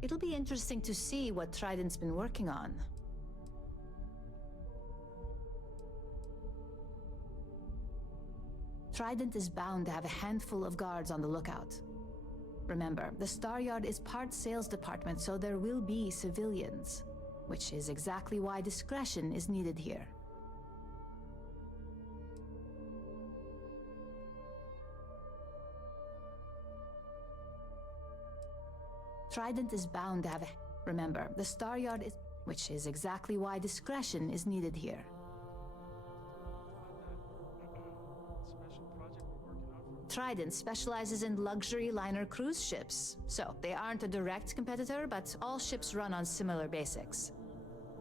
It'll be interesting to see what Trident's been working on. Trident is bound to have a handful of guards on the lookout. Remember, the Star Yard is part sales department, so there will be civilians, which is exactly why discretion is needed here. Trident is bound to have a... Remember, the Star Yard is... Which is exactly why discretion is needed here. Trident specializes in luxury liner cruise ships, so they aren't a direct competitor, but all ships run on similar basics.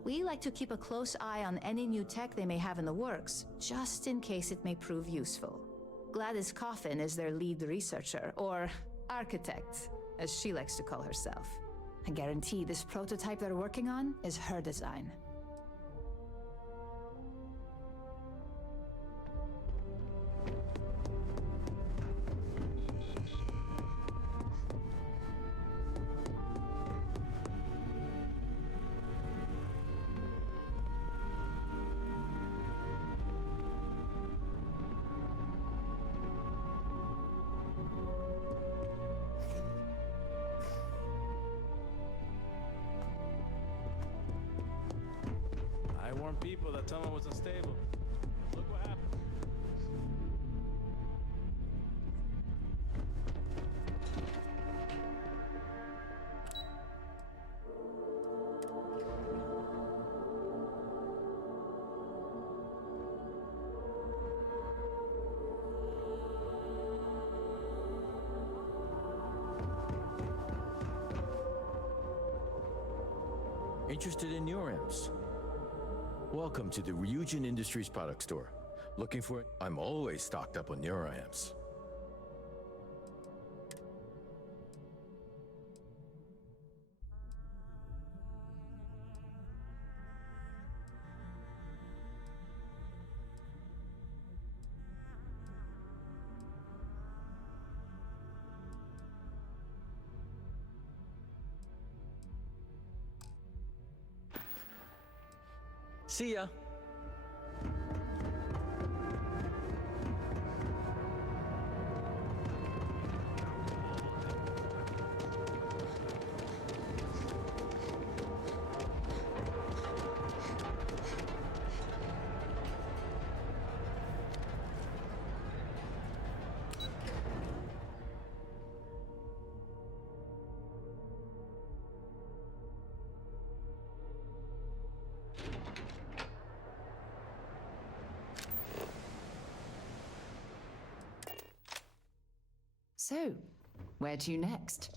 We like to keep a close eye on any new tech they may have in the works, just in case it may prove useful. Gladys Coffin is their lead researcher, or architect, as she likes to call herself. I guarantee this prototype they're working on is her design. People that tell me was unstable. Look what happened. Interested in NeuroAmps? Welcome to the Ryujin Industries product store. Looking for it? I'm always stocked up on NeuroAmps. See ya. So, where to next?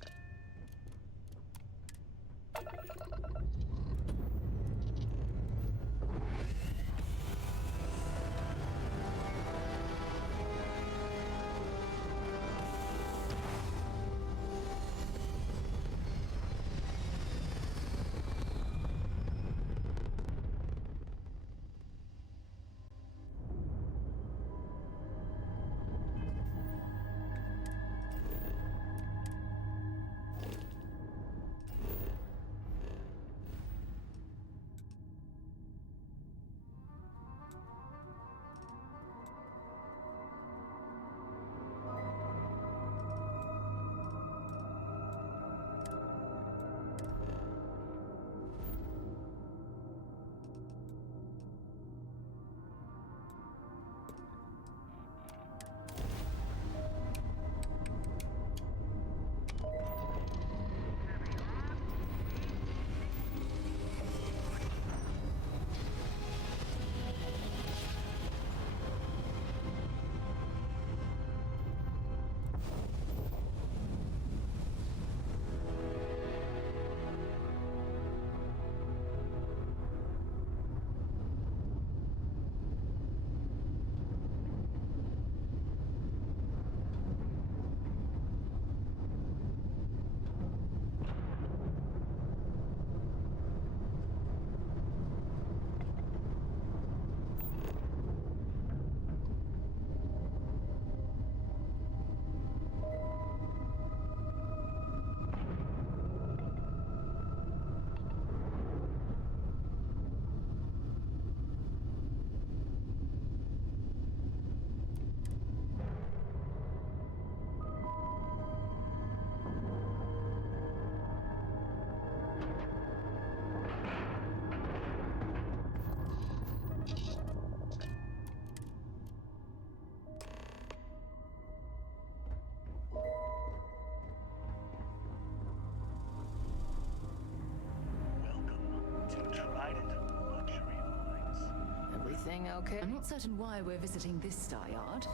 Everything okay? I'm not certain why we're visiting this star yard.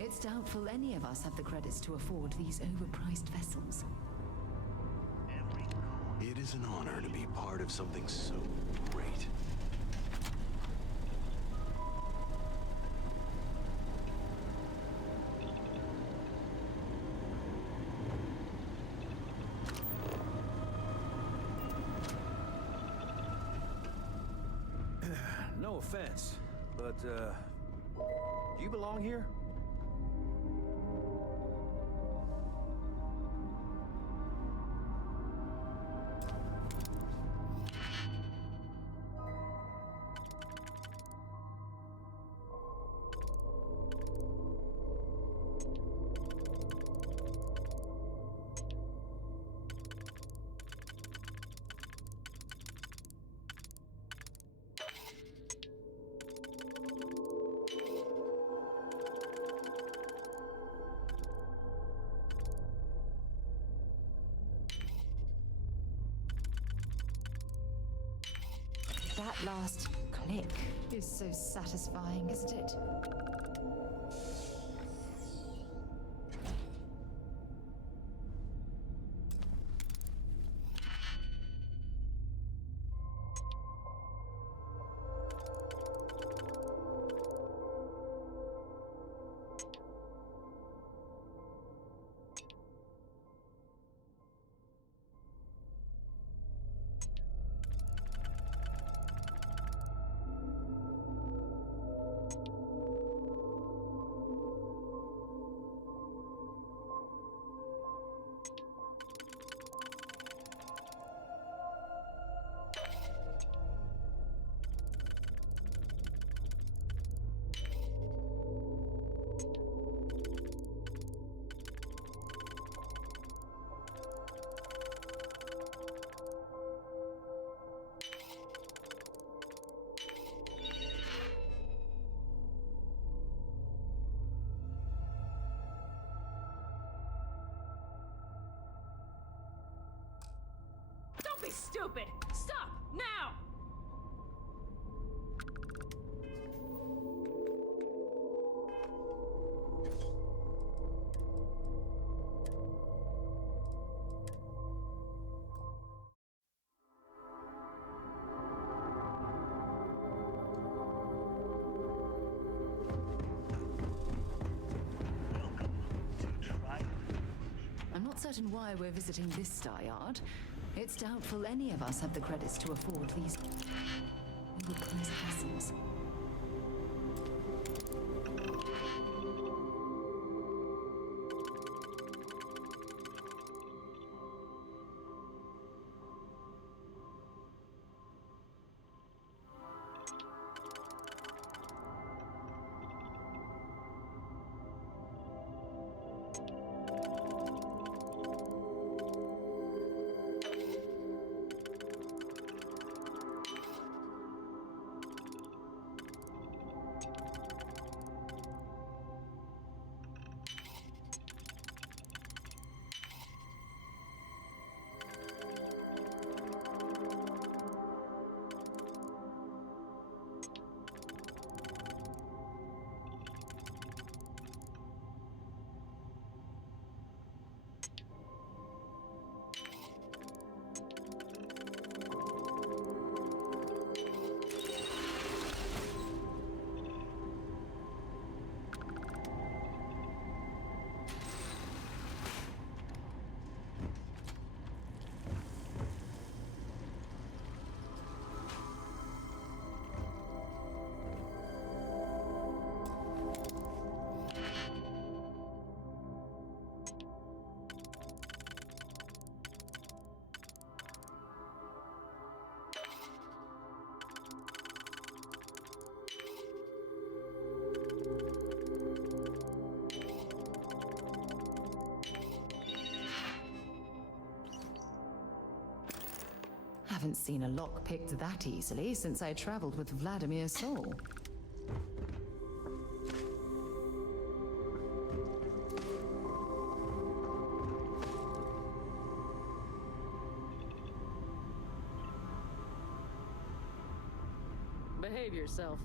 It's doubtful any of us have the credits to afford these overpriced vessels. It is an honor to be part of something so great. No offense, but, do you belong here? That last click is so satisfying, isn't it? Don't be stupid! Stop! Now! I'm not certain why we're visiting this star yard. It's doubtful any of us have the credits to afford these overpriced vessels. Haven't seen a lock picked that easily since I traveled with Vladimir's soul. Behave yourself.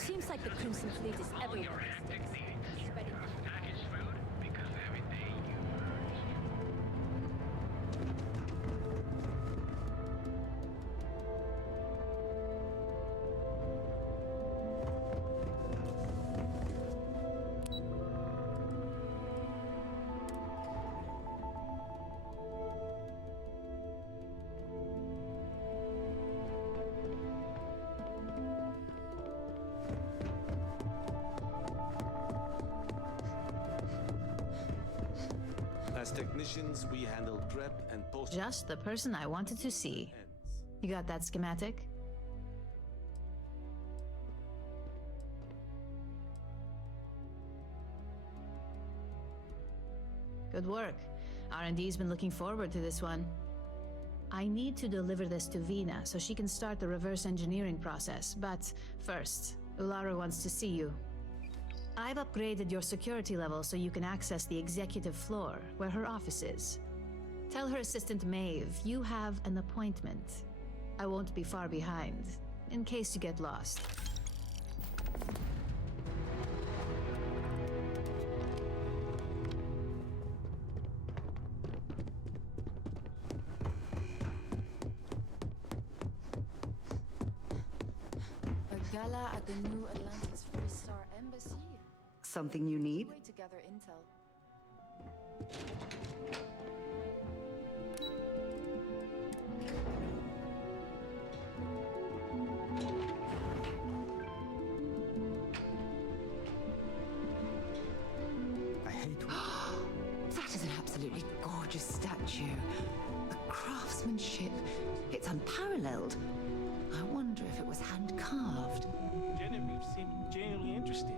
Seems like the Crimson Fleet is everywhere these days. Spreading As technicians, we handle prep and post. Just the person I wanted to see. You got that schematic? Good work. R&D's been looking forward to this one. I need to deliver this to Vina so she can start the reverse engineering process, but first, Ulara wants to see you. I've upgraded your security level so you can access the executive floor, where her office is. Tell her assistant Maeve you have an appointment. I won't be far behind, in case you get lost. A gala at the New Atlantis Free Star Embassy. Something you need? Way to gather intel. I hate That is an absolutely gorgeous statue. The craftsmanship, it's unparalleled. I wonder if it was hand-carved. Genevieve seemed genuinely interested. it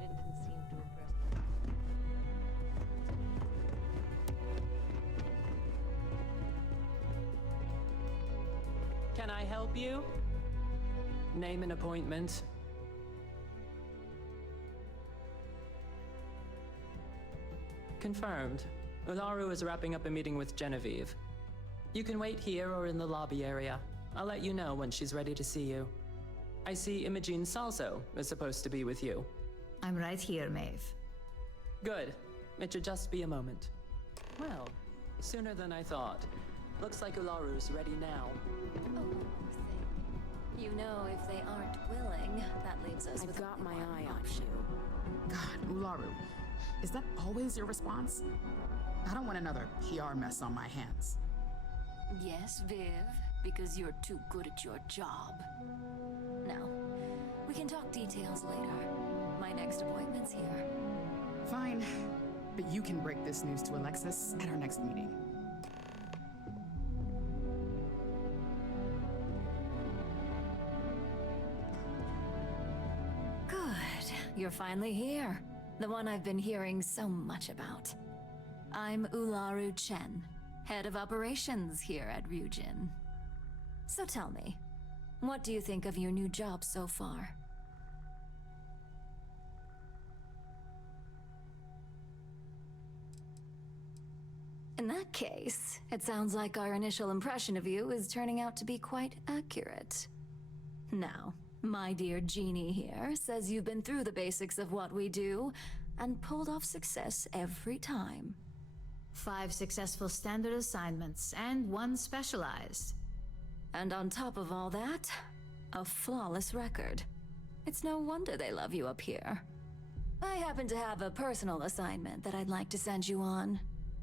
didn't seem to impress. Can I help you? Name an appointment. Confirmed. Ularu is wrapping up a meeting with Genevieve. You can wait here or in the lobby area. I'll let you know when she's ready to see you. I see Imogene Salso is supposed to be with you. I'm right here, Maeve. Good. It should just be a moment. Well, sooner than I thought. Looks like Ularu's ready now. Oh, thing. You know, if they aren't willing, that leaves us with got my eye on option. God, Ularu, is that always your response? I don't want another PR mess on my hands. Yes, Viv, because you're too good at your job. Now, we can talk details later. My next appointment's here. Fine, but you can break this news to Alexis at our next meeting. Good. You're finally here. The one I've been hearing so much about. I'm Ularu Chen, head of operations here at Ryujin. So tell me, what do you think of your new job so far? In that case, it sounds like our initial impression of you is turning out to be quite accurate. Now, my dear Jeannie here says you've been through the basics of what we do and pulled off success every time. 5 successful standard assignments and 1 specialized. And on top of all that, a flawless record. It's no wonder they love you up here. I happen to have a personal assignment that I'd like to send you on.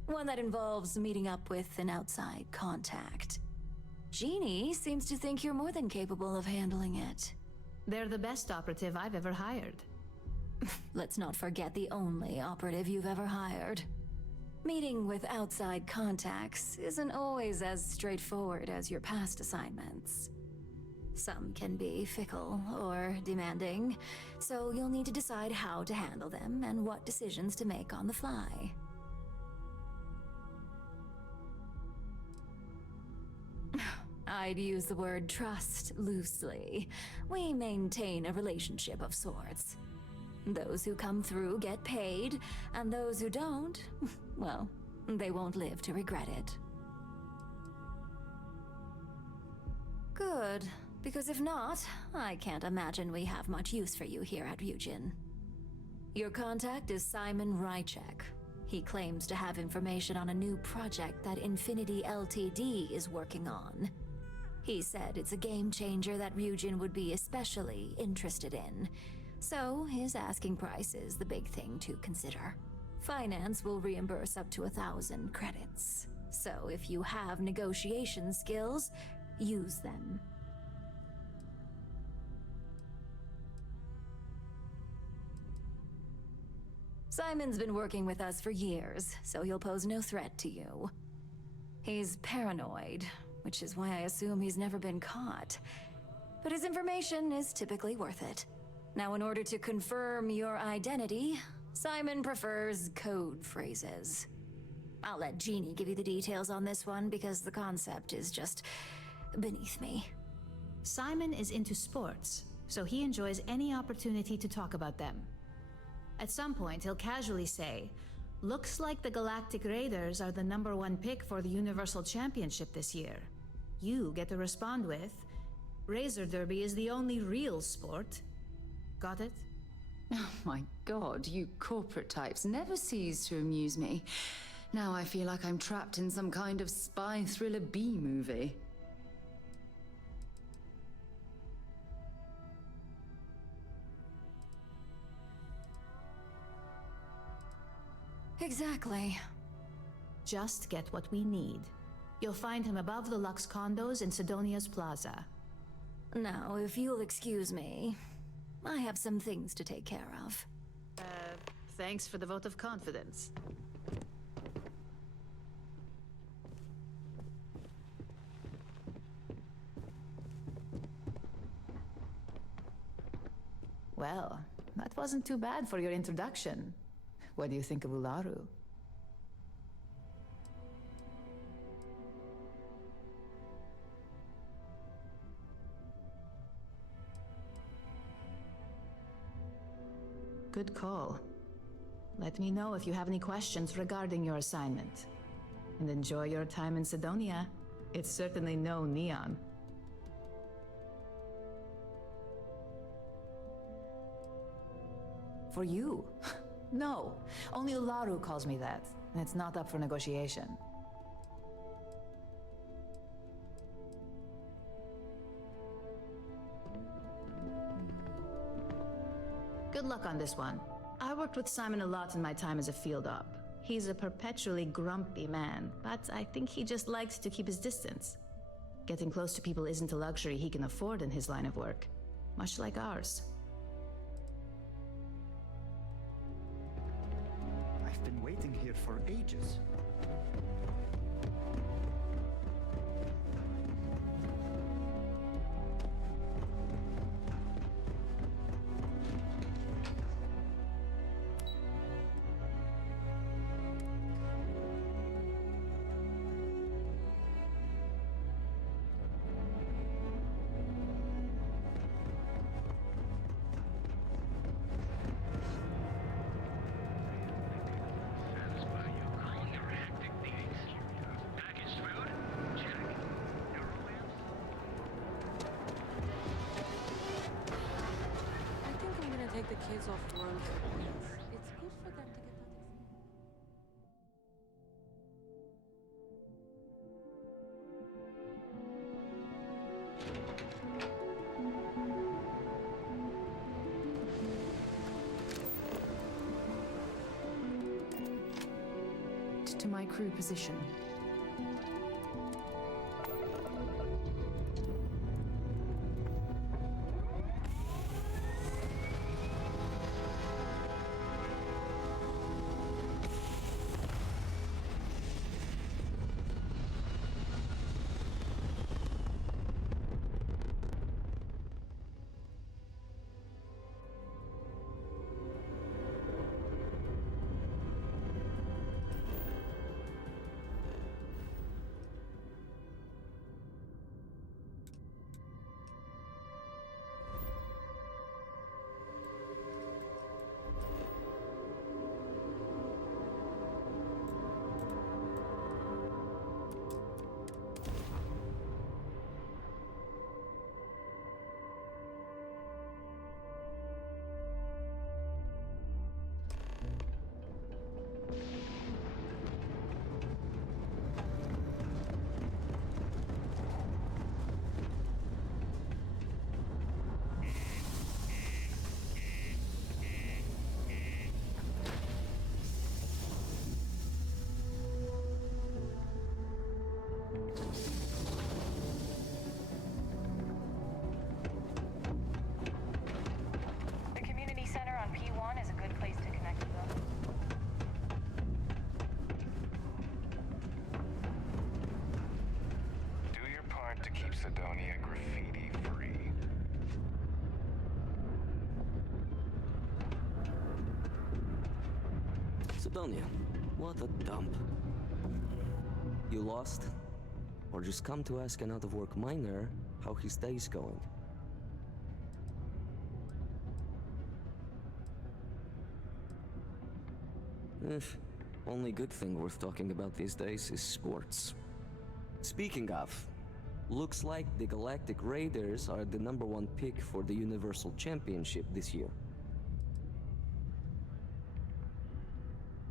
One that involves meeting up with an outside contact. Jeannie seems to think you're more than capable of handling it. They're the best operative I've ever hired. Let's not forget the only operative you've ever hired. Meeting with outside contacts isn't always as straightforward as your past assignments. Some can be fickle or demanding, so you'll need to decide how to handle them and what decisions to make on the fly. I'd use the word trust loosely. We maintain a relationship of sorts. Those who come through get paid, and those who don't, well, they won't live to regret it. Good. Because if not, I can't imagine we have much use for you here at Ryujin. Your contact is Simon Rychek. He claims to have information on a new project that Infinity Ltd is working on. He said it's a game changer that Ryujin would be especially interested in. So his asking price is the big thing to consider. Finance will reimburse up to 1,000 credits. So if you have negotiation skills, use them. Simon's been working with us for years, so he'll pose no threat to you. He's paranoid, which is why I assume he's never been caught. But his information is typically worth it. Now, in order to confirm your identity, Simon prefers code phrases. I'll let Jeannie give you the details on this one because the concept is just beneath me. Simon is into sports, so he enjoys any opportunity to talk about them. At some point, he'll casually say, "Looks like the Galactic Raiders are the #1 pick for the Universal Championship this year." You get to respond with, "Razor Derby is the only real sport." Got it? Oh my god, you corporate types never cease to amuse me. Now I feel like I'm trapped in some kind of spy thriller B-movie. Exactly. Just get what we need. You'll find him above the Lux condos in Sidonia's Plaza. Now, if you'll excuse me, I have some things to take care of. Thanks for the vote of confidence. Well, that wasn't too bad for your introduction. What do you think of Ularu? Good call. Let me know if you have any questions regarding your assignment. And enjoy your time in Sidonia. It's certainly no Neon. For you? No. Only Ularu calls me that, and it's not up for negotiation. Good luck on this one. I worked with Simon a lot in my time as a field op. He's a perpetually grumpy man, but I think he just likes to keep his distance. Getting close to people isn't a luxury he can afford in his line of work, much like ours. I've been waiting here for ages. Take the kids off lunch. It's good for them to get that experience. To my crew position. Cydonia graffiti-free. Cydonia, what a dump. You lost? Or just come to ask an out-of-work miner how his day's going? Only good thing worth talking about these days is sports. Speaking of, looks like the Galactic Raiders are the #1 pick for the Universal Championship this year.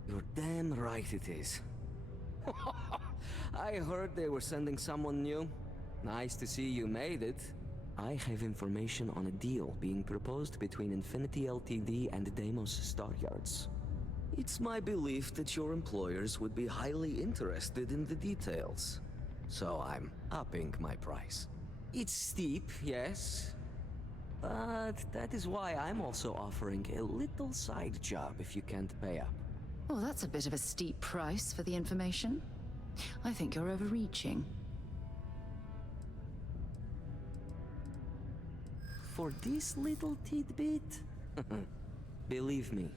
You're damn right it is. I heard they were sending someone new. Nice to see you made it. I have information on a deal being proposed between Infinity Ltd and Deimos Stockyards. It's my belief that your employers would be highly interested in the details. So I'm upping my price. It's steep, yes. But that is why I'm also offering a little side job if you can't pay up. Well, that's a bit of a steep price for the information. I think you're overreaching. For this little tidbit? Believe me,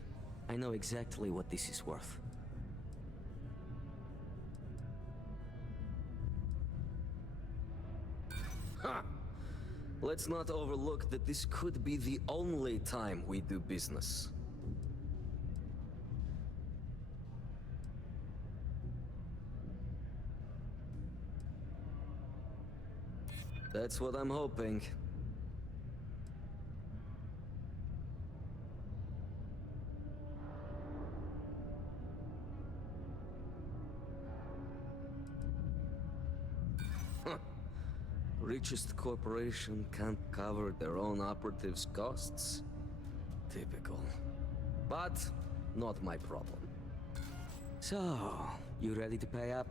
I know exactly what this is worth. Ha! Let's not overlook that this could be the only time we do business. That's what I'm hoping. Richest corporation can't cover their own operatives' costs? Typical. But not my problem. So, you ready to pay up?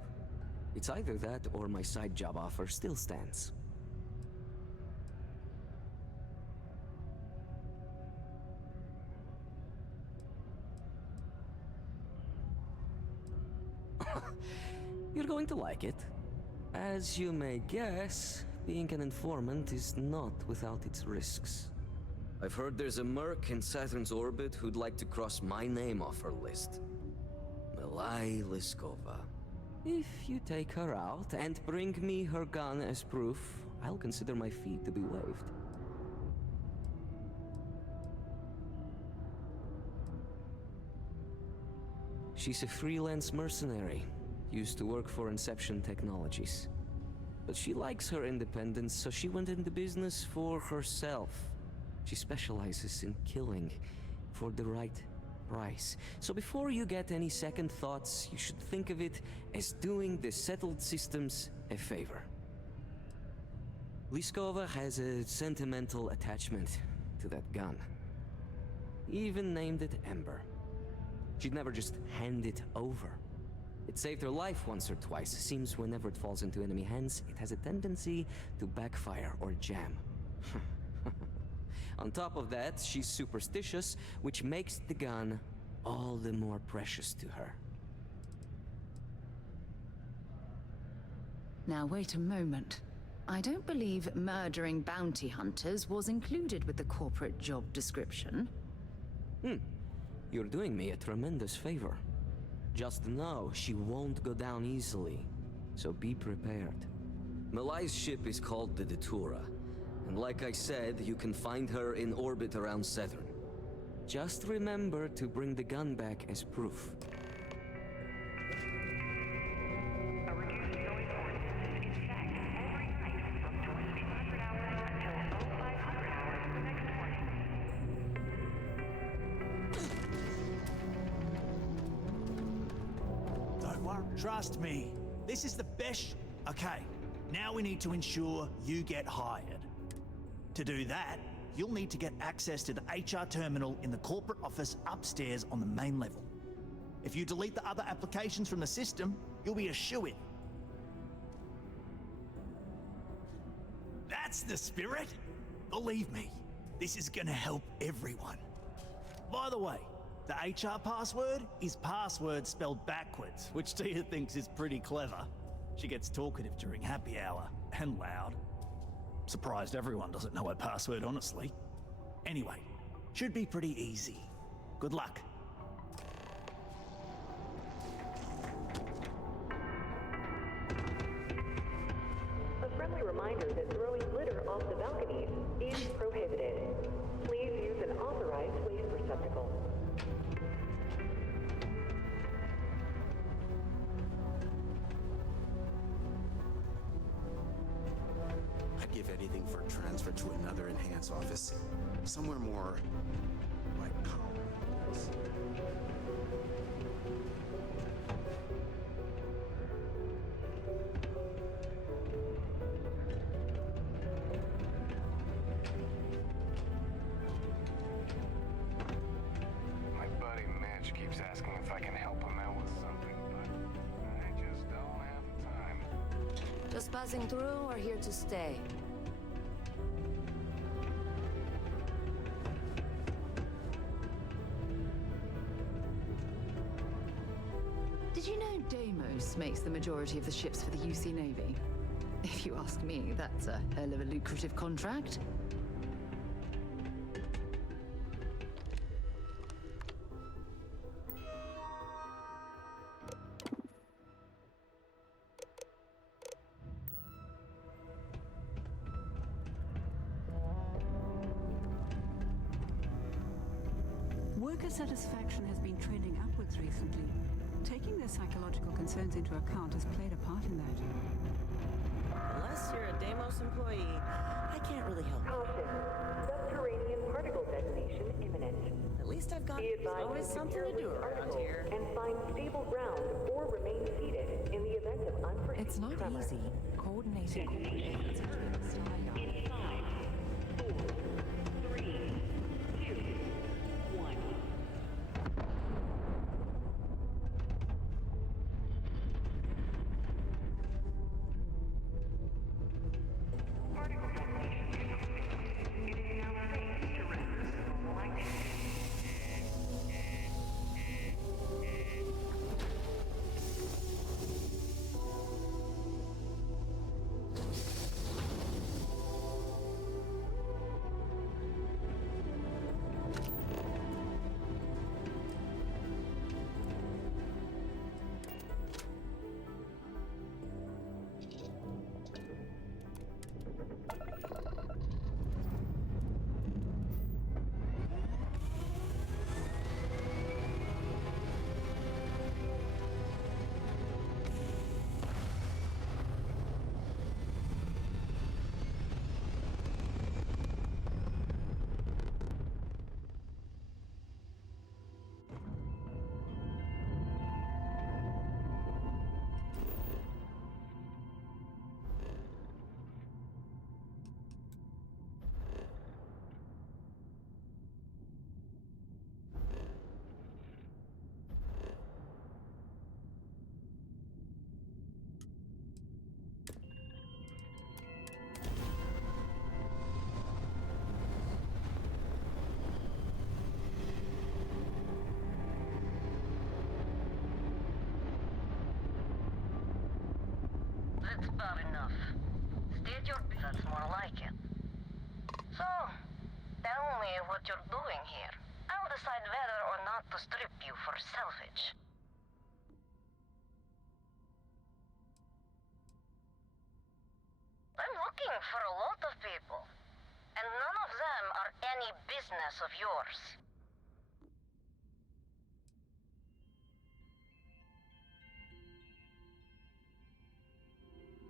It's either that or my side job offer still stands. You're going to like it. As you may guess, being an informant is not without its risks. I've heard there's a merc in Saturn's orbit who'd like to cross my name off her list. Melai Liskova. If you take her out and bring me her gun as proof, I'll consider my fee to be waived. She's a freelance mercenary. Used to work for Inception Technologies. But she likes her independence, so she went into business for herself. She specializes in killing for the right price. So before you get any second thoughts, you should think of it as doing the settled systems a favor. Liskova has a sentimental attachment to that gun. Even named it Ember. She'd never just hand it over. It saved her life once or twice. Seems whenever it falls into enemy hands, it has a tendency to backfire or jam. On top of that, she's superstitious, which makes the gun all the more precious to her. Now wait a moment. I don't believe murdering bounty hunters was included with the corporate job description. You're doing me a tremendous favor. Just know she won't go down easily, so be prepared. Malai's ship is called the Datura, and like I said, you can find her in orbit around Saturn. Just remember to bring the gun back as proof. Trust me, this is the best. Okay, now we need to ensure you get hired. To do that, you'll need to get access to the HR terminal in the corporate office upstairs on the main level. If you delete the other applications from the system, you'll be a shoo-in. That's the spirit! Believe me, this is gonna help everyone. By the way, the HR password is password spelled backwards, which Tia thinks is pretty clever. She gets talkative during happy hour, and loud. Surprised everyone doesn't know her password, honestly. Anyway, should be pretty easy. Good luck. A friendly reminder that throwing litter off the balconies is prohibited. Please use an authorized waste receptacle. I'd give anything for a transfer to another enhanced office. Somewhere more, like, calm. My buddy Mitch keeps asking if I can help him out with something, but I just don't have the time. Just passing through or here to stay? Did you know Deimos makes the majority of the ships for the UC Navy? If you ask me, that's a hell of a lucrative contract. Worker satisfaction has been trending upwards recently. Taking their psychological concerns into account has played a part in that. Unless you're a Deimos employee, I can't really help you. Caution. Subterranean particle detonation imminent. At least I've got Be advised always to something to securely do around article here. and find stable ground or remain seated in the event of unforeseen It's not tremor. easy coordinating operations between the Star Yard. In 5, 4, 3, 2, 1. Particle detonation suspected. It is now safe to resume normal activity. That's about enough. State your business. That's more like it. So, tell me what you're doing here. I'll decide whether or not to strip you for salvage. I'm looking for a lot of people, and none of them are any business of yours.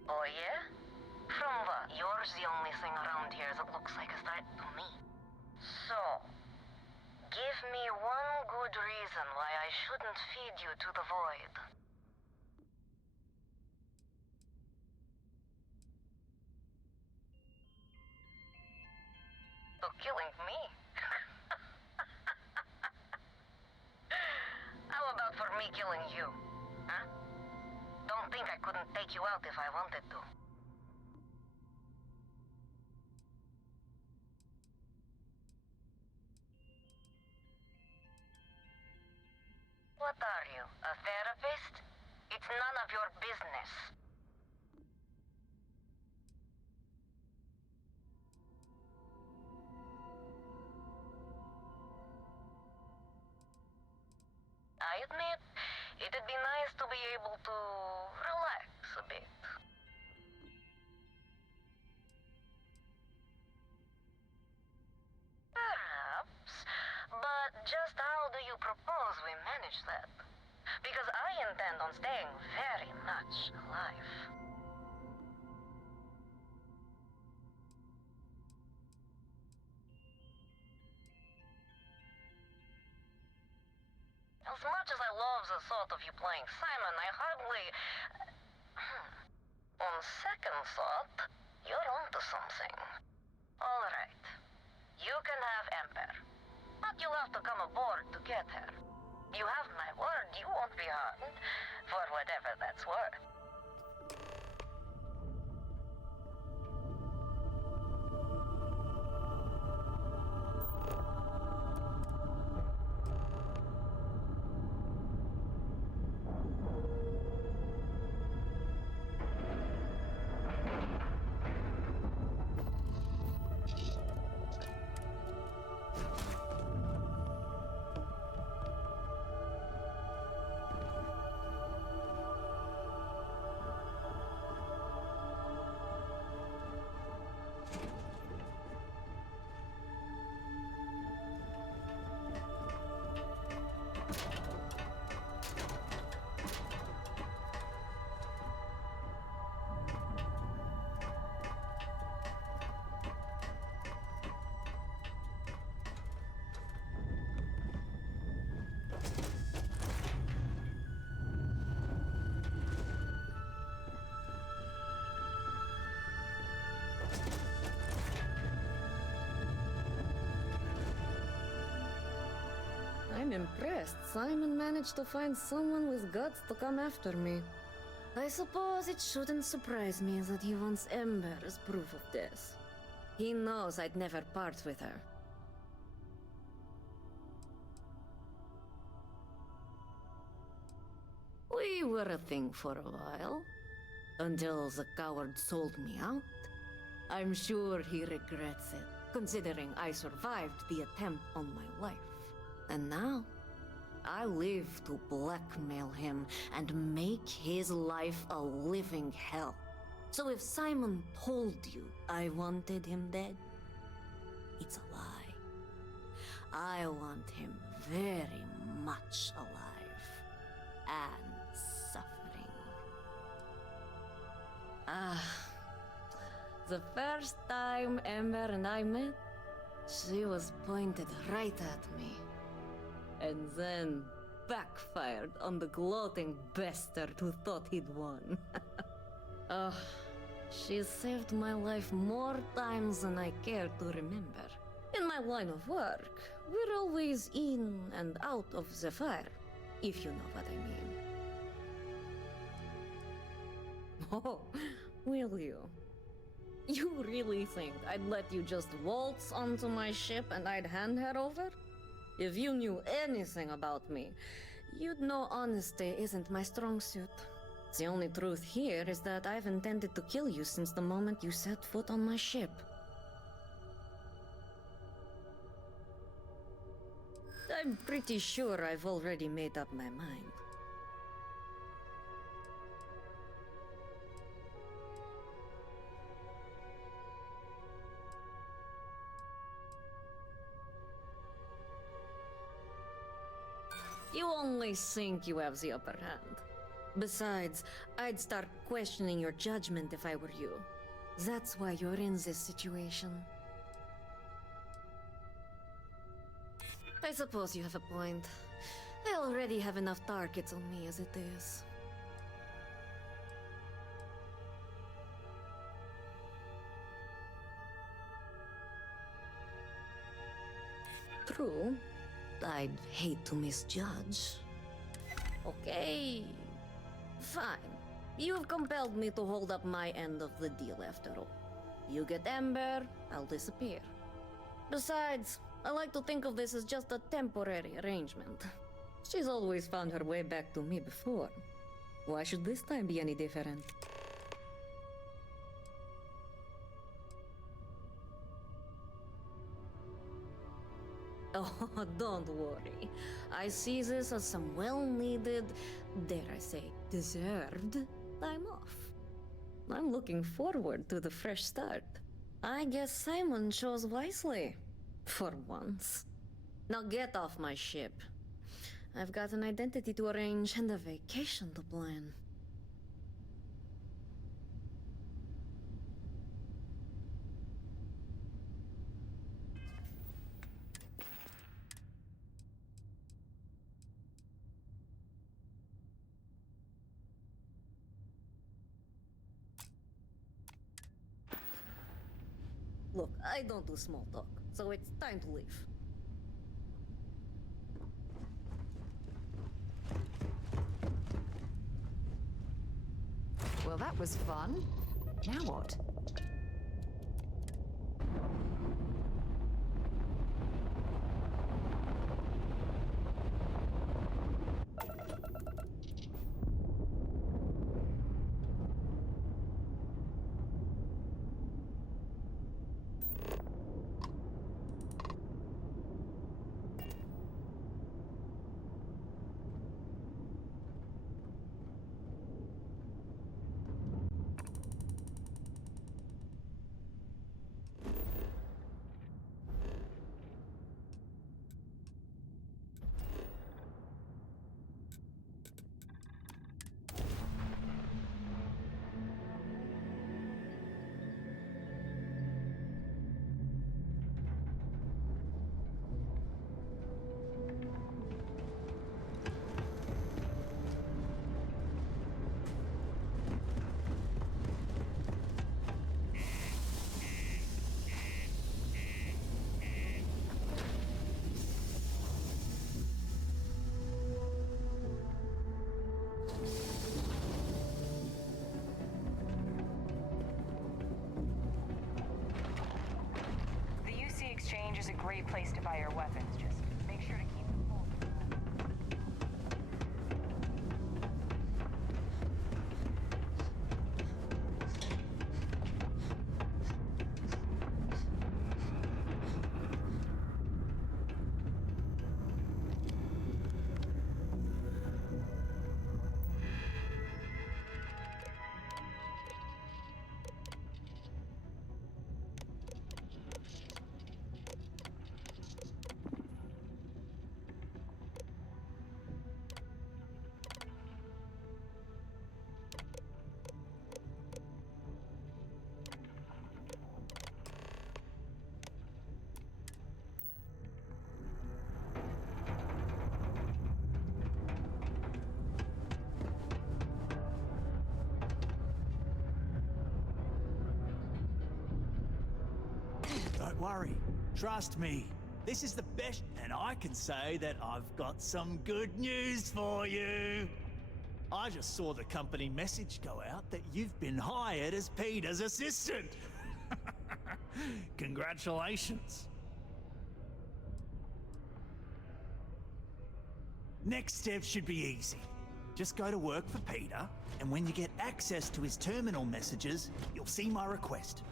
Oh yeah? From what? Yours the only thing around here that looks like a threat to me. So, give me one good reason why I shouldn't feed you to the void. So killing me? How about for me killing you? Huh? Don't think I couldn't take you out if I wanted to. What are you, a therapist? It's none of your business. I admit, it'd be nice to be able to relax a bit. Perhaps, but just how do you propose we manage that? Because I intend on staying very much alive. As much as I love the thought of you playing Simon, I hardly... On second thought, you're onto something. Alright. You can have Ember. But you'll have to come aboard to get her. You have my word, you won't be harmed. For whatever that's worth. I'm impressed. Simon managed to find someone with guts to come after me. I suppose it shouldn't surprise me that he wants Ember as proof of this. He knows I'd never part with her. We were a thing for a while. Until the coward sold me out. I'm sure he regrets it, considering I survived the attempt on my life. And now, I live to blackmail him and make his life a living hell. So if Simon told you I wanted him dead, it's a lie. I want him very much alive. And suffering. The first time Ember and I met, she was pointed right at me. And then backfired on the gloating bastard who thought he'd won. She saved my life more times than I care to remember. In my line of work, we're always in and out of the fire, if you know what I mean. Oh, will you? You really think I'd let you just waltz onto my ship and I'd hand her over? If you knew anything about me, you'd know honesty isn't my strong suit. The only truth here is that I've intended to kill you since the moment you set foot on my ship. I'm pretty sure I've already made up my mind. You only think you have the upper hand. Besides, I'd start questioning your judgment if I were you. That's why you're in this situation. I suppose you have a point. I already have enough targets on me as it is. True. I'd hate to misjudge. Okay. Fine. You've compelled me to hold up my end of the deal after all. You get Ember, I'll disappear. Besides, I like to think of this as just a temporary arrangement. She's always found her way back to me before. Why should this time be any different? Oh, don't worry. I see this as some well-needed, dare I say, deserved time off. I'm looking forward to the fresh start. I guess Simon chose wisely. For once. Now get off my ship. I've got an identity to arrange and a vacation to plan. Look, I don't do small talk, so it's time to leave. Well, that was fun. Now what? Exchange is a great place to buy your weapons. Just make sure to keep them full. Don't worry. Trust me. This is the best, and I can say that I've got some good news for you. I just saw the company message go out that you've been hired as Peter's assistant. Congratulations. Next step should be easy. Just go to work for Peter, and when you get access to his terminal messages, you'll see my request.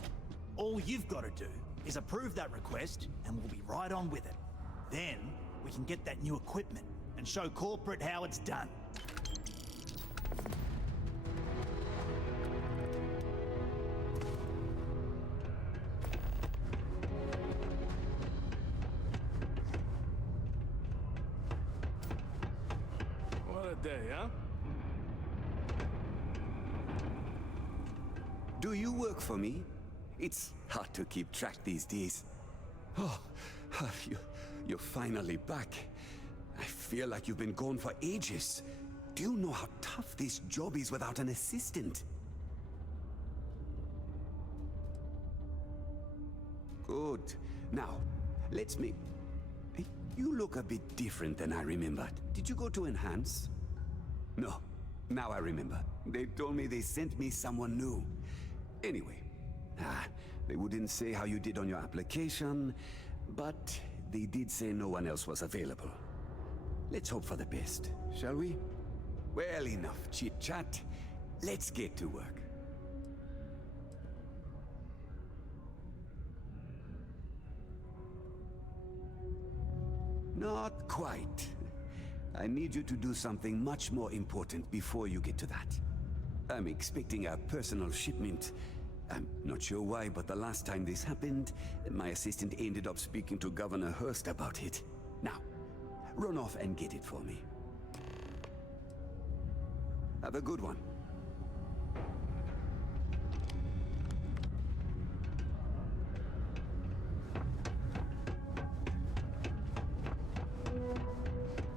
All you've got to do is approve that request, and we'll be right on with it. Then, we can get that new equipment and show corporate how it's done. What a day, huh? Do you work for me? It's hard to keep track these days. Oh, you're finally back. I feel like you've been gone for ages. Do you know how tough this job is without an assistant? Good. Now, let's make... You look a bit different than I remembered. Did you go to Enhance? No. Now I remember. They told me they sent me someone new. Anyway, they wouldn't say how you did on your application, but they did say no one else was available. Let's hope for the best, shall we? Well, enough chit-chat. Let's get to work. Not quite. I need you to do something much more important before you get to that. I'm expecting a personal shipment. I'm not sure why, but the last time this happened, my assistant ended up speaking to Governor Hurst about it. Now, run off and get it for me. Have a good one.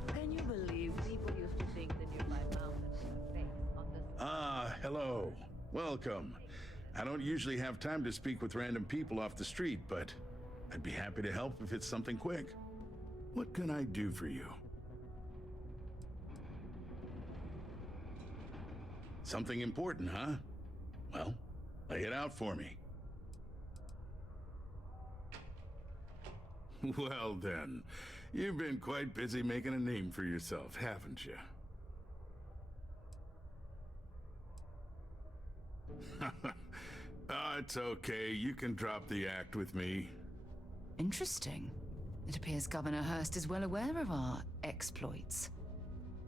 Can you believe people used to think the nearby mountains were fake on this? Ah, hello. Welcome. I don't usually have time to speak with random people off the street, but I'd be happy to help if it's something quick. What can I do for you? Something important, huh? Well, lay it out for me. Well then, you've been quite busy making a name for yourself, haven't you? It's okay. You can drop the act with me. Interesting. It appears Governor Hurst is well aware of our exploits.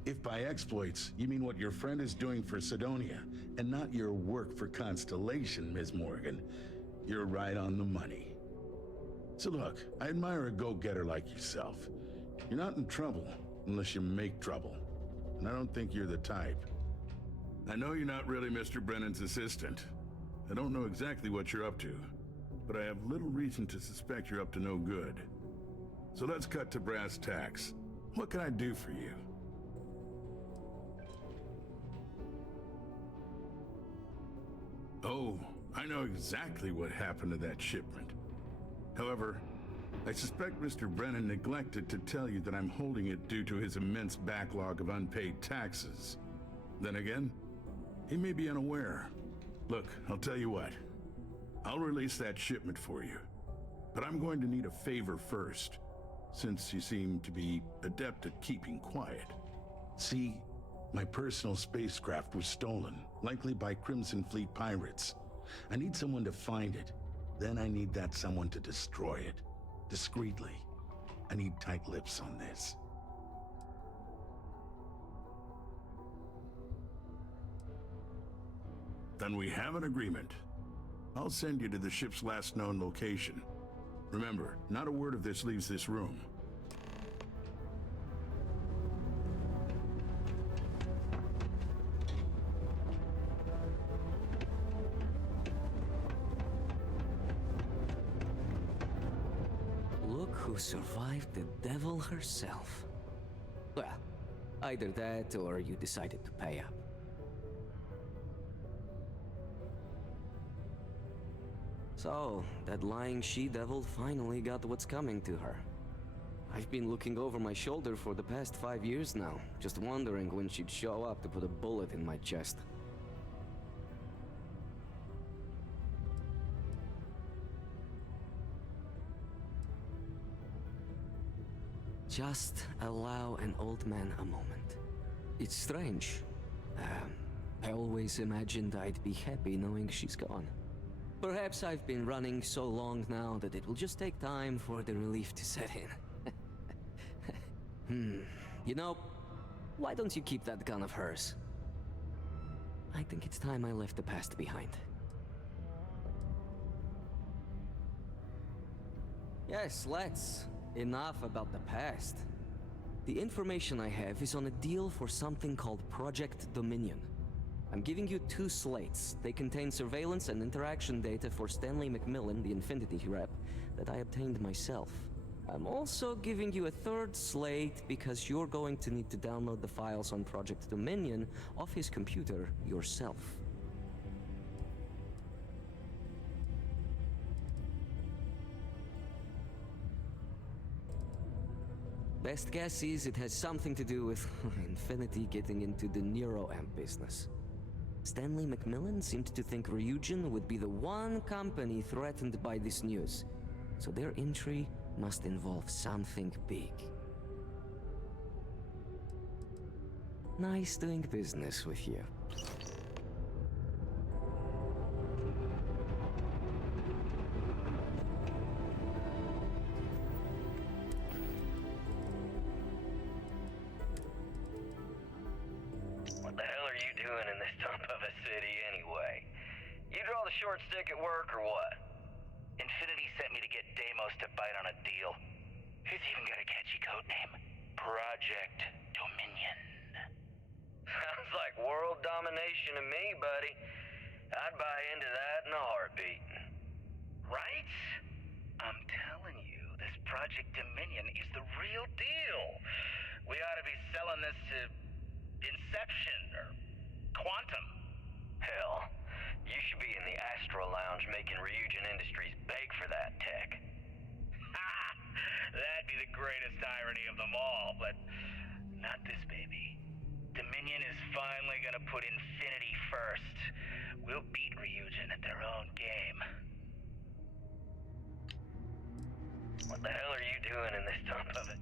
If by exploits, you mean what your friend is doing for Sidonia, and not your work for Constellation, Ms. Morgan, you're right on the money. So look, I admire a go-getter like yourself. You're not in trouble unless you make trouble. And I don't think you're the type. I know you're not really Mr. Brennan's assistant. I don't know exactly what you're up to, but I have little reason to suspect you're up to no good. So let's cut to brass tacks. What can I do for you? Oh, I know exactly what happened to that shipment. However, I suspect Mr. Brennan neglected to tell you that I'm holding it due to his immense backlog of unpaid taxes. Then again, he may be unaware. Look, I'll tell you what. I'll release that shipment for you. But I'm going to need a favor first, since you seem to be adept at keeping quiet. See, my personal spacecraft was stolen, likely by Crimson Fleet pirates. I need someone to find it. Then I need that someone to destroy it. Discreetly. I need tight lips on this. Then we have an agreement. I'll send you to the ship's last known location. Remember, not a word of this leaves this room. Look who survived the devil herself. Well, either that or you decided to pay up. So, that lying she-devil finally got what's coming to her. I've been looking over my shoulder for the past 5 years now, just wondering when she'd show up to put a bullet in my chest. Just allow an old man a moment. It's strange. I always imagined I'd be happy knowing she's gone. Perhaps I've been running so long now that it will just take time for the relief to set in. You know, why don't you keep that gun of hers? I think it's time I left the past behind. Yes, let's. Enough about the past. The information I have is on a deal for something called Project Dominion. I'm giving you 2 slates. They contain surveillance and interaction data for Stanley McMillan, the Infinity rep, that I obtained myself. I'm also giving you a 3rd slate because you're going to need to download the files on Project Dominion off his computer yourself. Best guess is it has something to do with Infinity getting into the neuroamp business. Stanley McMillan seemed to think Ryujin would be the one company threatened by this news, so their entry must involve something big. Nice doing business with you. short stick at work or what? Infinity sent me to get Deimos to bite on a deal. He's even got a catchy code name. Project Dominion. Sounds like world domination to me, buddy. I'd buy into that in a heartbeat. Right? I'm telling you, this Project Dominion is the real deal. We ought to be selling this to Inception or Quantum. Hell, you should be in the Astro Lounge making Ryujin Industries beg for that tech. Ha! That'd be the greatest irony of them all, but not this baby. Dominion is finally gonna put Infinity first. We'll beat Ryujin at their own game. What the hell are you doing in this dump of it?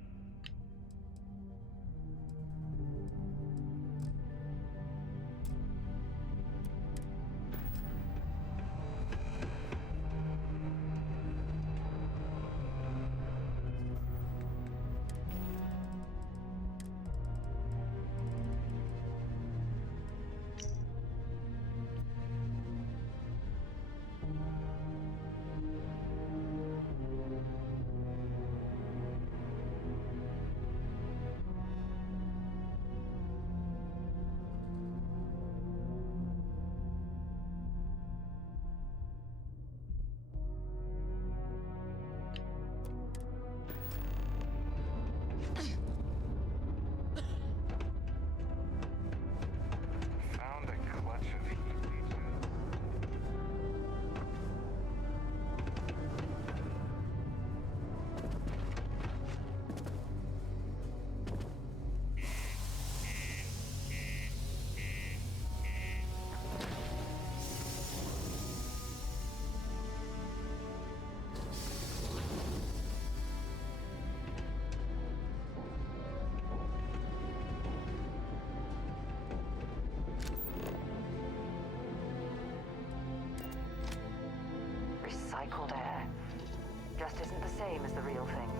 Recycled air. Just isn't the same as the real thing.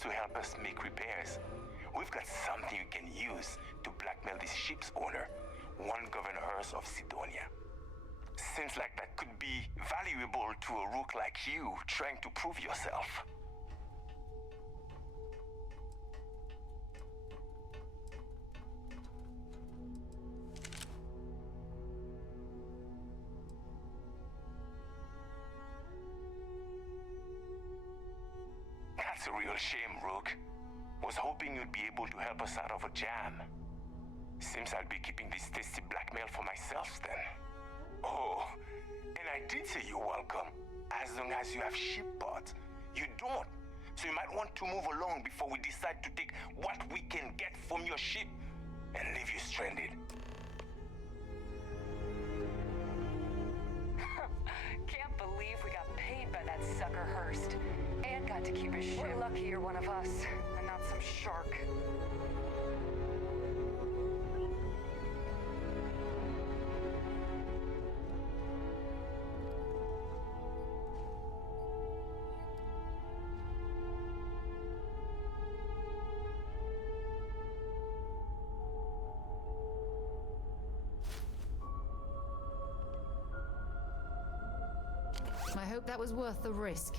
To help us make repairs. We've got something you can use to blackmail this ship's owner, one Governor Earth of Sidonia. Seems like that could be valuable to a rook like you trying to prove yourself. That's a real shame, Rook. Was hoping you'd be able to help us out of a jam. Seems I'll be keeping this tasty blackmail for myself then. Oh, and I did say you're welcome, as long as you have ship parts. You don't. so you might want to move along before we decide to take what we can get from your ship and leave you stranded. Can't believe we got paid by that sucker Hurst. And got to keep his ship. We're lucky you're one of us, and not some shark. I hope that was worth the risk.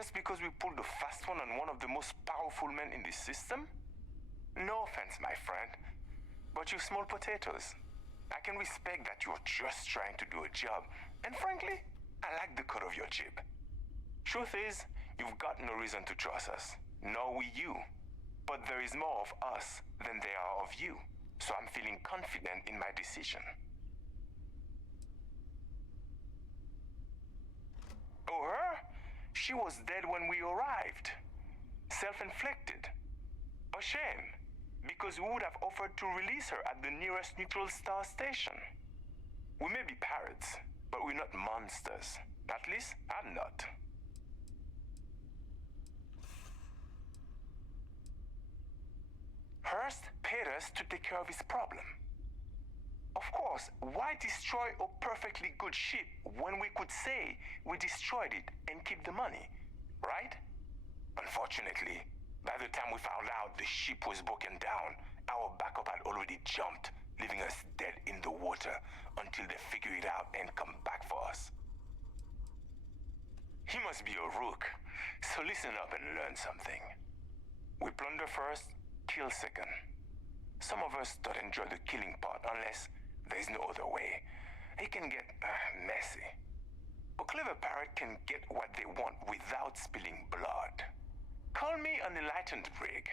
just because we pulled a fast one on one of the most powerful men in the system? No offense, my friend, but you're small potatoes. I can respect that you're just trying to do a job, and frankly, I like the cut of your jib. Truth is, you've got no reason to trust us, nor we you. But there is more of us than there are of you, so I'm feeling confident in my decision. Oh, her? She was dead when we arrived. Self-inflicted. A shame, because we would have offered to release her at the nearest neutral star station. We may be pirates, but we're not monsters. At least, I'm not. Hurst paid us to take care of his problem. Of course, why destroy a perfectly good ship when we could say we destroyed it and keep the money, right? Unfortunately, by the time we found out the ship was broken down, our backup had already jumped, leaving us dead in the water until they figure it out and come back for us. He must be a rook, so listen up and learn something. We plunder first, kill second. Some of us don't enjoy the killing part unless there's no other way. It can get messy. A clever pirate can get what they want without spilling blood. Call me an enlightened prig.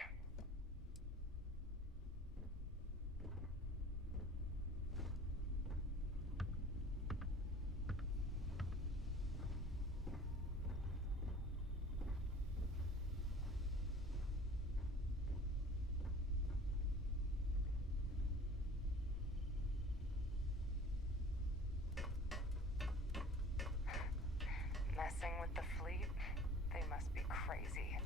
Messing with the fleet? They must be crazy.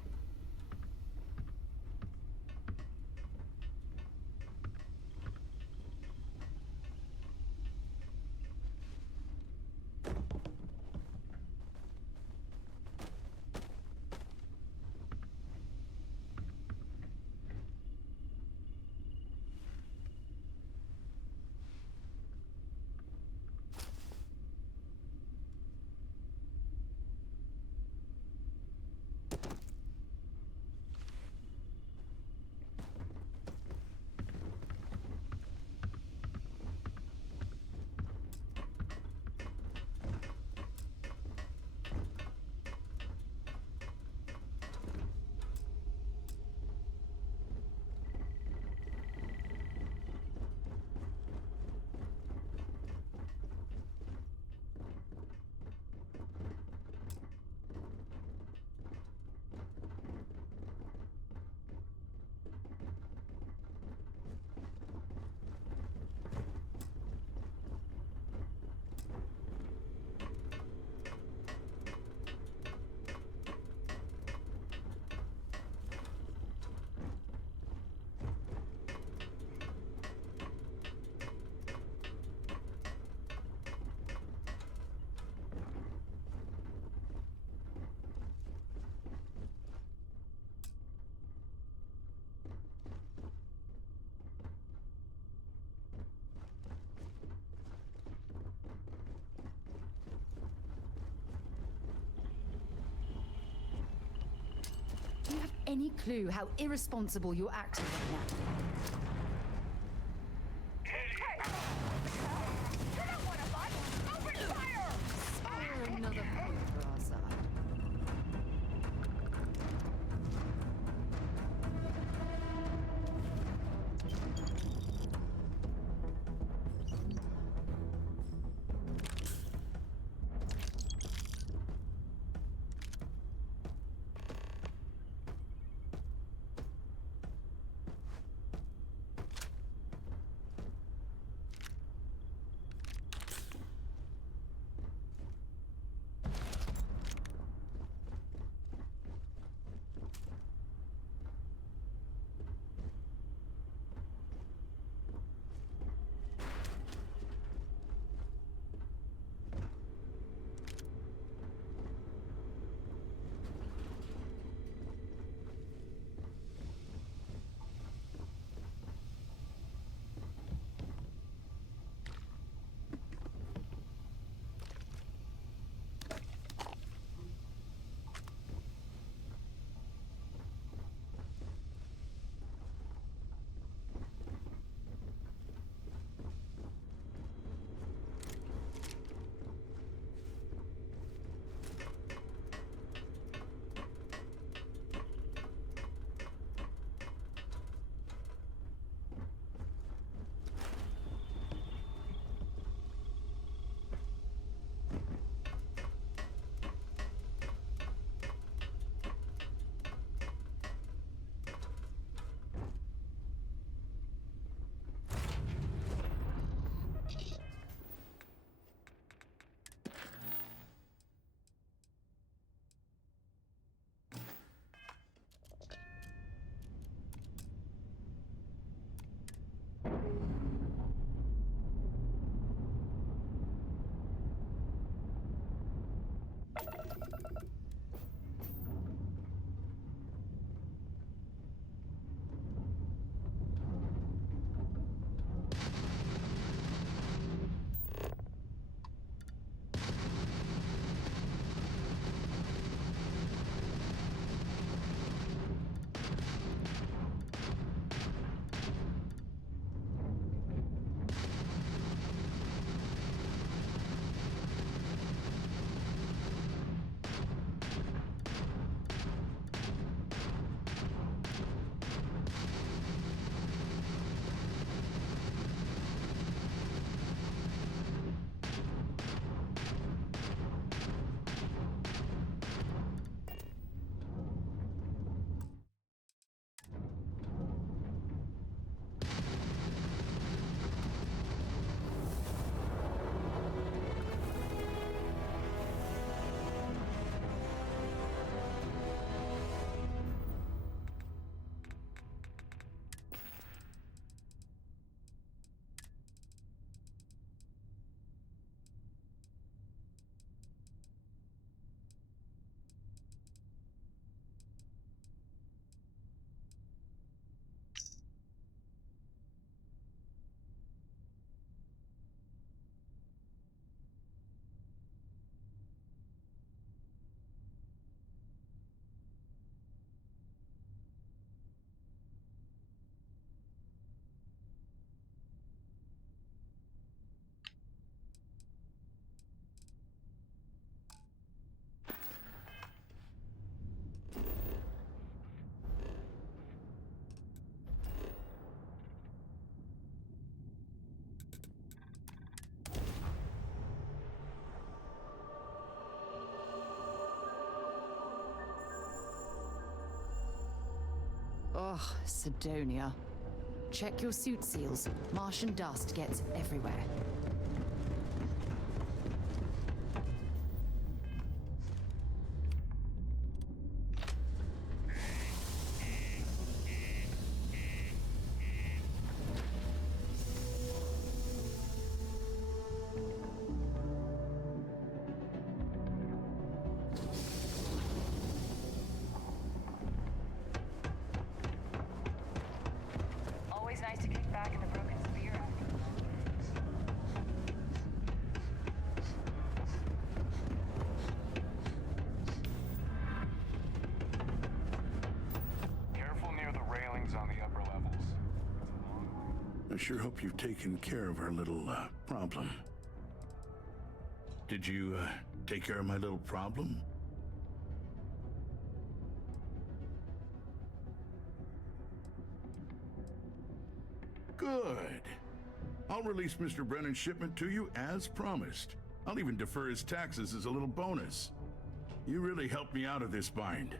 Do you have any clue how irresponsible you're acting right now? Spare another point for our side. Oh, Sidonia. Check your suit seals. Martian dust gets everywhere. Always nice to kick back in the broken spirit. Careful near the railings on the upper levels. I sure hope you've taken care of our little, problem. Did you, take care of my little problem? Good. I'll release Mr. Brennan's shipment to you as promised. I'll even defer his taxes as a little bonus. You really helped me out of this bind.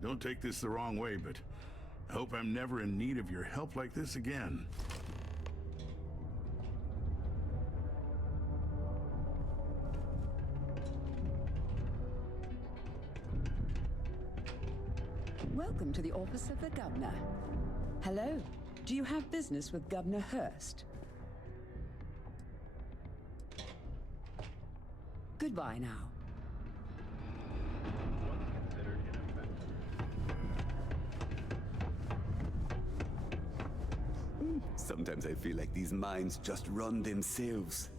Don't take this the wrong way, but I hope I'm never in need of your help like this again. Welcome to the office of the governor. Hello. Do you have business with Governor Hurst? Goodbye now. Sometimes I feel like these mines just run themselves.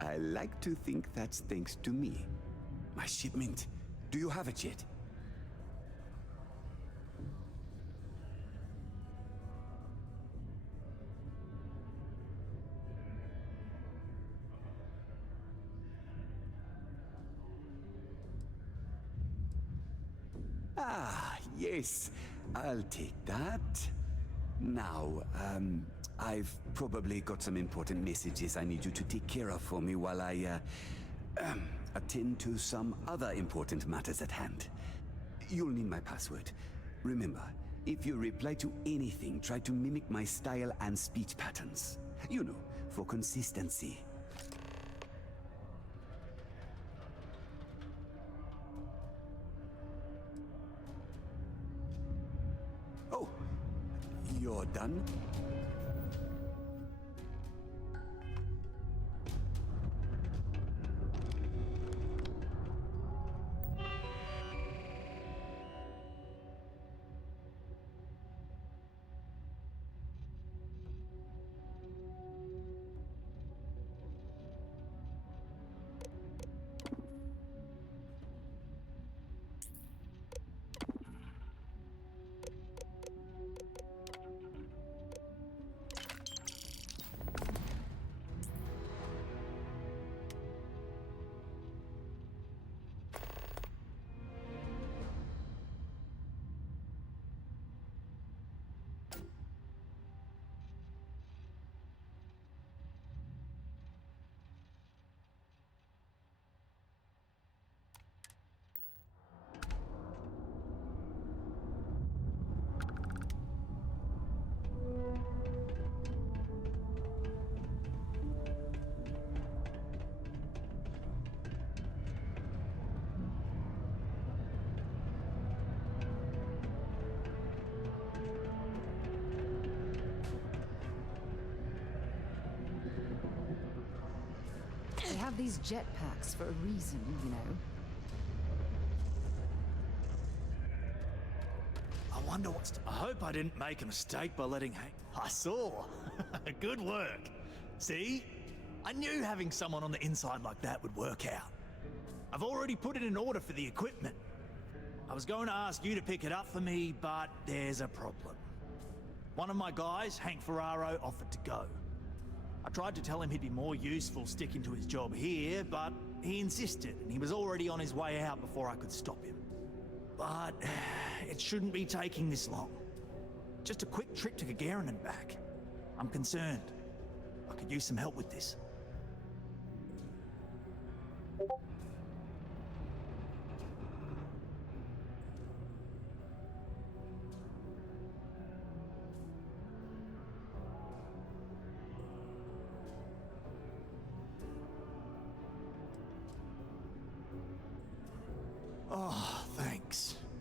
I like to think that's thanks to me. My shipment. Do you have it yet? Ah, yes. I'll take that. Now, I've probably got some important messages I need you to take care of for me while I, attend to some other important matters at hand. You'll need my password. Remember, if you reply to anything, try to mimic my style and speech patterns. You know, for consistency. Oh, you're done? They have these jetpacks for a reason, you know. I wonder what's... I hope I didn't make a mistake by letting hang... I saw. Good work. See? I knew having someone on the inside like that would work out. I've already put it in order for the equipment. I was going to ask you to pick it up for me, but there's a problem. One of my guys, Hank Ferraro, offered to go. I tried to tell him he'd be more useful sticking to his job here, but he insisted, and he was already on his way out before I could stop him. But it shouldn't be taking this long. Just a quick trip to Gagarin and back. I'm concerned. I could use some help with this.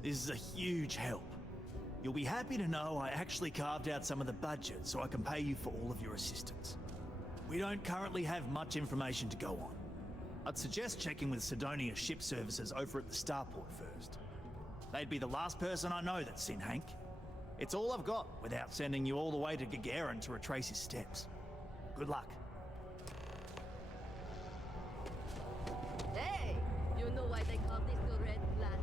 This is a huge help. You'll be happy to know I actually carved out some of the budget so I can pay you for all of your assistance. We don't currently have much information to go on. I'd suggest checking with Sidonia Ship Services over at the Starport first. They'd be the last person I know that's seen Hank. It's all I've got without sending you all the way to Gagarin to retrace his steps. Good luck. Hey! You know why they call this the Red Planet?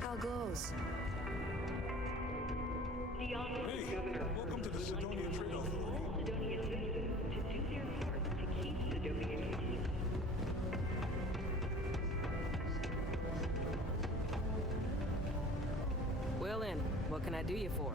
How goes? The office of Governor welcome to the Sidonia Trade Authority. Sidonia citizens to do their part to keep Sidonia peace. Well then, what can I do you for?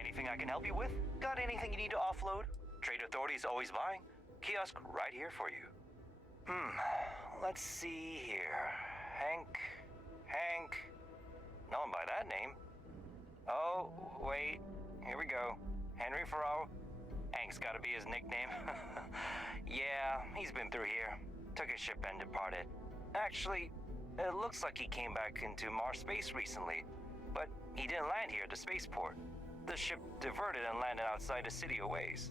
Anything I can help you with? Got anything you need to offload? Trade Authority's always buying. Kiosk right here for you. Let's see here. Hank. No one by that name. Oh, wait. Here we go. Henry Farrow. Hank's gotta be his nickname. Yeah, he's been through here. Took his ship and departed. Actually, it looks like he came back into Mars space recently, but he didn't land here at the spaceport. The ship diverted and landed outside the city a ways.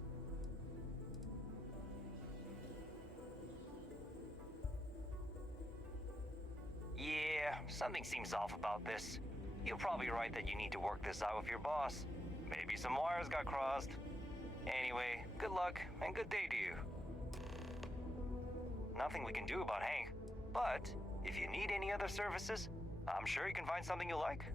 Yeah, something seems off about this. You're probably right that you need to work this out with your boss. Maybe some wires got crossed. Anyway, good luck and good day to you. Nothing we can do about Hank, but if you need any other services, I'm sure you can find something you like.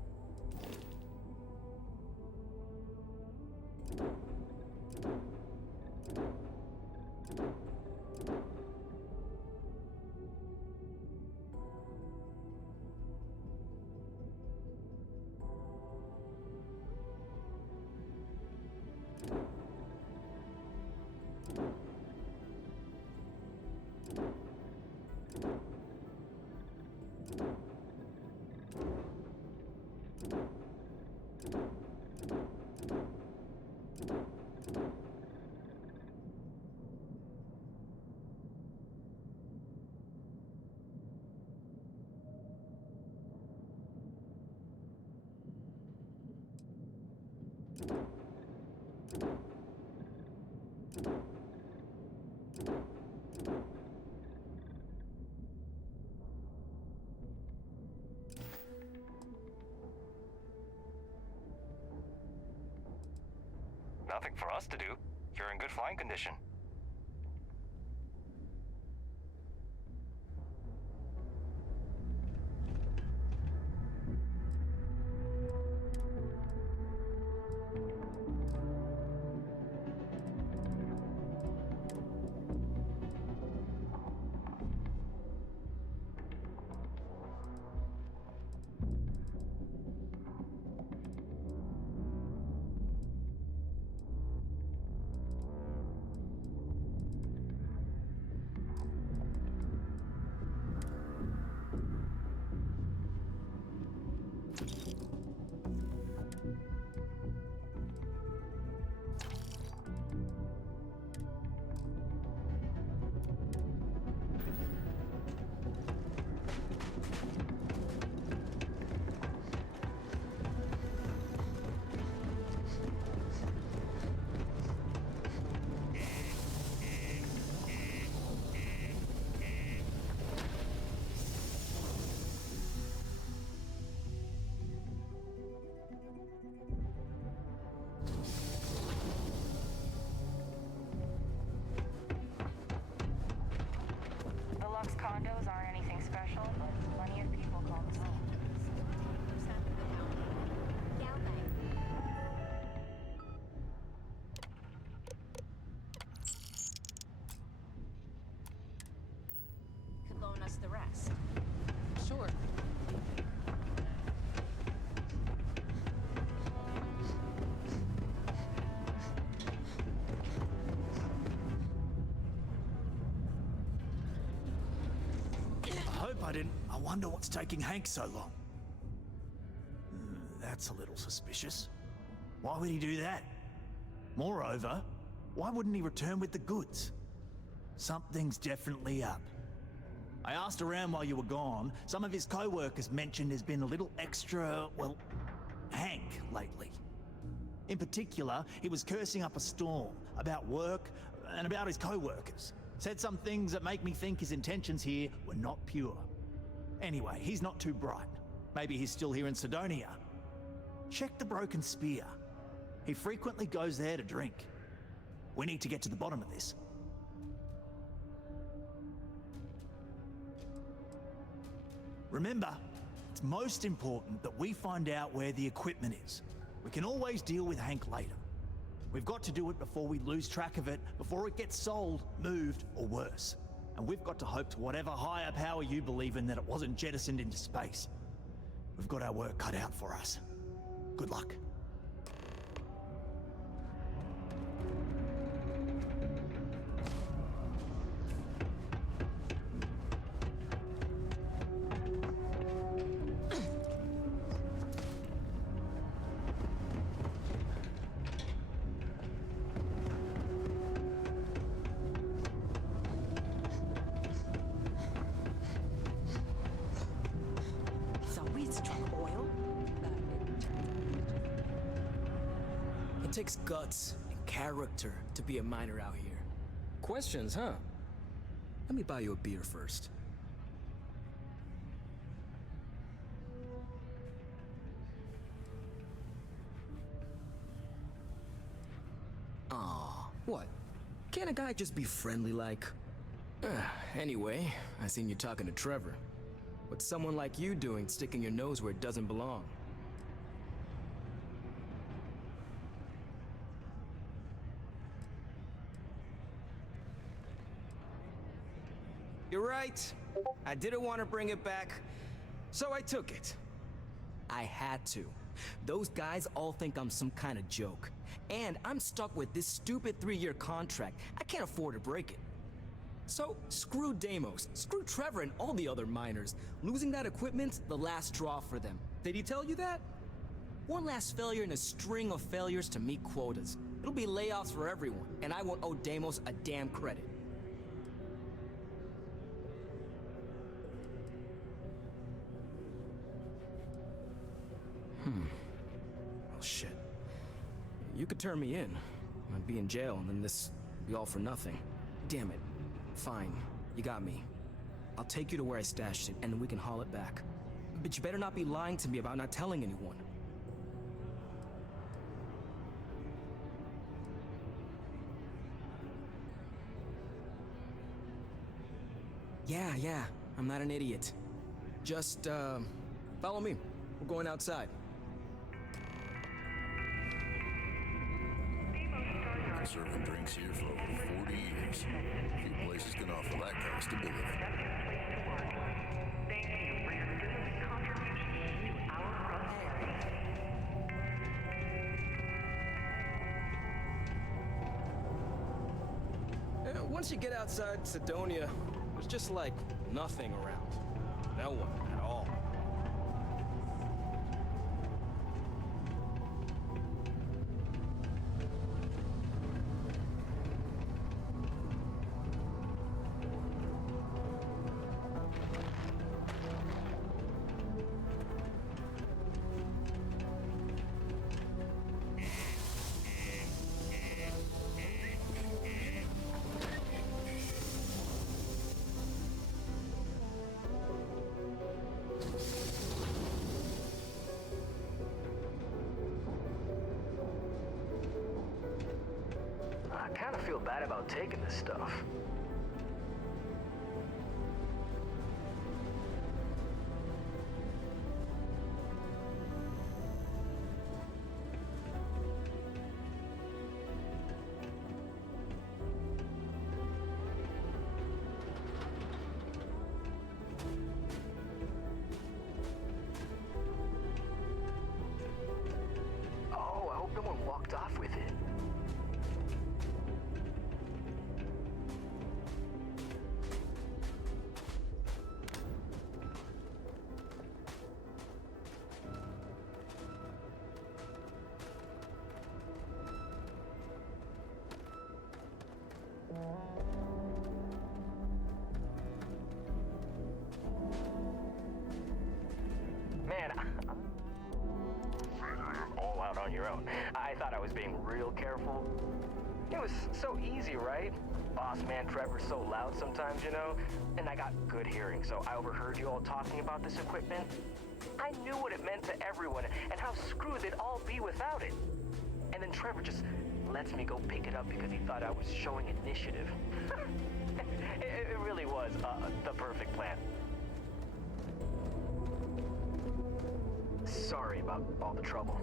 Nothing for us to do. You're in good flying condition. hope I didn't. I wonder what's taking Hank so long. That's a little suspicious. Why would he do that? Moreover, why wouldn't he return with the goods? Something's definitely up. I asked around while you were gone. Some of his co-workers mentioned there's been a little extra, well, Hank lately. In particular, he was cursing up a storm about work and about his co-workers. Said some things that make me think his intentions here were not pure. Anyway, he's not too bright. Maybe he's still here in Sidonia. Check the Broken Spear. He frequently goes there to drink. We need to get to the bottom of this. Remember, it's most important that we find out where the equipment is. We can always deal with Hank later. We've got to do it before we lose track of it, before it gets sold, moved, or worse. And we've got to hope to whatever higher power you believe in that it wasn't jettisoned into space. We've got our work cut out for us. Good luck. It takes guts and character to be a miner out here. Questions, huh? Let me buy you a beer first. Aw, what? Can't a guy just be friendly like? Anyway, I seen you talking to Trevor. What's someone like you doing sticking your nose where it doesn't belong? You're right. I didn't want to bring it back, so I took it. I had to. Those guys all think I'm some kind of joke. And I'm stuck with this stupid 3-year contract. I can't afford to break it. So, screw Deimos, screw Trevor and all the other miners. Losing that equipment's the last straw for them. Did he tell you that? One last failure in a string of failures to meet quotas. It'll be layoffs for everyone, and I won't owe Deimos a damn credit. Well, shit. You could turn me in. I'd be in jail, and then this would be all for nothing. Damn it. Fine. You got me. I'll take you to where I stashed it, and then we can haul it back. But you better not be lying to me about not telling anyone. Yeah. I'm not an idiot. Just, follow me. We're going outside. Been serving drinks here for over 40 years. Few places can offer that kind of stability. Thank you for your specific contributions to our prosperity. Once you get outside Sidonia, there's just like nothing around. No one at all. I kind of feel bad about taking this stuff. Oh, I hope no one walked off with it. it was so easy, right? Boss man Trevor's so loud sometimes, you know? And I got good hearing, so I overheard you all talking about this equipment. I knew what it meant to everyone and how screwed they'd all be without it. And then Trevor just lets me go pick it up because he thought I was showing initiative. It really was the perfect plan. Sorry about all the trouble.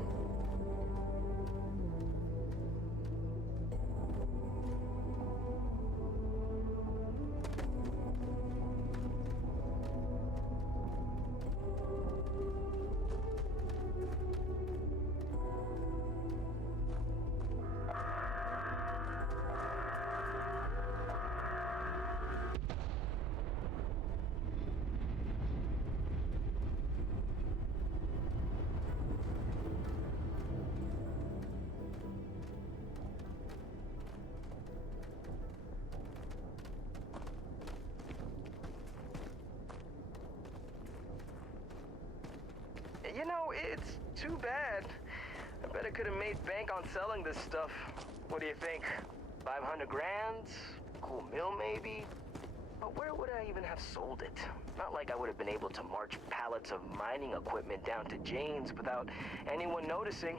You know, it's too bad. I bet I could have made bank on selling this stuff. What do you think? 500 grand? Cool meal, maybe? But where would I even have sold it? Not like I would have been able to march pallets of mining equipment down to Jane's without anyone noticing.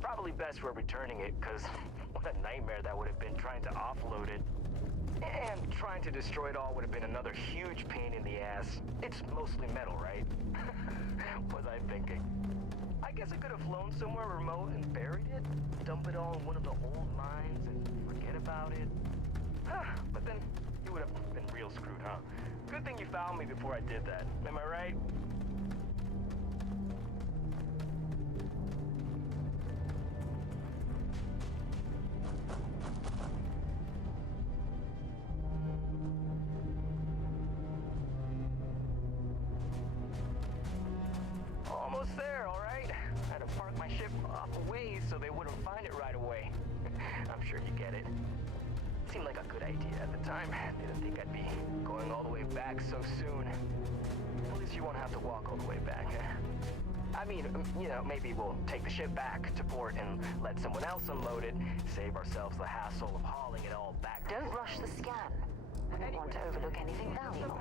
Probably best we're returning it, because what a nightmare that would have been trying to offload it. And trying to destroy it all would have been another huge pain in the ass. It's mostly metal, right? Was I thinking? I guess I could have flown somewhere remote and buried it, dump it all in one of the old mines and forget about it. But then you would have been real screwed, huh? Good thing you found me before I did that. Am I right? Almost there, all right? I had to park my ship off a ways so they wouldn't find it right away. I'm sure you get it. Seemed like a good idea at the time. Didn't think I'd be going all the way back so soon. At least you won't have to walk all the way back. I mean, you know, maybe we'll take the ship back to port and let someone else unload it, save ourselves the hassle of hauling it all back. Don't rush the scan. I don't want to overlook anything valuable.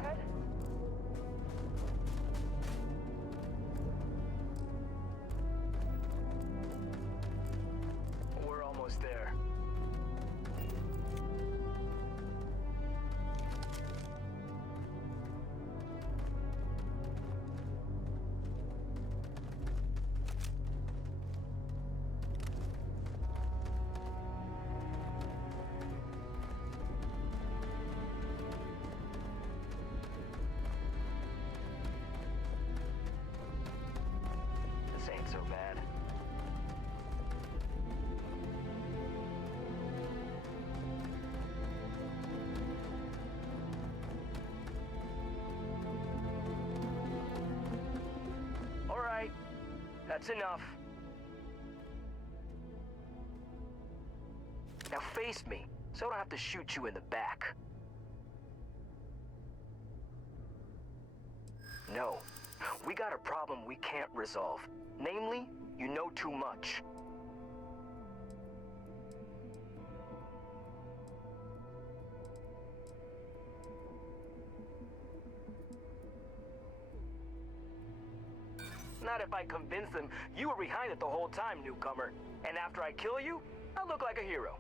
We're almost there. This ain't so bad. All right, that's enough. Now face me, so I don't have to shoot you in the back. No, we got a problem we can't resolve. Namely, you know too much. Not if I convince them you were behind it the whole time, newcomer. And after I kill you, I'll look like a hero.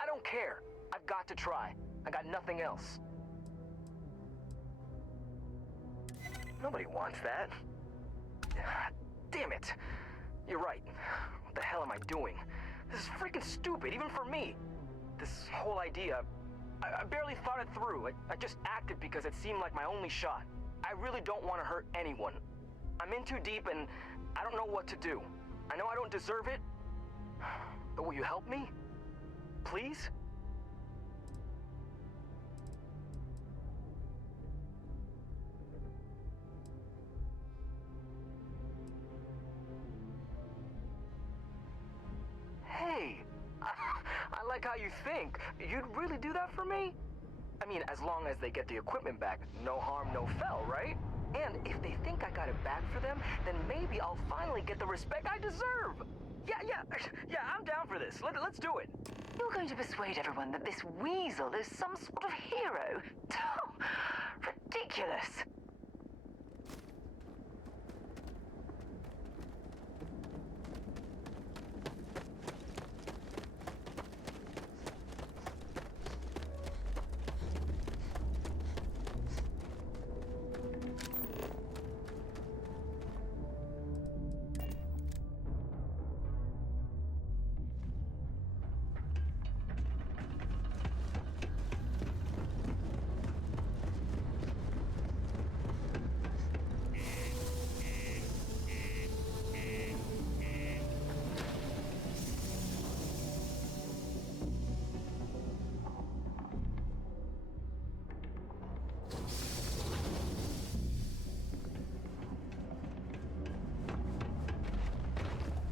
I don't care. I've got to try. I got nothing else. Nobody wants that. Damn it. You're right. What the hell am I doing? This is freaking stupid, even for me. This whole idea, I barely thought it through. I just acted because it seemed like my only shot. I really don't want to hurt anyone. I'm in too deep and I don't know what to do. I know I don't deserve it, but will you help me? Please? Hey, I like how you think. You'd really do that for me? I mean, as long as they get the equipment back, no harm, no foul, right? And if they think I got it back for them, then maybe I'll finally get the respect I deserve. Yeah, I'm down for this. Let's do it. You're going to persuade everyone that this weasel is some sort of hero? Ridiculous.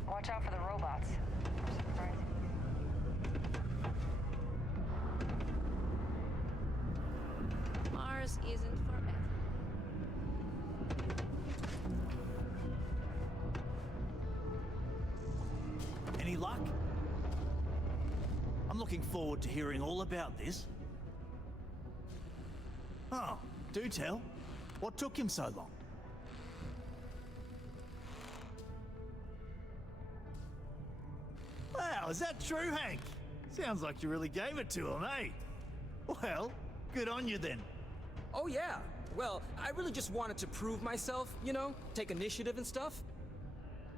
Watch out for the robots. Mars isn't forever. Any luck? I'm looking forward to hearing all about this. Oh, do tell. What took him so long? Wow, is that true, Hank? Sounds like you really gave it to him, eh? Well, good on you then. Oh yeah. Well, I really just wanted to prove myself, you know, take initiative and stuff.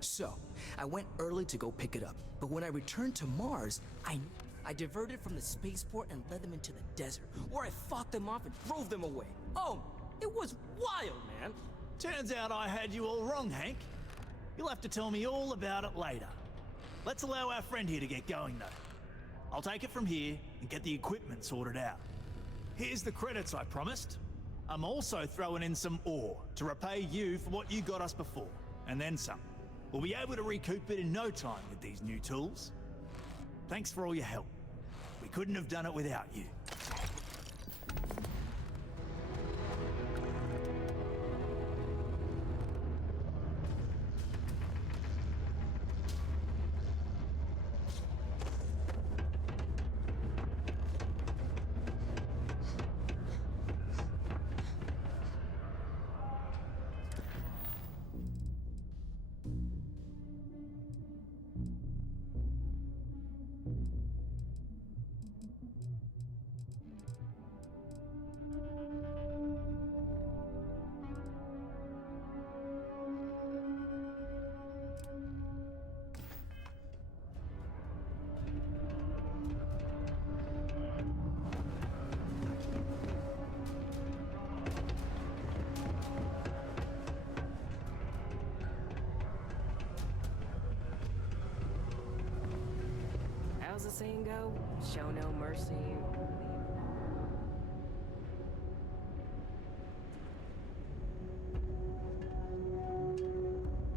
So, I went early to go pick it up, but when I returned to Mars, I diverted from the spaceport and led them into the desert, where I fought them off and drove them away. Oh, it was wild, man. Turns out I had you all wrong, Hank. You'll have to tell me all about it later. Let's allow our friend here to get going, though. I'll take it from here and get the equipment sorted out. Here's the credits I promised. I'm also throwing in some ore to repay you for what you got us before, and then some. We'll be able to recoup it in no time with these new tools. Thanks for all your help. We couldn't have done it without you. How's the saying go? Show no mercy.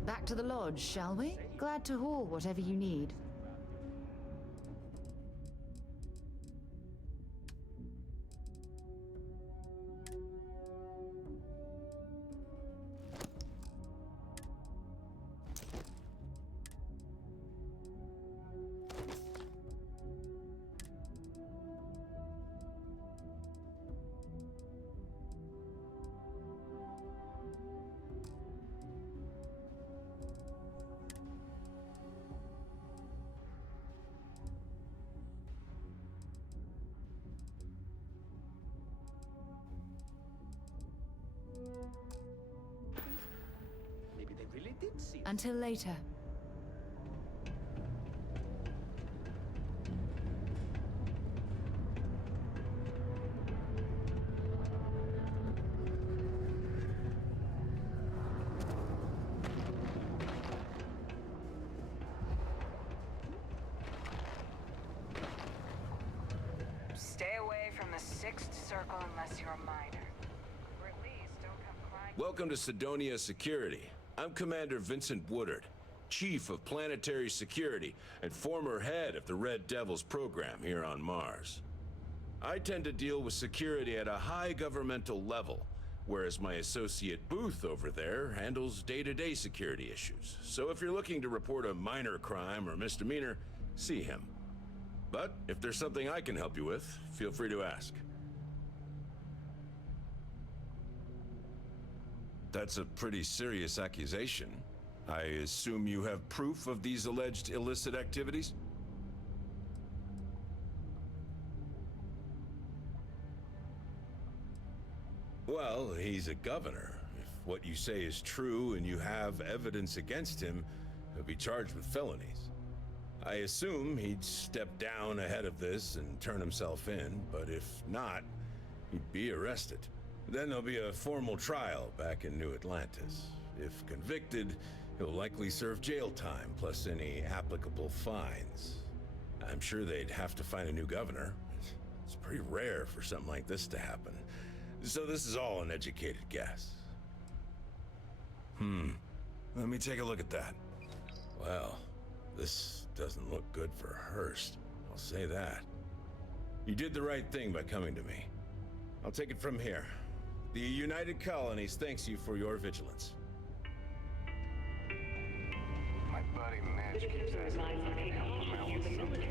Back to the lodge, shall we? Glad to haul whatever you need. Until later. Stay away from the Sixth Circle unless you're a minor. Or at least don't come crying. Welcome to Sidonia Security. I'm Commander Vincent Woodard, Chief of Planetary Security and former head of the Red Devils program here on Mars. I tend to deal with security at a high governmental level, whereas my associate Booth over there handles day-to-day security issues. So if you're looking to report a minor crime or misdemeanor, see him. But if there's something I can help you with, feel free to ask. That's a pretty serious accusation. I assume you have proof of these alleged illicit activities? Well, he's a governor. If what you say is true and you have evidence against him, he'll be charged with felonies. I assume he'd step down ahead of this and turn himself in, but if not, he'd be arrested. Then there'll be a formal trial back in New Atlantis. If convicted, he'll likely serve jail time plus any applicable fines. I'm sure they'd have to find a new governor. It's pretty rare for something like this to happen. So this is all an educated guess. Let me take a look at that. Well, this doesn't look good for Hurst. I'll say that. You did the right thing by coming to me. I'll take it from here. The United Colonies thanks you for your vigilance. My buddy Mitch keeps asking if I can help him out with something.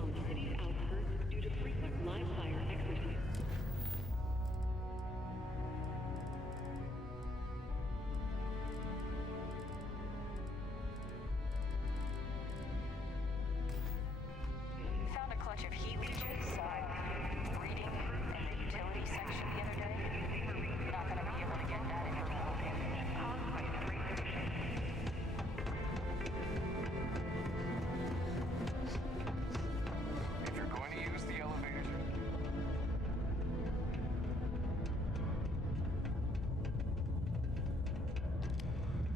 On the city's outskirts due to frequent live fire exercises. Found a clutch of heat leeches, breeding in the utility section the other day. Not gonna be able to get that info. Caused by spray pollution. If you're going to use the elevator,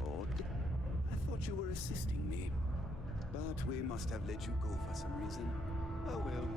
Odd. I thought you were assisting me. But we must have let you go for some reason. Oh well.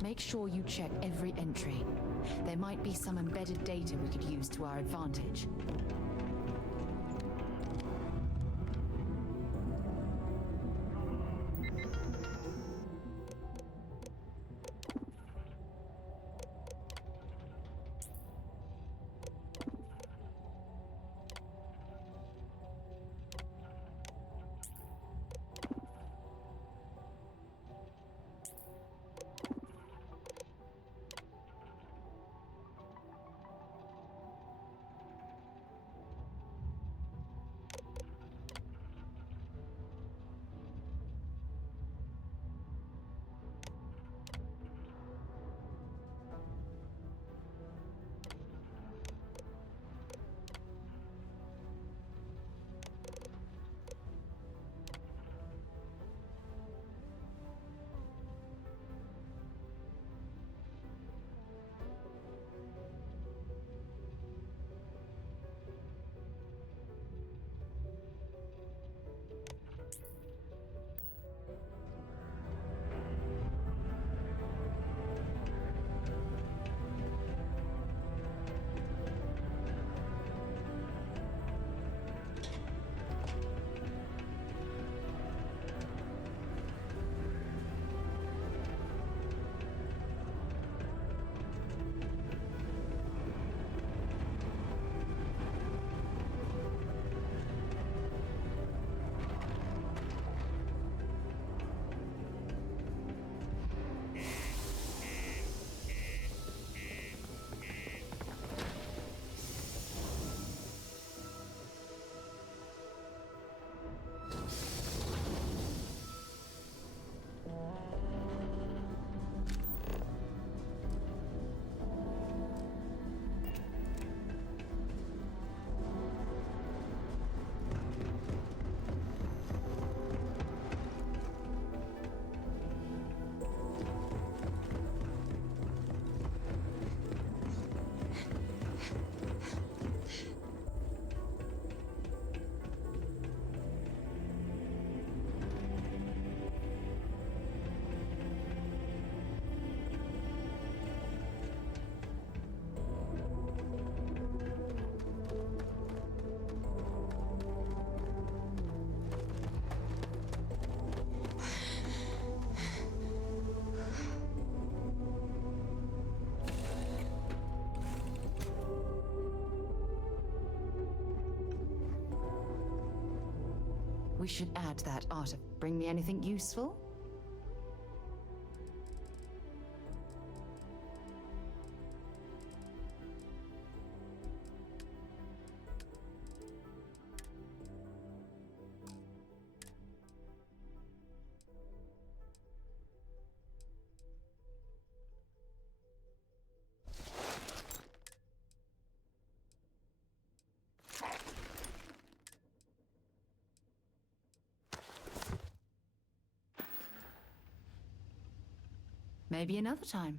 Make sure you check every entry. There might be some embedded data we could use to our advantage. We should add that artifact. Bring me anything useful? Maybe another time.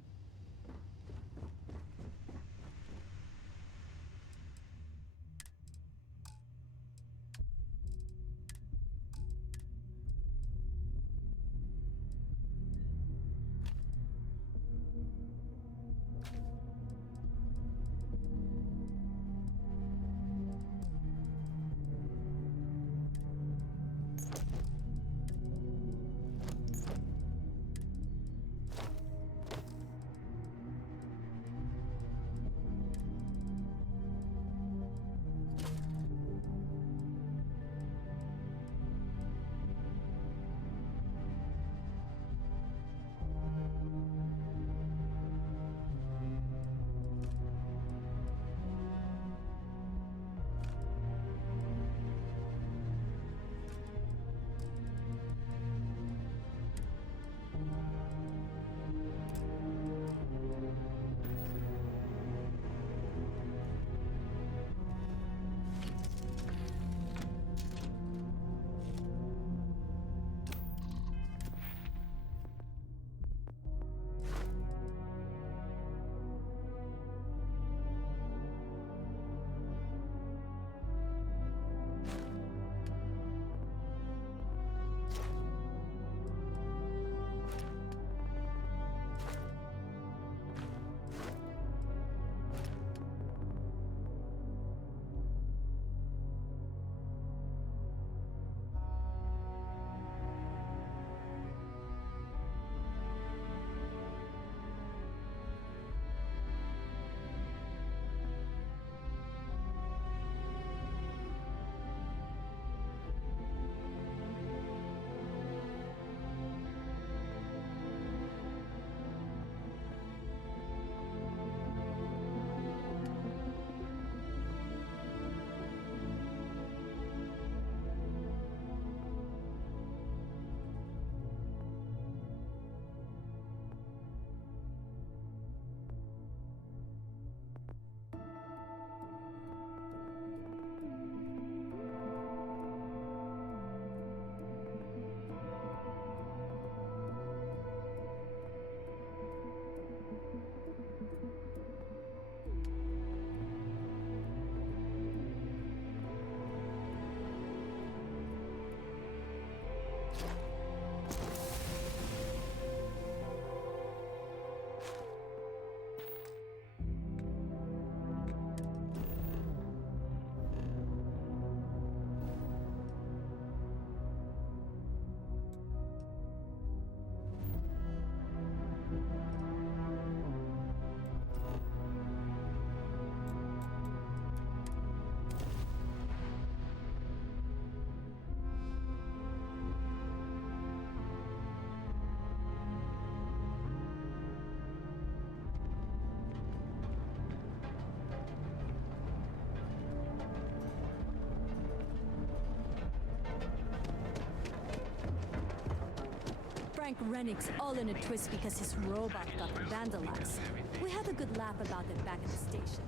Rennick's all in a twist because his robot got vandalized. We had a good laugh about it back at the station.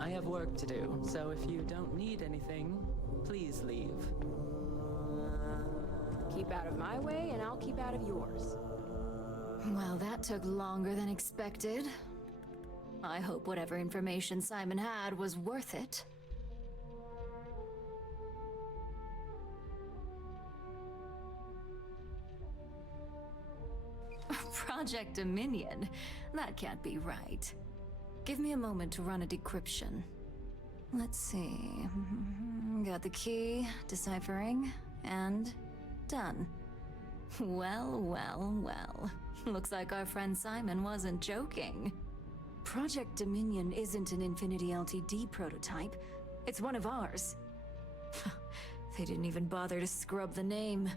I have work to do, so if you don't need anything, please leave. Keep out of my way, and I'll keep out of yours. Well, that took longer than expected. I hope whatever information Simon had was worth it. Project Dominion? That can't be right. Give me a moment to run a decryption. Let's see. Got the key, deciphering, and done. Well, well, well. Looks like our friend Simon wasn't joking. Project Dominion isn't an Infinity Ltd prototype. It's one of ours. They didn't even bother to scrub the name,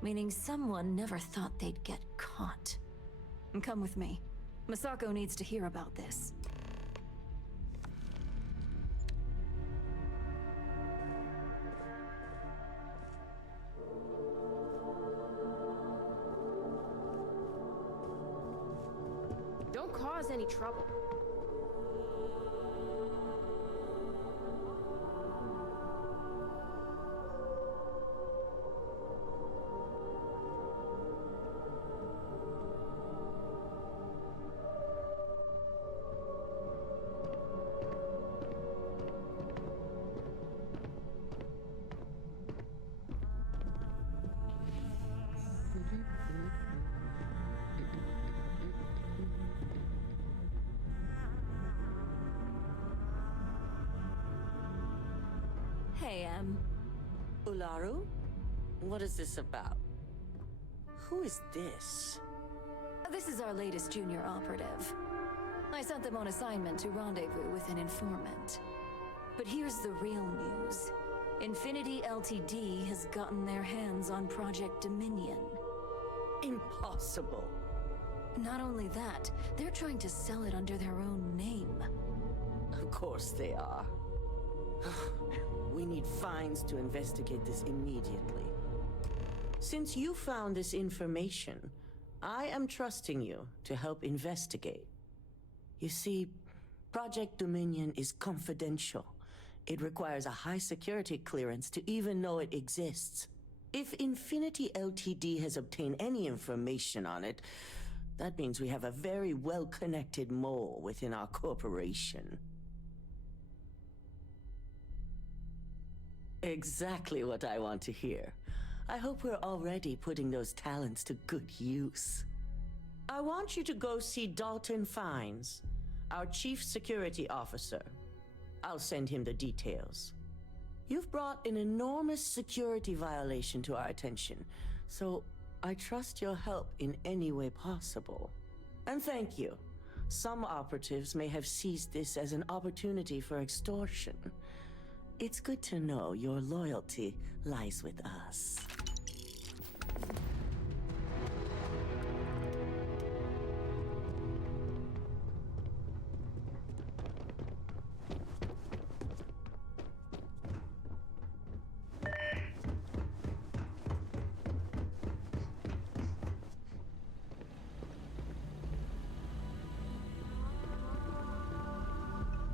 meaning someone never thought they'd get caught. Come with me. Masako needs to hear about this. Don't cause any trouble. Hey, Ularu? What is this about? Who is this? This is our latest junior operative. I sent them on assignment to rendezvous with an informant. But here's the real news. Infinity Ltd has gotten their hands on Project Dominion. Impossible. Not only that, they're trying to sell it under their own name. Of course they are. We need fines to investigate this immediately. Since you found this information, I am trusting you to help investigate. You see, Project Dominion is confidential. It requires a high security clearance to even know it exists. If Infinity Ltd has obtained any information on it, that means we have a very well-connected mole within our corporation. Exactly what I want to hear. I hope we're already putting those talents to good use. I want you to go see Dalton Fines, our Chief Security Officer. I'll send him the details. You've brought an enormous security violation to our attention, so I trust your help in any way possible. And thank you. Some operatives may have seized this as an opportunity for extortion. It's good to know your loyalty lies with us.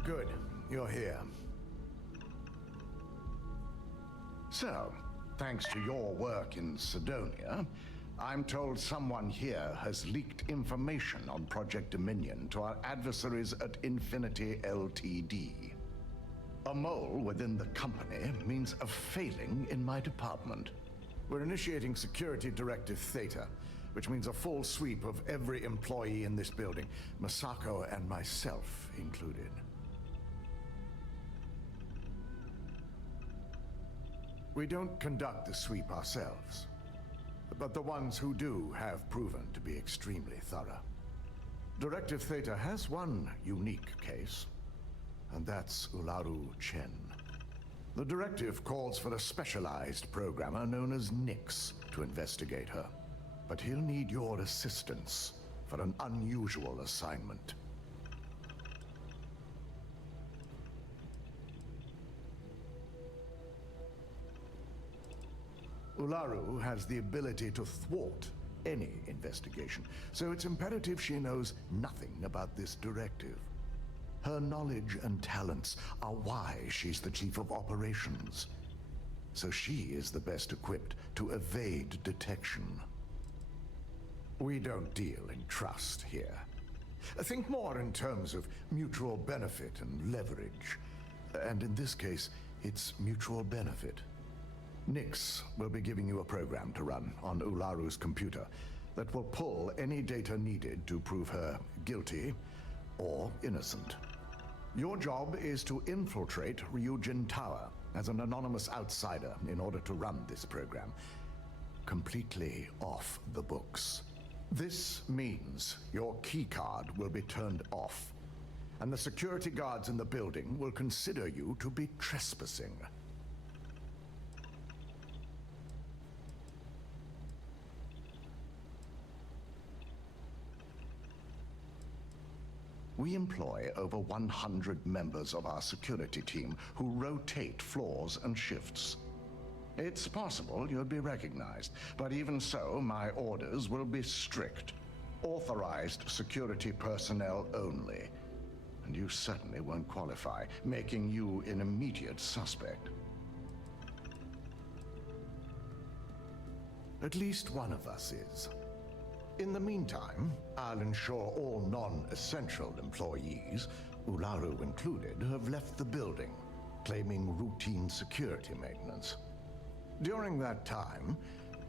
Good, you're here. So, thanks to your work in Sidonia, I'm told someone here has leaked information on Project Dominion to our adversaries at Infinity Ltd. A mole within the company means a failing in my department. We're initiating Security Directive Theta, which means a full sweep of every employee in this building, Masako and myself included. We don't conduct the sweep ourselves, but the ones who do have proven to be extremely thorough. Directive Theta has one unique case, and that's Ularu Chen. The directive calls for a specialized programmer known as Nix to investigate her, but he'll need your assistance for an unusual assignment. Ularu has the ability to thwart any investigation, so it's imperative she knows nothing about this directive. Her knowledge and talents are why she's the Chief of Operations, so she is the best equipped to evade detection. We don't deal in trust here. Think more in terms of mutual benefit and leverage, and in this case, it's mutual benefit. Nix will be giving you a program to run on Ularu's computer that will pull any data needed to prove her guilty or innocent. Your job is to infiltrate Ryujin Tower as an anonymous outsider in order to run this program completely off the books. This means your keycard will be turned off, and the security guards in the building will consider you to be trespassing. We employ over 100 members of our security team who rotate floors and shifts. It's possible you'd be recognized, but even so, my orders will be strict. Authorized security personnel only. And you certainly won't qualify, making you an immediate suspect. At least one of us is. In the meantime, I'll ensure all non-essential employees, Ularu included, have left the building, claiming routine security maintenance. During that time,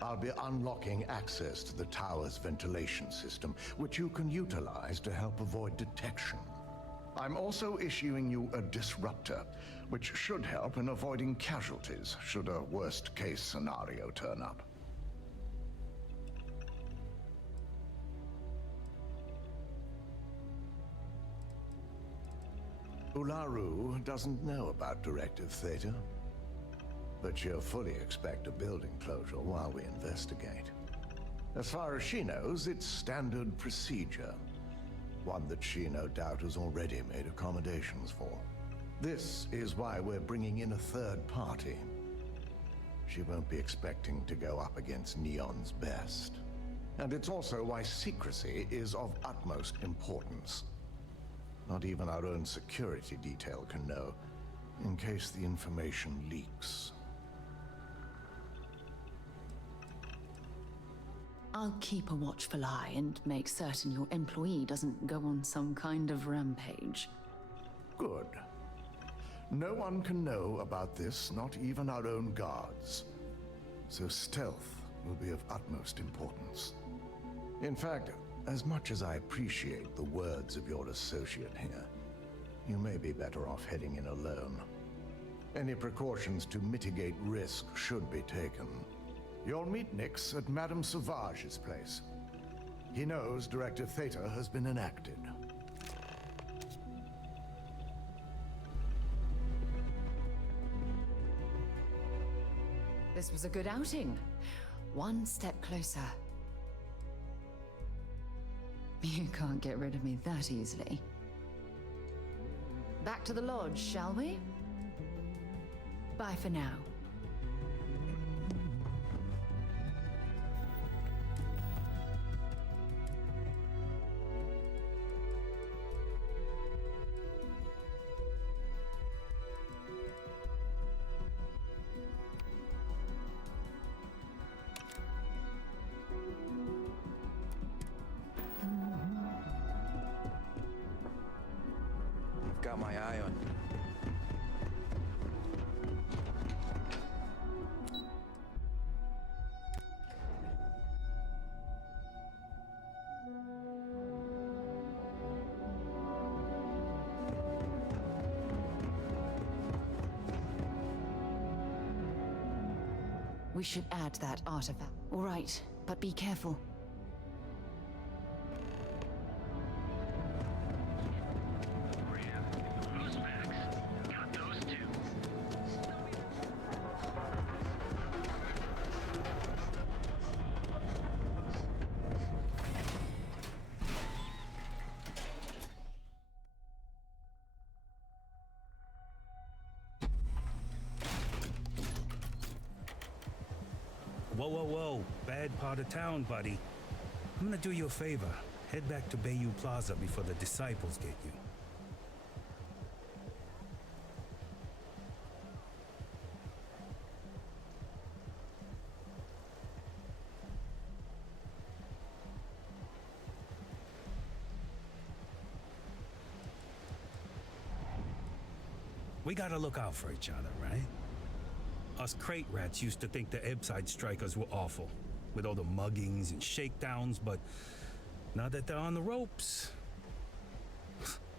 I'll be unlocking access to the tower's ventilation system, which you can utilize to help avoid detection. I'm also issuing you a disruptor, which should help in avoiding casualties should a worst-case scenario turn up. Ularu doesn't know about Directive Theta, but she'll fully expect a building closure while we investigate. As far as she knows, it's standard procedure, one that she no doubt has already made accommodations for. This is why we're bringing in a third party. She won't be expecting to go up against Neon's best. And it's also why secrecy is of utmost importance. Not even our own security detail can know, in case the information leaks. I'll keep a watchful eye and make certain your employee doesn't go on some kind of rampage. Good. No one can know about this, not even our own guards. So stealth will be of utmost importance. In fact, as much as I appreciate the words of your associate here, you may be better off heading in alone. Any precautions to mitigate risk should be taken. You'll meet Nix at Madame Sauvage's place. He knows Directive Theta has been enacted. This was a good outing. One step closer. You can't get rid of me that easily. Back to the lodge, shall we? Bye for now. Got my eye on you. We should add that artifact. All right, but be careful. Whoa, whoa, whoa. Bad part of town, buddy. I'm gonna do you a favor. Head back to Bayou Plaza before the disciples get you. We gotta look out for each other, right? Us crate rats used to think the Ebside strikers were awful. with all the muggings and shakedowns, but now that they're on the ropes,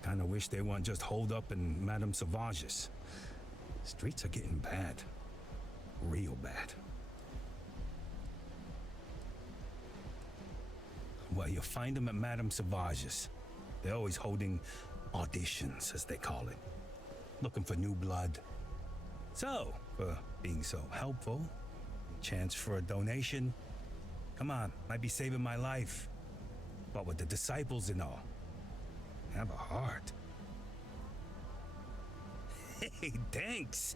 kinda wish they weren't just holed up in Madame Sauvage's. Streets are getting bad. Real bad. Well, you'll find them at Madame Sauvage's. They're always holding auditions, as they call it. Looking for new blood. So, for being so helpful, chance for a donation. Come on, might be saving my life. But with the disciples and all, have a heart. Hey, thanks.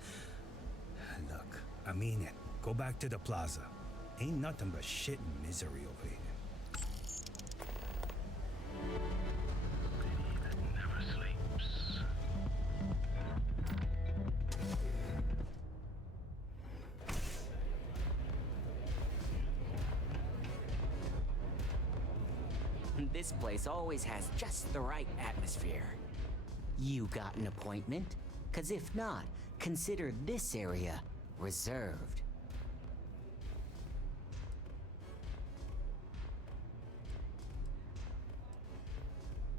Look, I mean it. Go back to the plaza. Ain't nothing but shit and misery over here. Never sleeps. This place always has just the right atmosphere. You got an appointment? 'Cause if not, consider this area reserved.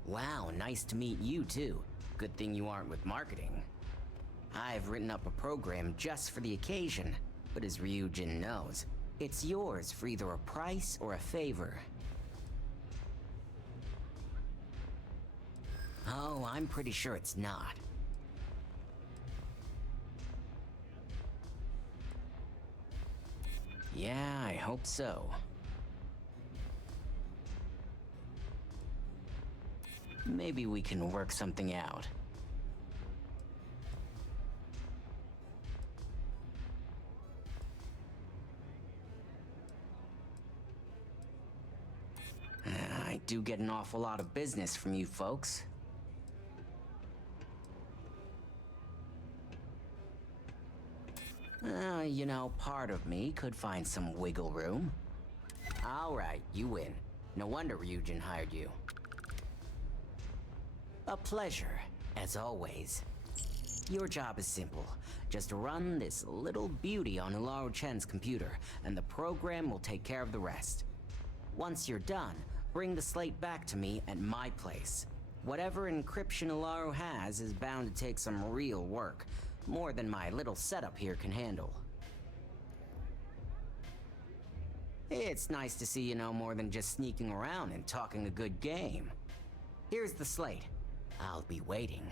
Wow, nice to meet you too. Good thing you aren't with marketing. I've written up a program just for the occasion, but as Ryujin knows, it's yours for either a price or a favor. Oh, I'm pretty sure it's not. Yeah, I hope so. Maybe we can work something out. I do get an awful lot of business from you folks. You know, part of me could find some wiggle room. All right, you win. No wonder Ryujin hired you. A pleasure, as always. Your job is simple. Just run this little beauty on Ularu Chen's computer, and the program will take care of the rest. Once you're done, bring the slate back to me at my place. Whatever encryption Ularu has is bound to take some real work. More than my little setup here can handle. It's nice to see you know more than just sneaking around and talking a good game. Here's the slate. I'll be waiting.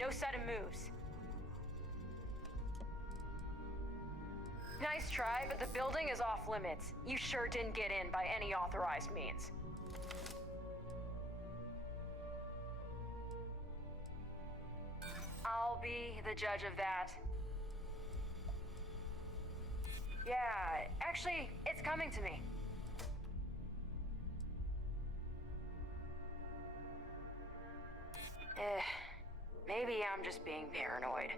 No sudden moves. Nice try, but the building is off limits. You sure didn't get in by any authorized means. I'll be the judge of that. Yeah, actually, it's coming to me. Maybe I'm just being paranoid.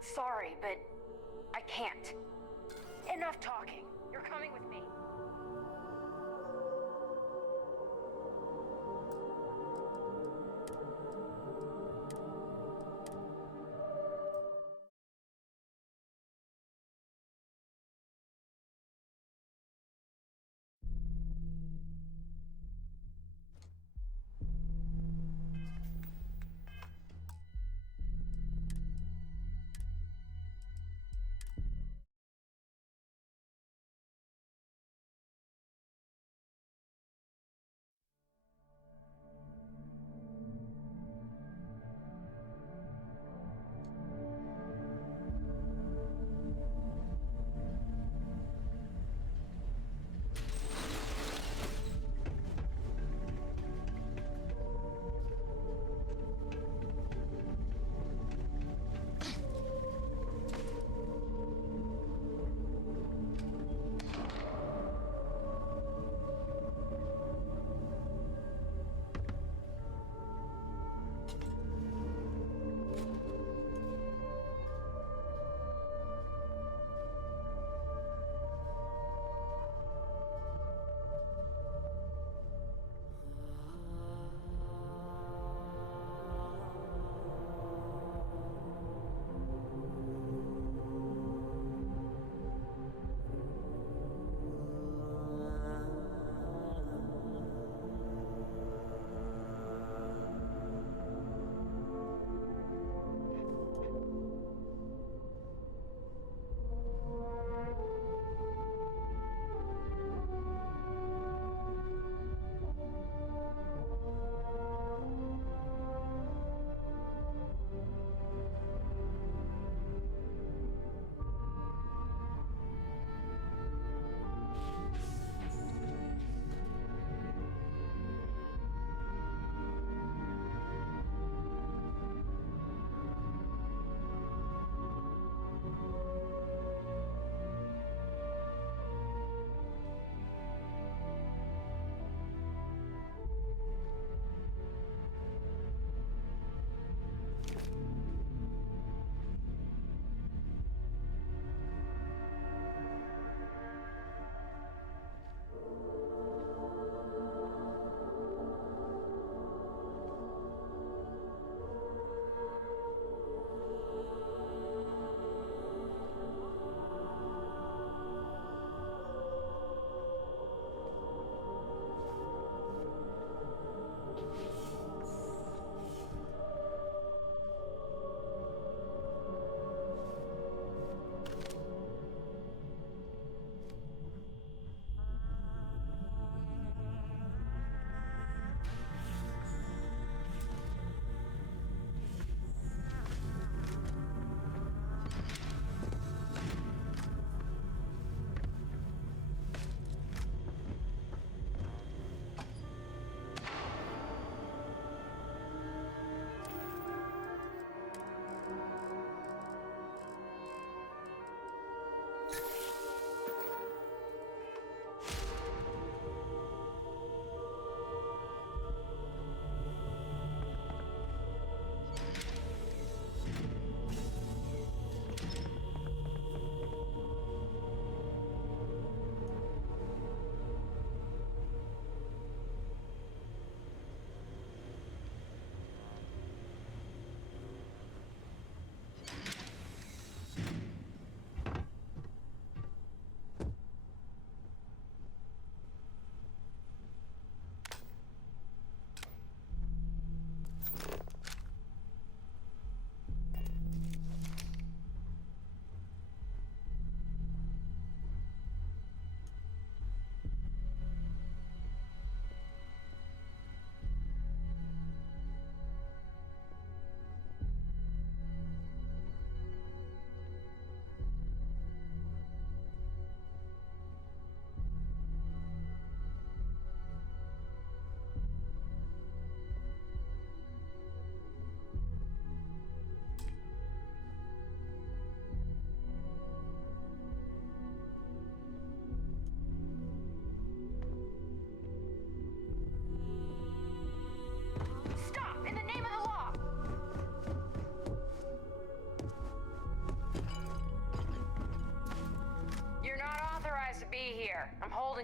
Sorry, but I can't. Enough talking. You're coming with me.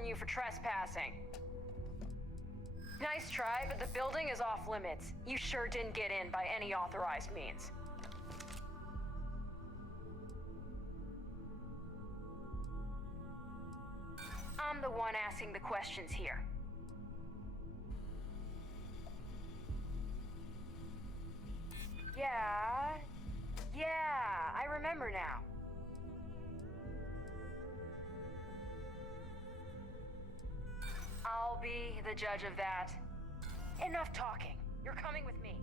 you for trespassing. Nice try, but the building is off limits. You sure didn't get in by any authorized means. I'm the one asking the questions here. Yeah, I remember now. I'll be the judge of that. Enough talking. You're coming with me.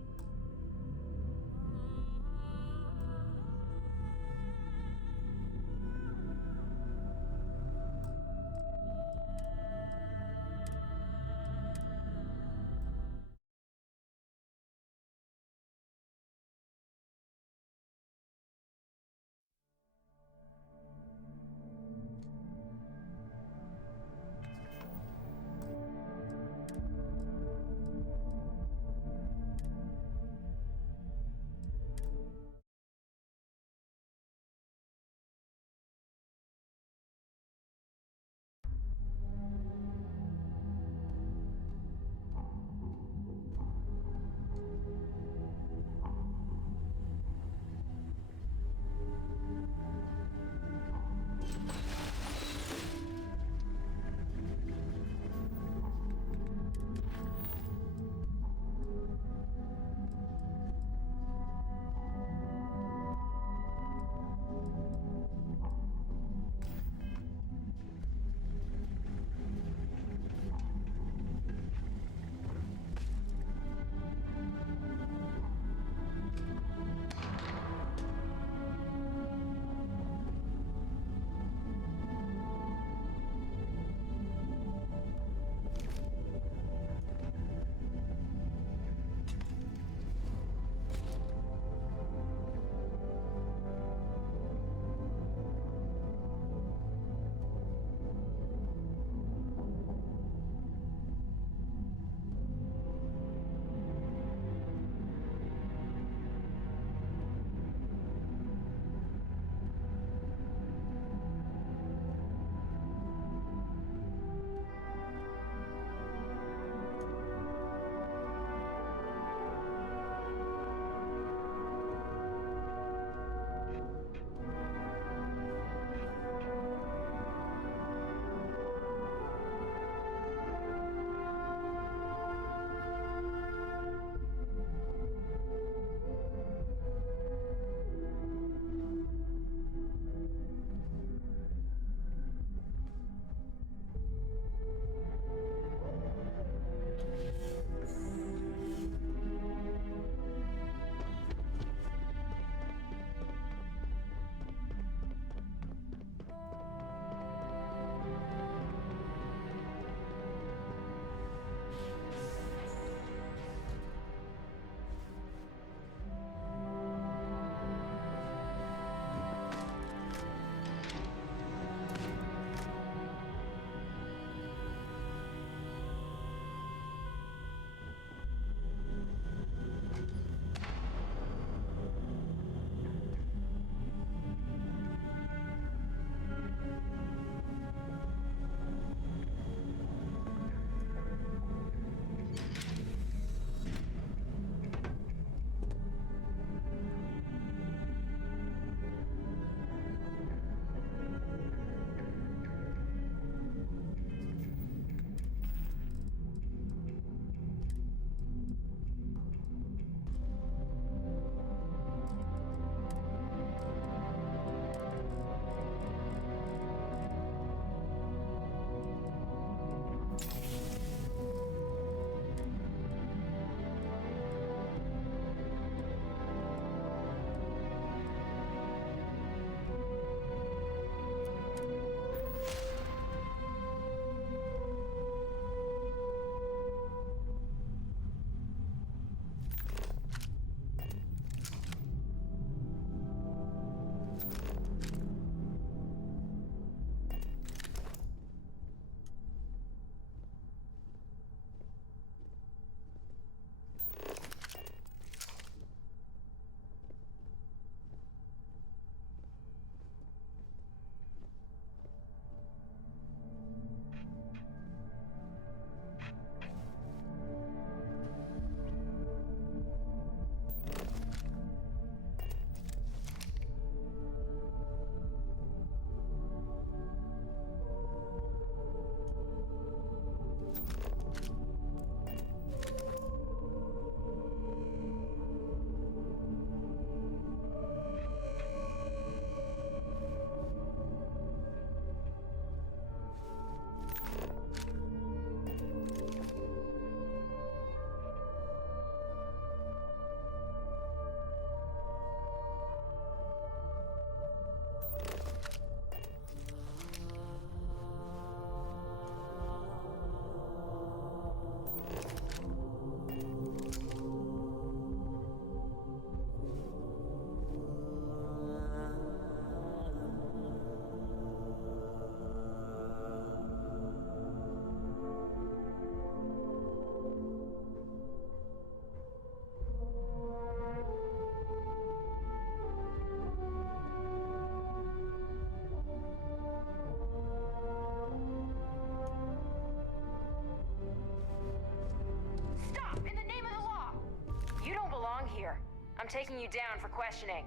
I'm taking you down for questioning.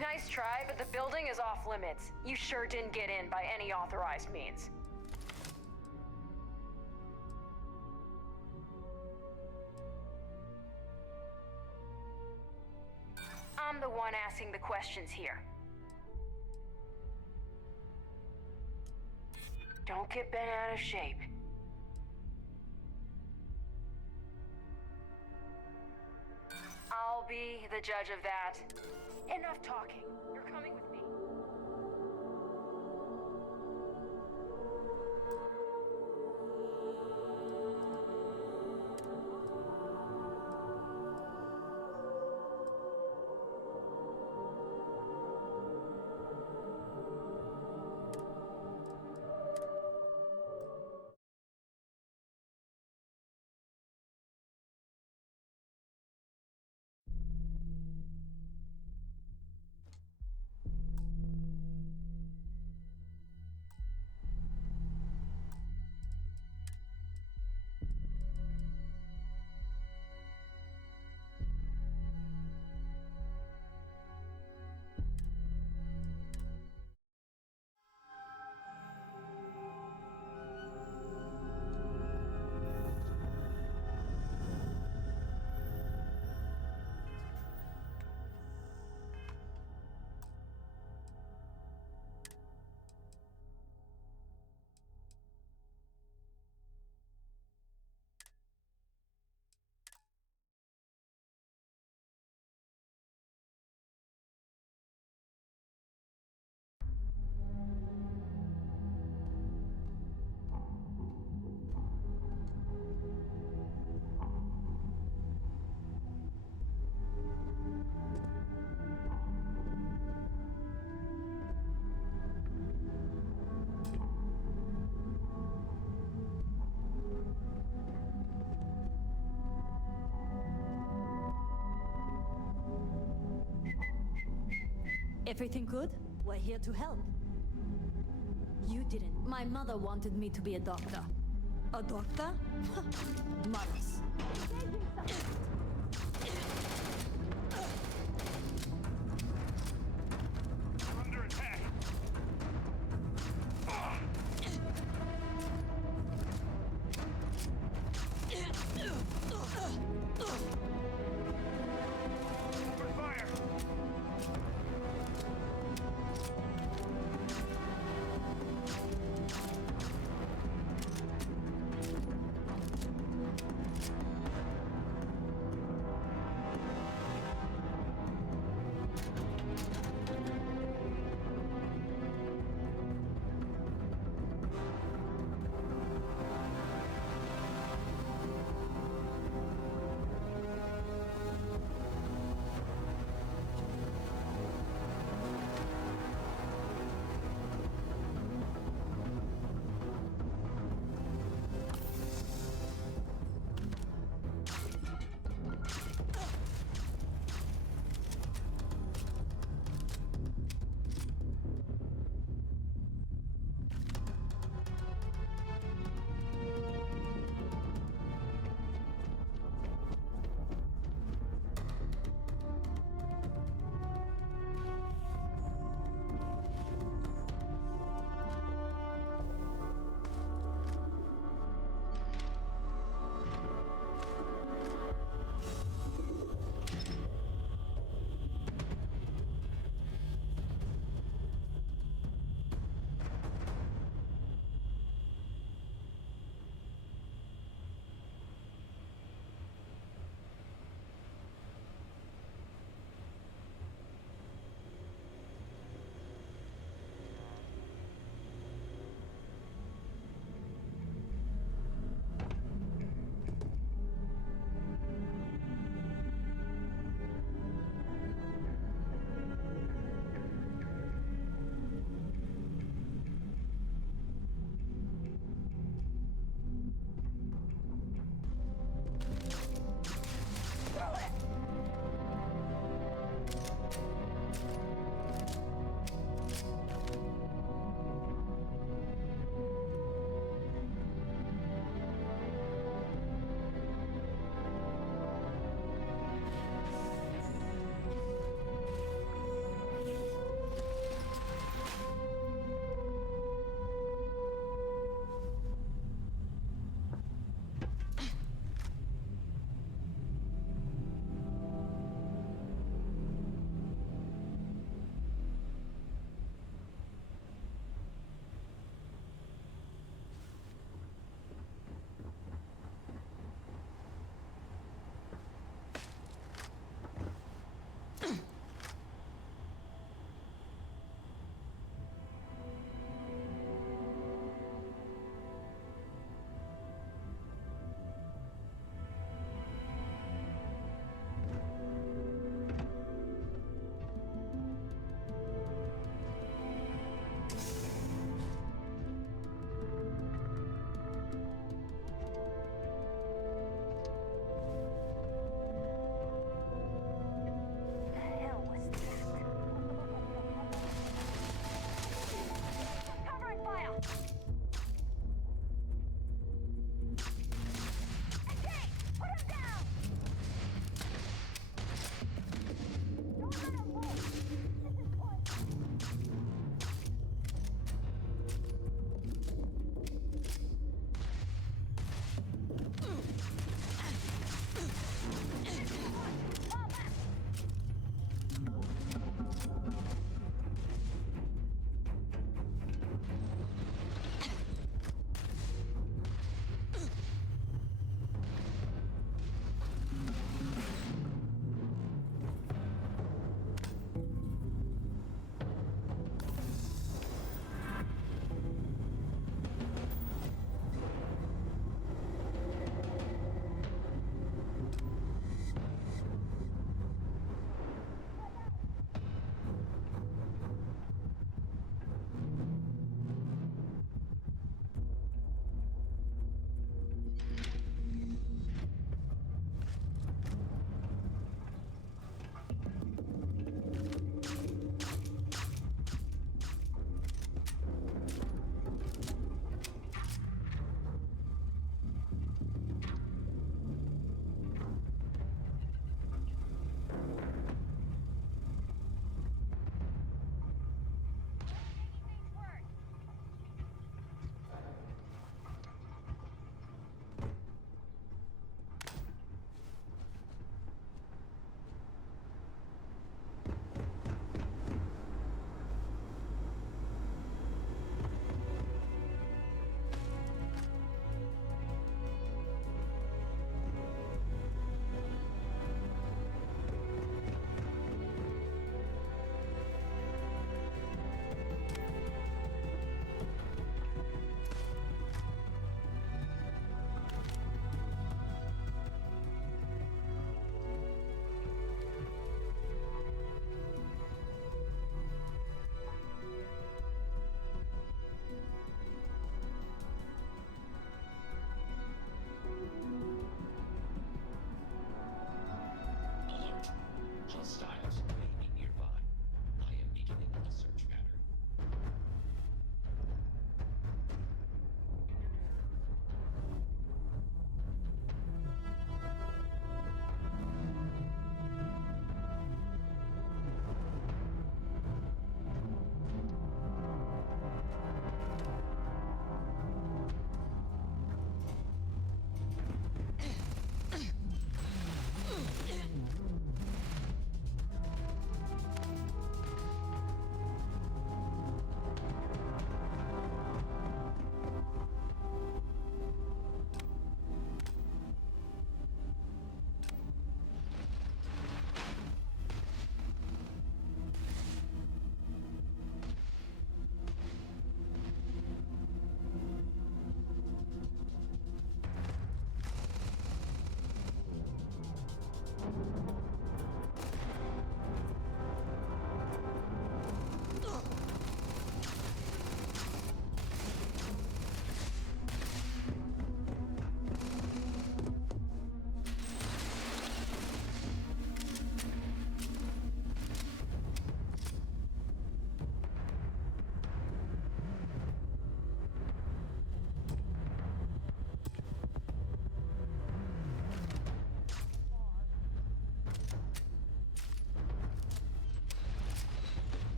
Nice try, but the building is off limits. You sure didn't get in by any authorized means. I'm the one asking the questions here. Don't get bent out of shape. I'll be the judge of that. Enough talking. You're coming with me. Everything good? We're here to help. You didn't. My mother wanted me to be a doctor. A doctor? Mothers. Under attack. Open fire.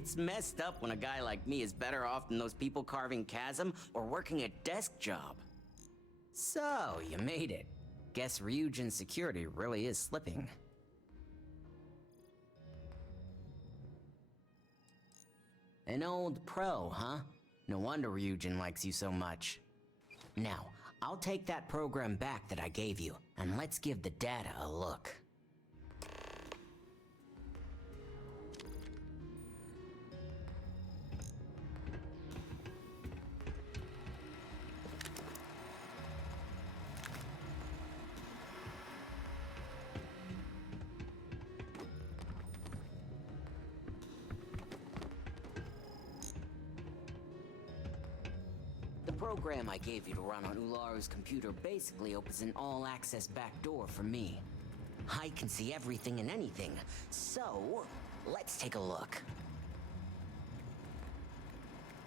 It's messed up when a guy like me is better off than those people carving chasm or working a desk job. So, you made it. Guess Ryujin's security really is slipping. An old pro, huh? No wonder Ryujin likes you so much. Now, I'll take that program back that I gave you, and let's give the data a look. The program I gave you to run on Ularu's computer basically opens an all-access backdoor for me. I can see everything and anything, so let's take a look.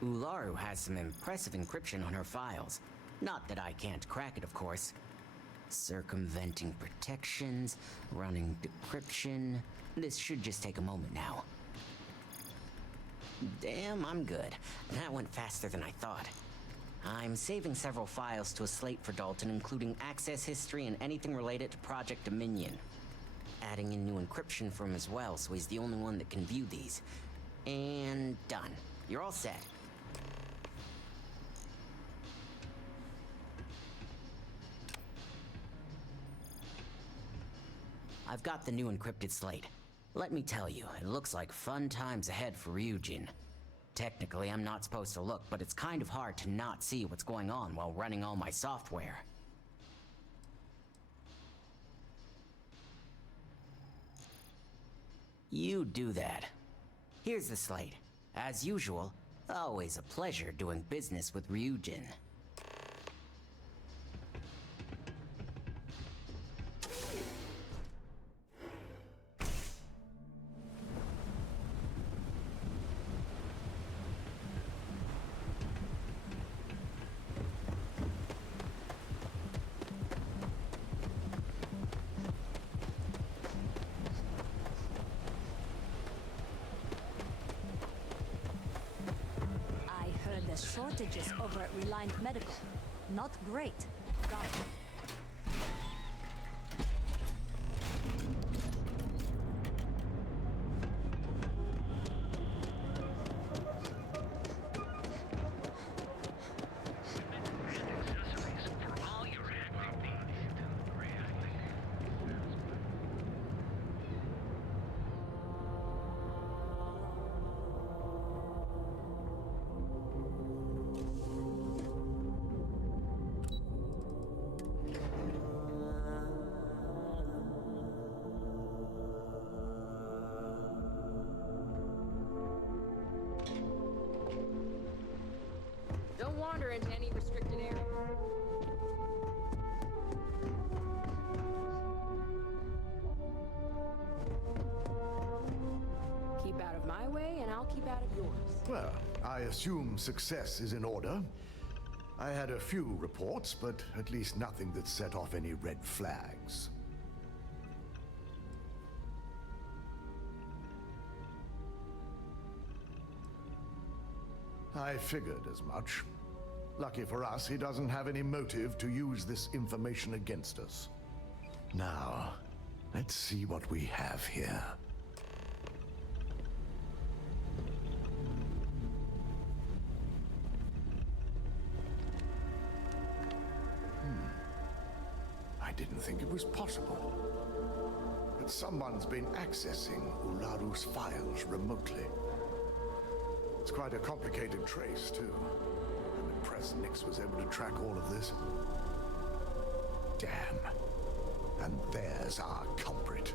Ularu has some impressive encryption on her files. Not that I can't crack it, of course. Circumventing protections, running decryption. This should just take a moment now. Damn, I'm good. That went faster than I thought. I'm saving several files to a slate for Dalton, including access history and anything related to Project Dominion. Adding in new encryption for him as well, so he's the only one that can view these. And done. You're all set. I've got the new encrypted slate. Let me tell you, it looks like fun times ahead for Ryujin. Technically, I'm not supposed to look, but it's kind of hard to not see what's going on while running all my software. You do that. Here's the slate. As usual, always a pleasure doing business with Ryujin. The shortages over at Reliant Medical. Not great. Got it. Don't wander into any restricted area. Keep out of my way, and I'll keep out of yours. Well, I assume success is in order. I had a few reports, but at least nothing that set off any red flags. I figured as much. Lucky for us, he doesn't have any motive to use this information against us. Now, let's see what we have here. I didn't think it was possible. But someone's been accessing Ularu's files remotely. It's quite a complicated trace, too. I'm impressed Nix was able to track all of this. Damn. And there's our culprit.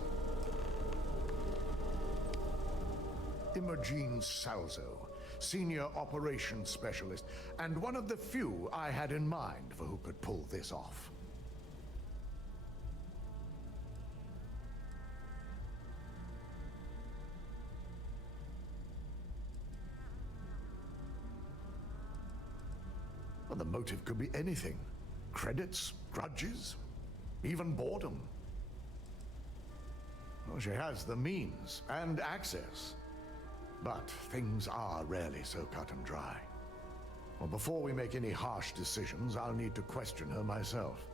Imogen Salzo, Senior Operations Specialist, and one of the few I had in mind for who could pull this off. Well, the motive could be anything. Credits, grudges, even boredom. Well, she has the means and access. But things are rarely so cut and dry. Well, before we make any harsh decisions, I'll need to question her myself.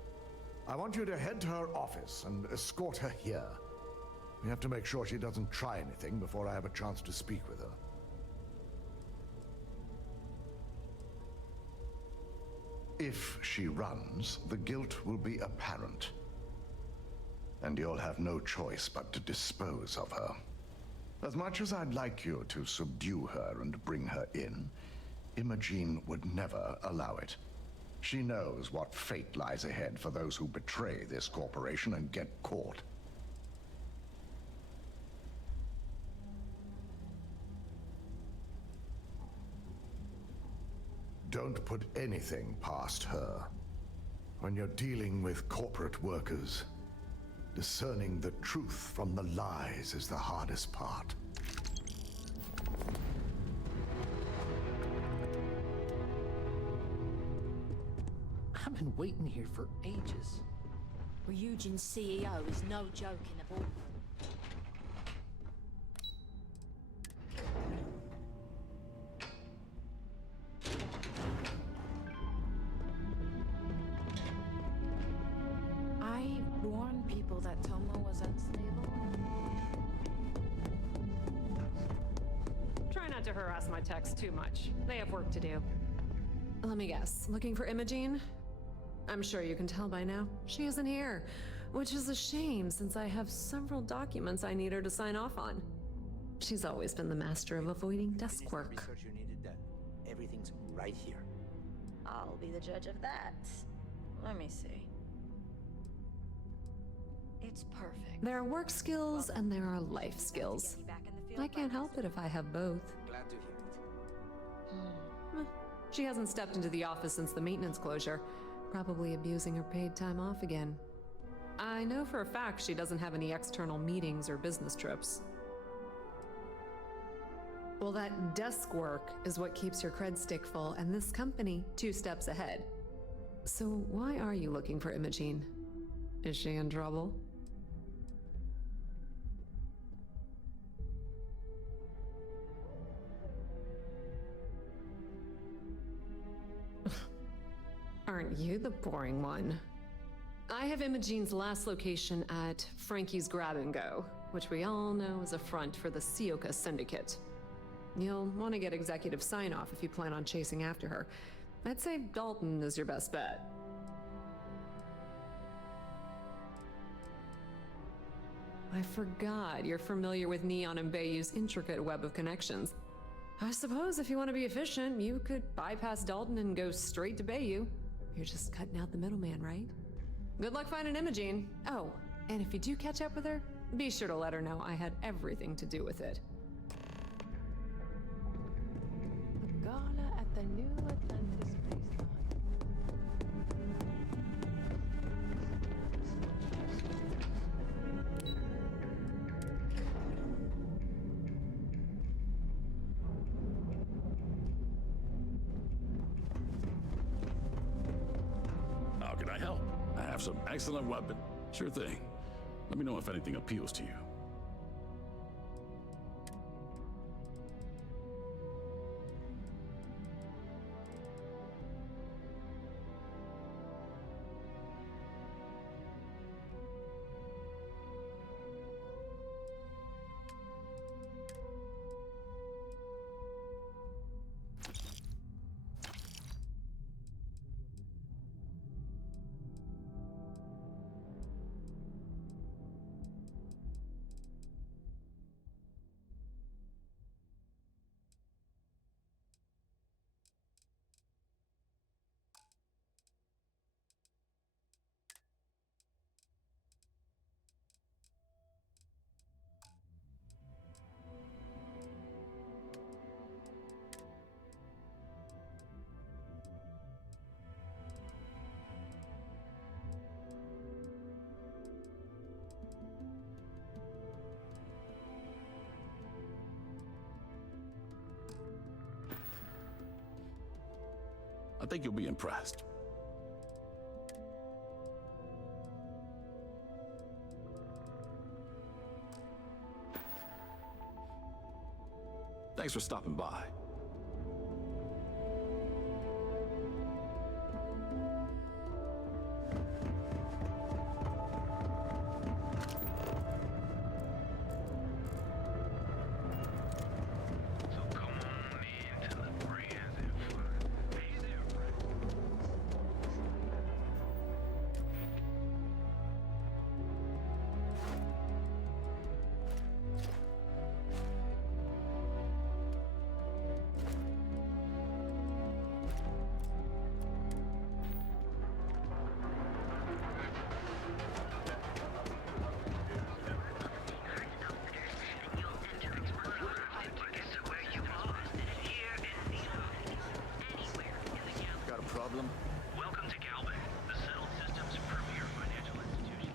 I want you to head to her office and escort her here. We have to make sure she doesn't try anything before I have a chance to speak with her. If she runs, the guilt will be apparent. And you'll have no choice but to dispose of her. As much as I'd like you to subdue her and bring her in, Imogene would never allow it. She knows what fate lies ahead for those who betray this corporation and get caught. Don't put anything past her. When you're dealing with corporate workers, discerning the truth from the lies is the hardest part. I've been waiting here for ages. Ryujin's CEO is no joke in a ballroom. I warned people that Tomo was unstable. Try not to harass my techs too much. They have work to do. Let me guess. Looking for Imogene? I'm sure you can tell by now. She isn't here, which is a shame since I have several documents I need her to sign off on. She's always been the master of avoiding desk work. Research you needed done. Everything's right here. I'll be the judge of that. Let me see. It's perfect. There are work skills and there are life skills. I can't help it if I have both. Glad to hear it. She hasn't stepped into the office since the maintenance closure, probably abusing her paid time off again. I know for a fact she doesn't have any external meetings or business trips. Well, that desk work is what keeps your cred stick full, and this company 2 steps ahead. So why are you looking for Imogene? Is she in trouble? Aren't you the boring one? I have Imogene's last location at Frankie's Grab and Go, which we all know is a front for the Sioka Syndicate. You'll want to get executive sign-off if you plan on chasing after her. I'd say Dalton is your best bet. I forgot you're familiar with Neon and Bayou's intricate web of connections. I suppose if you want to be efficient, you could bypass Dalton and go straight to Bayou. You're just cutting out the middleman, right? Good luck finding Imogene. Oh, and if you do catch up with her, be sure to let her know I had everything to do with it. A gala at the New Atlantis Space How can I help? I have some excellent weapon. Sure thing. Let me know if anything appeals to you. I think you'll be impressed. Thanks for stopping by. Problem? Welcome to Galvin, the settled system's premier financial institution.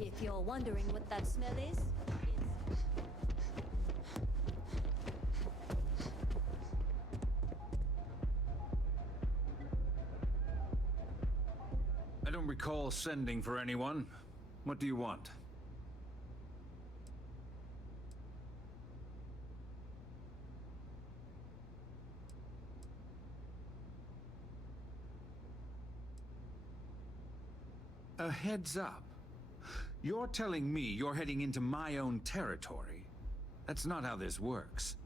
If you're wondering what that smell is, I don't recall sending for anyone. What do you want? A heads up. You're telling me you're heading into my own territory? That's not how this works.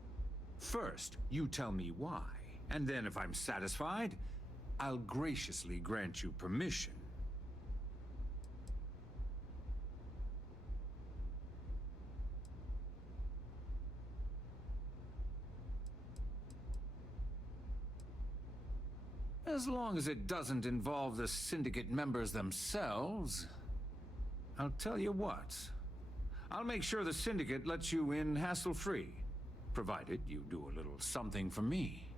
First, you tell me why, and then if I'm satisfied, I'll graciously grant you permission. As long as it doesn't involve the Syndicate members themselves, I'll tell you what. I'll make sure the Syndicate lets you in hassle-free, provided you do a little something for me.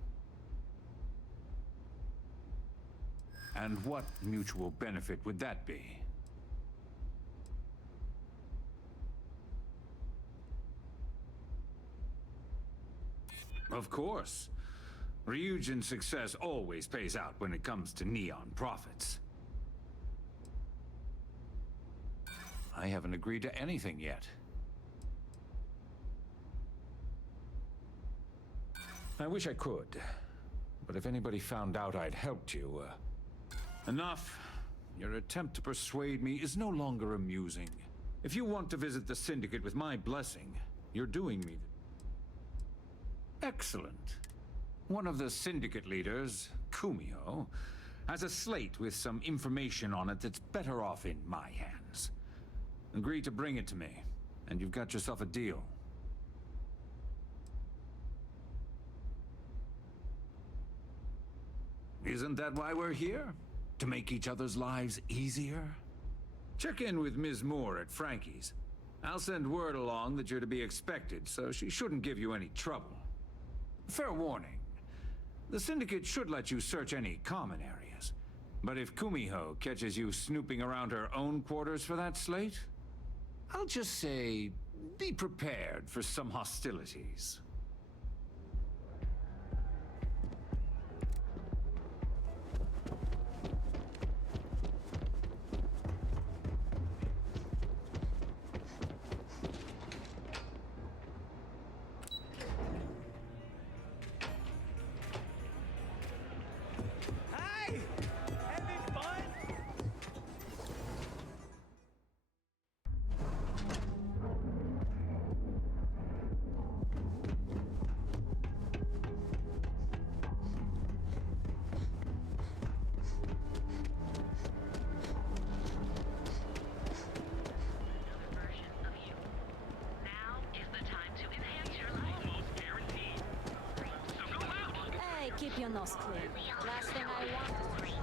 And what mutual benefit would that be? Of course. Ryujin's success always pays out when it comes to Neon profits. I haven't agreed to anything yet. I wish I could, but if anybody found out I'd helped you, Enough. Your attempt to persuade me is no longer amusing. If you want to visit the Syndicate with my blessing, you're doing me excellent. One of the Syndicate leaders, Kumio, has a slate with some information on it that's better off in my hands. Agree to bring it to me, and you've got yourself a deal. Isn't that why we're here? To make each other's lives easier? Check in with Ms. Moore at Frankie's. I'll send word along that you're to be expected, so she shouldn't give you any trouble. Fair warning. The Syndicate should let you search any common areas. But if Kumiho catches you snooping around her own quarters for that slate, I'll just say, be prepared for some hostilities. your nose clean. Last thing I want is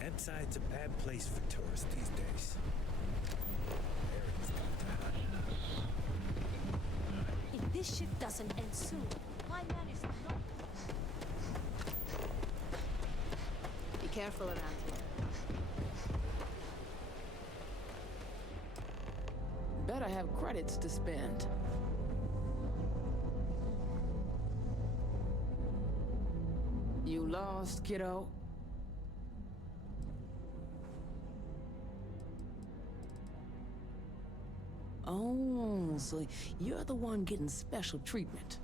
That side's a bad place for tourists these days. If this ship doesn't end soon, my man is not. Be careful around here. Better have credits to spend. You lost, kiddo? Oh, so you're the one getting special treatment.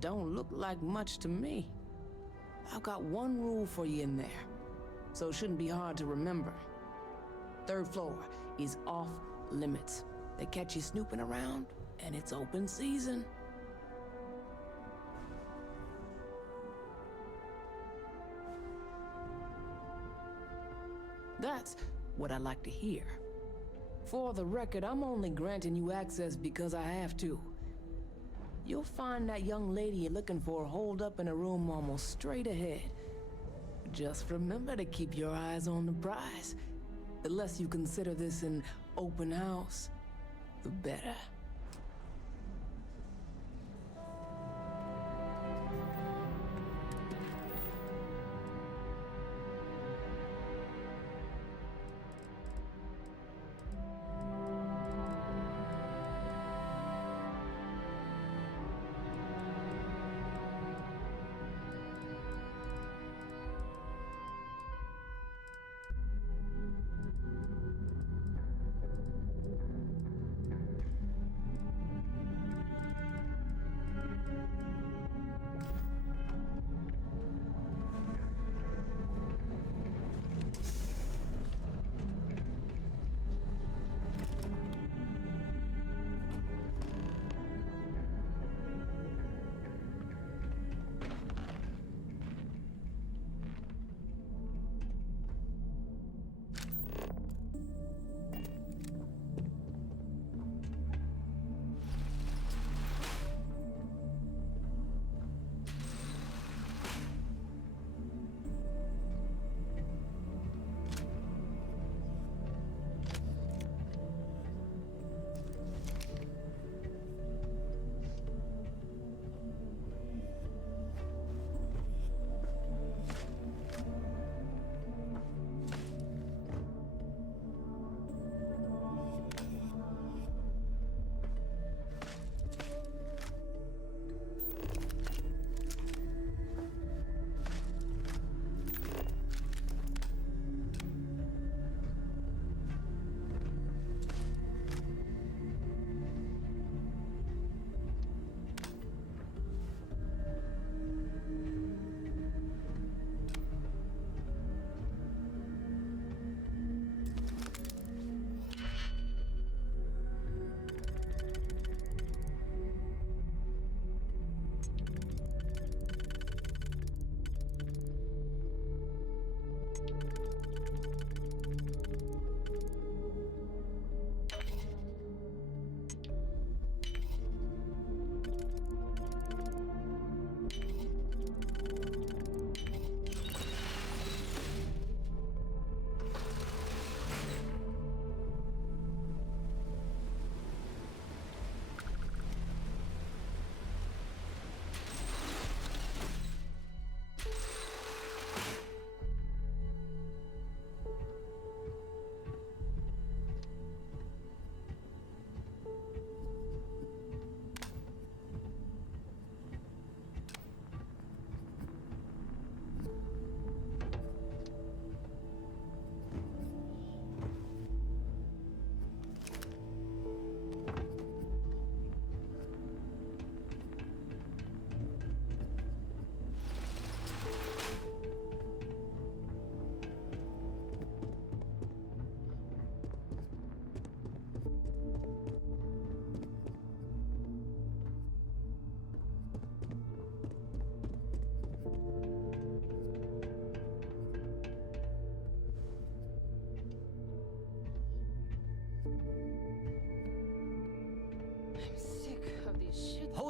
Don't look like much to me. I've got one rule for you in there, so it shouldn't be hard to remember. 3rd floor is off limits. They catch you snooping around, and it's open season. That's what I like to hear. For the record, I'm only granting you access because I have to. You'll find that young lady you're looking for holed up in a room almost straight ahead. Just remember to keep your eyes on the prize. The less you consider this an open house, the better.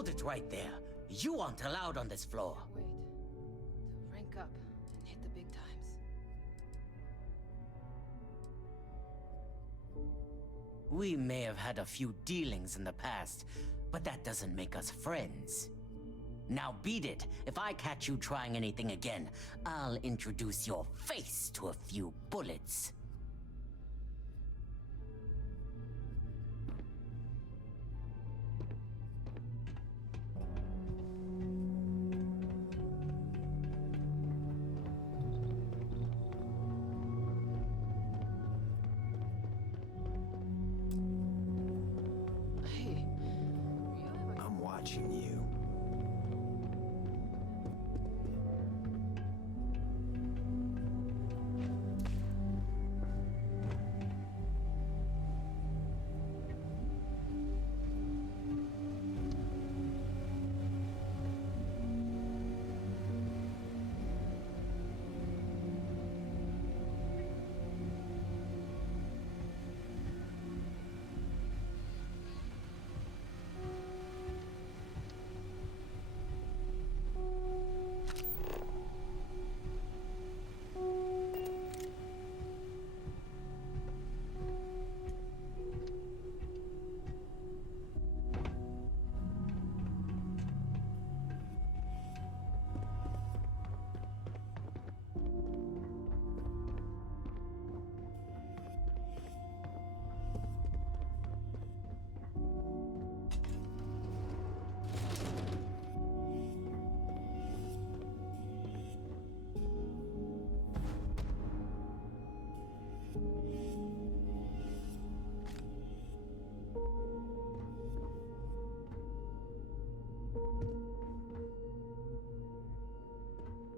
Hold it right there. You aren't allowed on this floor. Wait. To rank up and hit the big times. We may have had a few dealings in the past, but that doesn't make us friends. Now beat it. If I catch you trying anything again, I'll introduce your face to a few bullets. Hey, I'm watching you.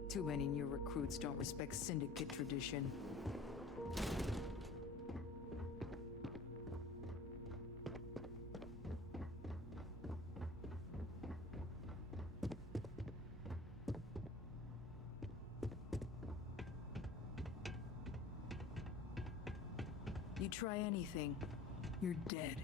Too many new recruits don't respect syndicate tradition. You try anything, you're dead.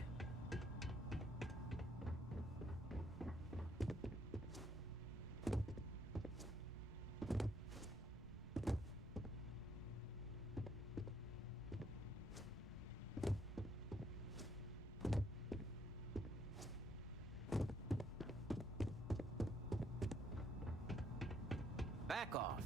Back off.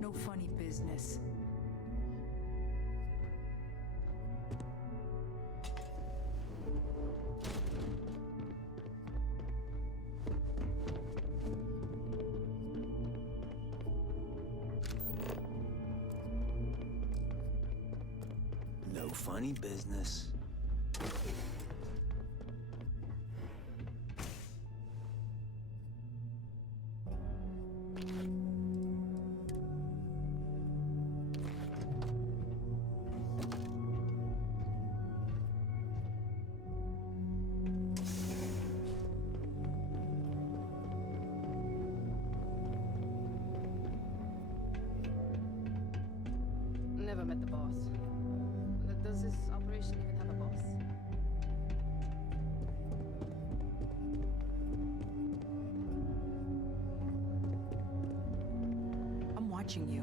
No funny business. No funny business. Never met the boss. Does this operation even have a boss? I'm watching you.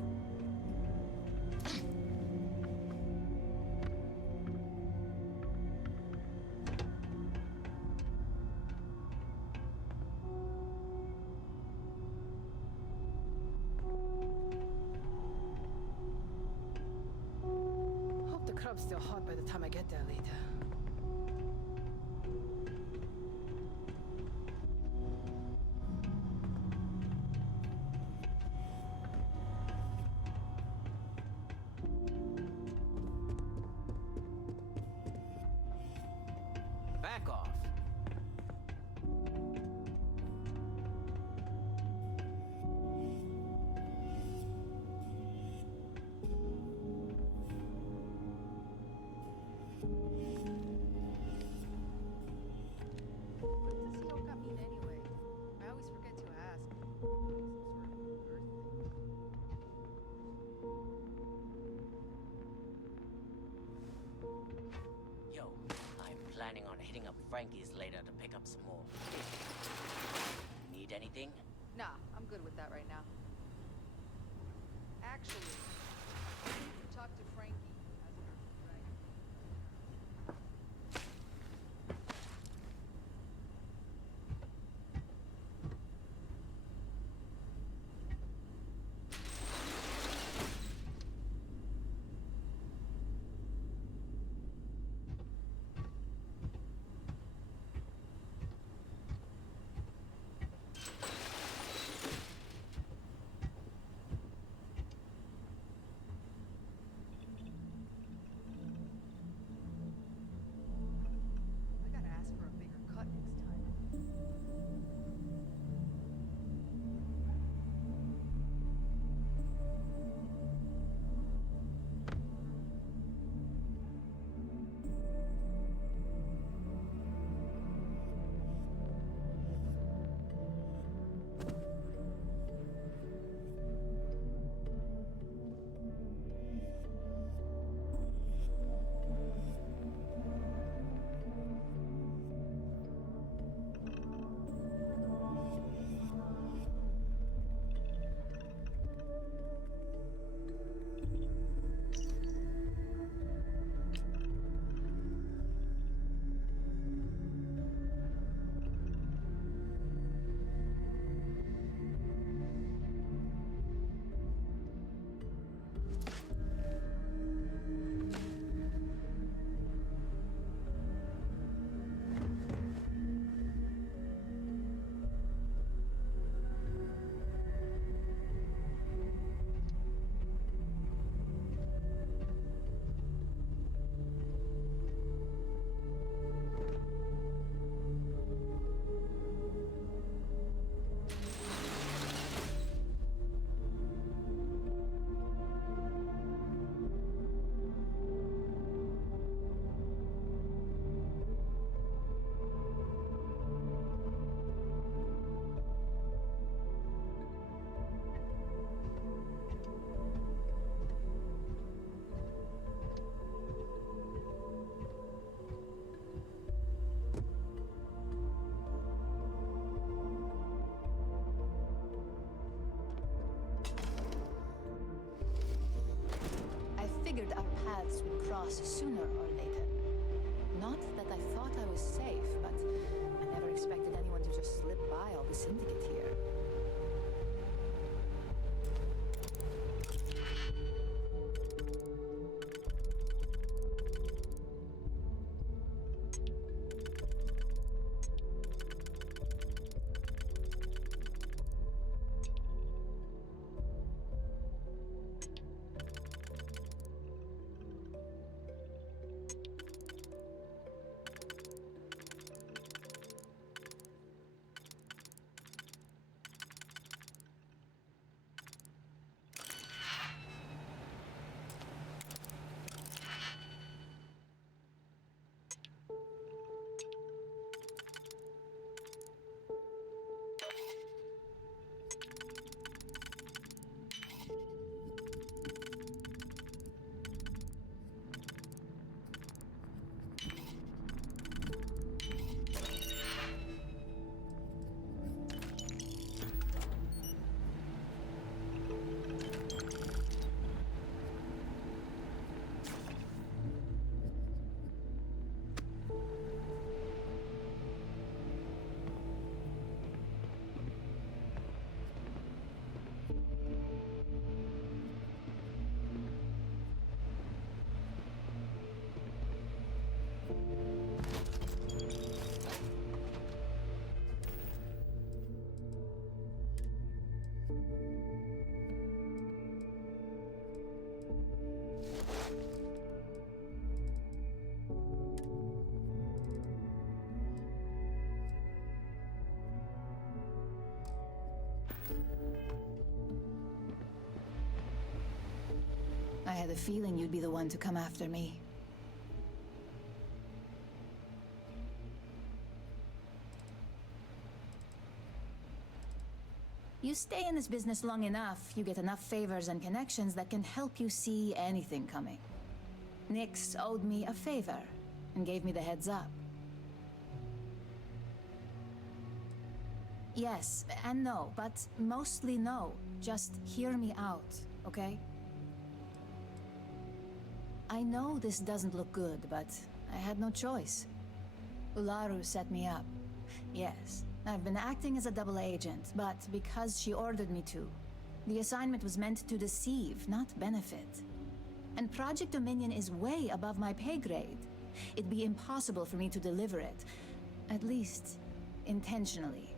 Hope the crab's still hot by the time I get there later. Back off. What does yoga mean anyway? I always forget to ask. Yo, I'm planning on hitting up Frankie's later to pick up some more. Need anything? Nah, I'm good with that right now. Actually, talk to Frankie. paths would cross sooner or later. Not that I thought I was safe, but I never expected anyone to just slip by all the syndicate here. I had a feeling you'd be the one to come after me. You stay in this business long enough, you get enough favors and connections that can help you see anything coming. Nix owed me a favor and gave me the heads up. Yes and no, but mostly no. Just hear me out, okay? I know this doesn't look good, but I had no choice. Ularu set me up. Yes, I've been acting as a double agent, but because she ordered me to. The assignment was meant to deceive, not benefit. And Project Dominion is way above my pay grade. It'd be impossible for me to deliver it. At least, intentionally.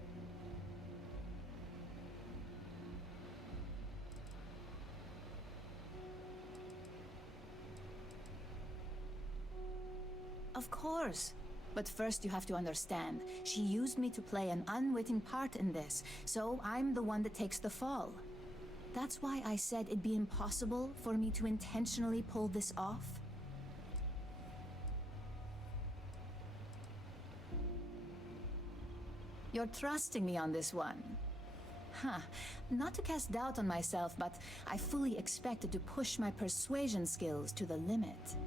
Of course. But first you have to understand, she used me to play an unwitting part in this, so I'm the one that takes the fall. That's why I said it'd be impossible for me to intentionally pull this off. You're trusting me on this one. Huh. Not to cast doubt on myself, but I fully expected to push my persuasion skills to the limit.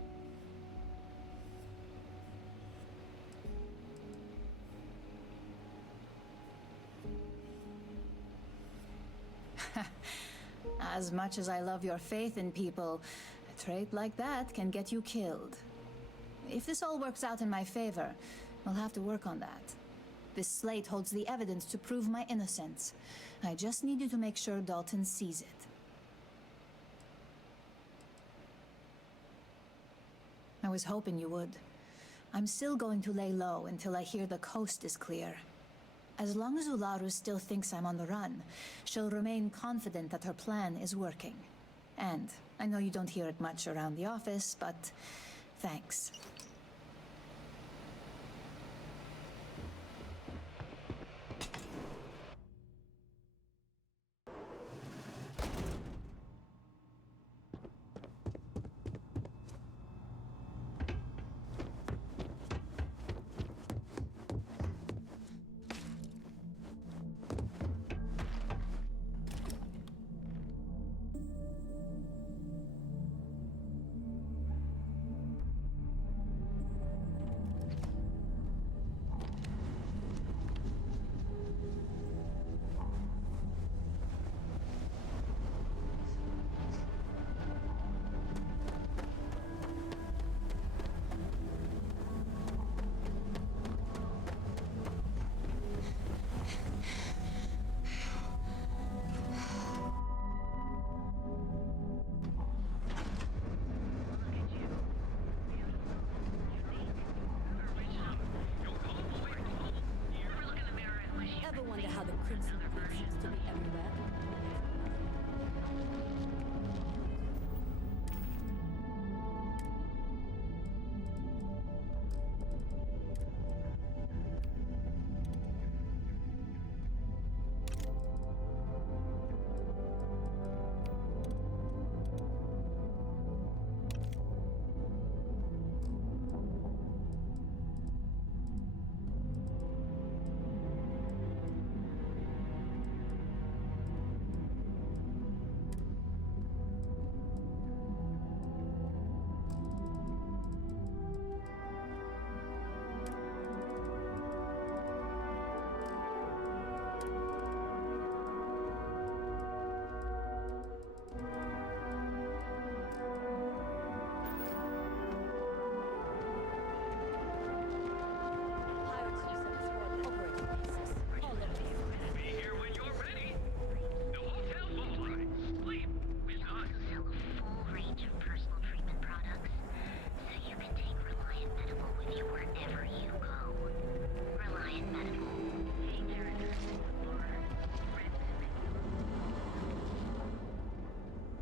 As much as I love your faith in people, a trait like that can get you killed. If this all works out in my favor, we'll have to work on that. This slate holds the evidence to prove my innocence. I just need you to make sure Dalton sees it. I was hoping you would. I'm still going to lay low until I hear the coast is clear. As long as Ularu still thinks I'm on the run, she'll remain confident that her plan is working. And I know you don't hear it much around the office, but thanks. wonder how the Crimson Fleet seems to be everywhere.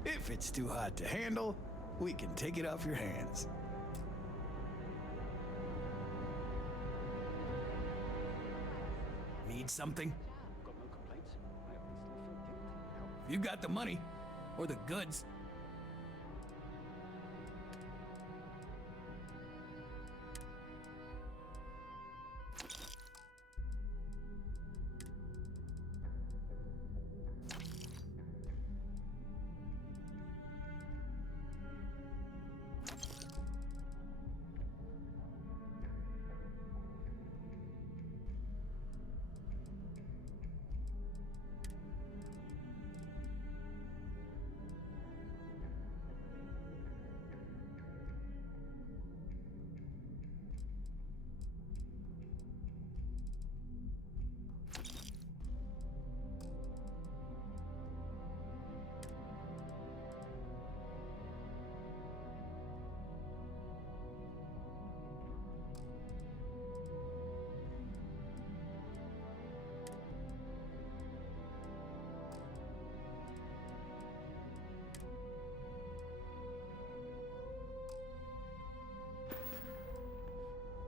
If it's too hot to handle, we can take it off your hands. Need something? If you got the money, or the goods.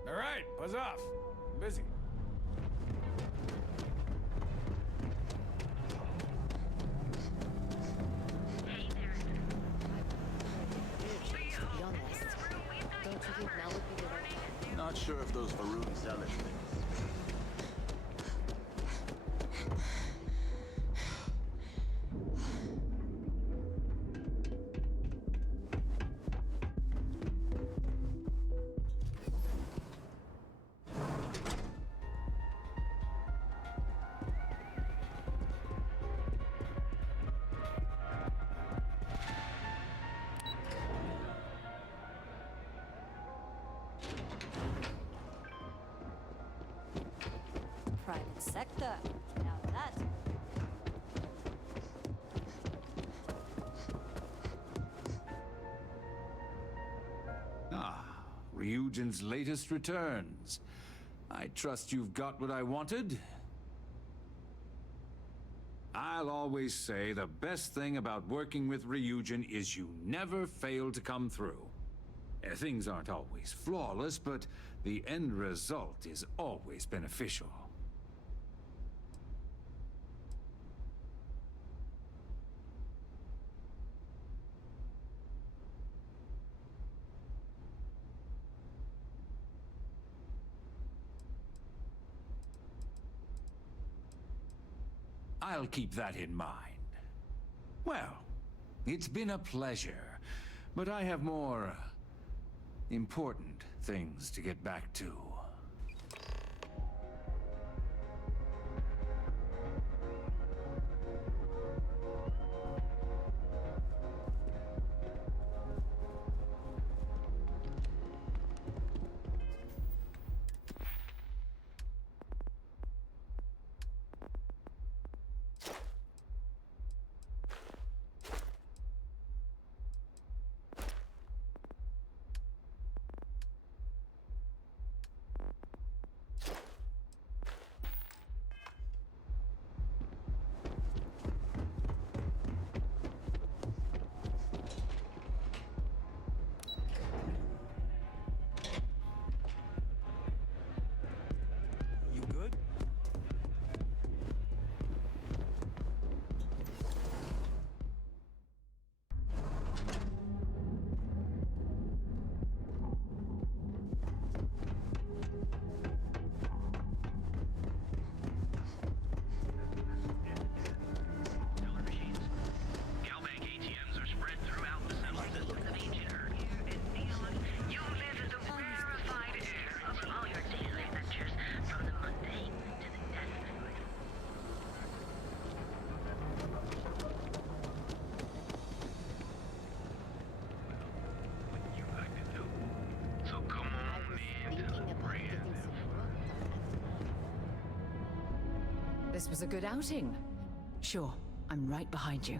All right, buzz off. I'm busy. Be honest. Don't you think now would be the right time? Not sure if those Varun sell anything. Private sector. Now that. Ah, Ryujin's latest returns. I trust you've got what I wanted? I'll always say the best thing about working with Ryujin is you never fail to come through. Things aren't always flawless, but the end result is always beneficial. I'll keep that in mind. Well, it's been a pleasure, but I have more important things to get back to. This was a good outing. Sure, I'm right behind you.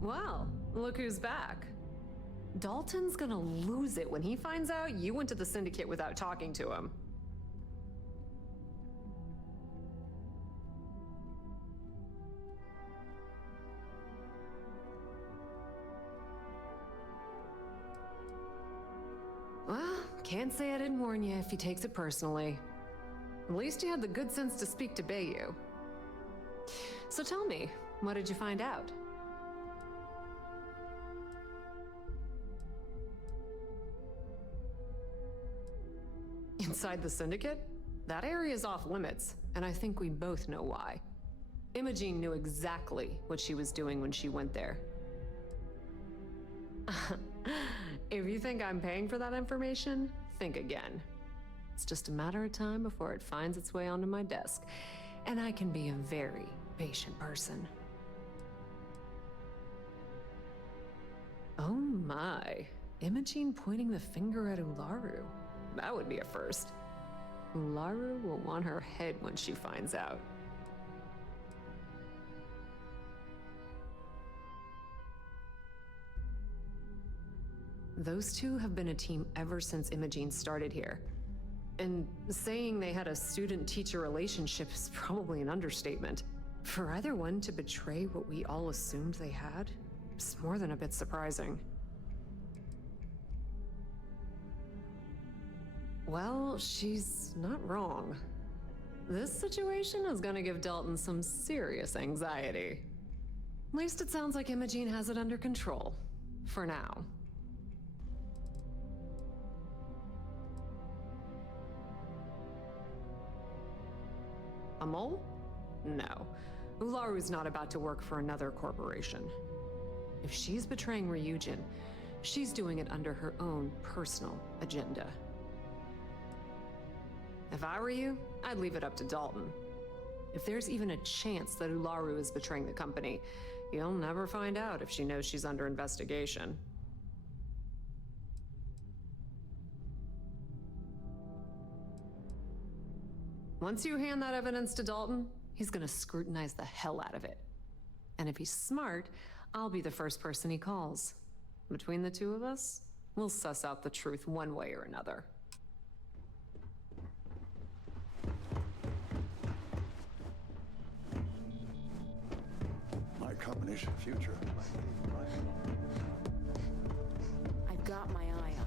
Well, look who's back. Dalton's gonna lose it when he finds out you went to the Syndicate without talking to him. Well, can't say I didn't warn you if he takes it personally. At least you had the good sense to speak to Bayou. So tell me, what did you find out? Inside the Syndicate? That area is off limits, and I think we both know why. Imogene knew exactly what she was doing when she went there. If you think I'm paying for that information, think again. It's just a matter of time before it finds its way onto my desk, and I can be a very patient person. Oh my, Imogene pointing the finger at Ularu. That would be a first. Ularu will want her head when she finds out. Those two have been a team ever since Imogene started here. And saying they had a student-teacher relationship is probably an understatement. For either one to betray what we all assumed they had, is more than a bit surprising. Well, she's not wrong. This situation is gonna give Dalton some serious anxiety. At least it sounds like Imogene has it under control. For now. A mole? No. Ularu's not about to work for another corporation. If she's betraying Ryujin, she's doing it under her own personal agenda. If I were you, I'd leave it up to Dalton. If there's even a chance that Ularu is betraying the company, you'll never find out if she knows she's under investigation. Once you hand that evidence to Dalton, he's gonna scrutinize the hell out of it. And if he's smart, I'll be the first person he calls. Between the two of us, we'll suss out the truth one way or another. My company's future might be bright. I've got my eye on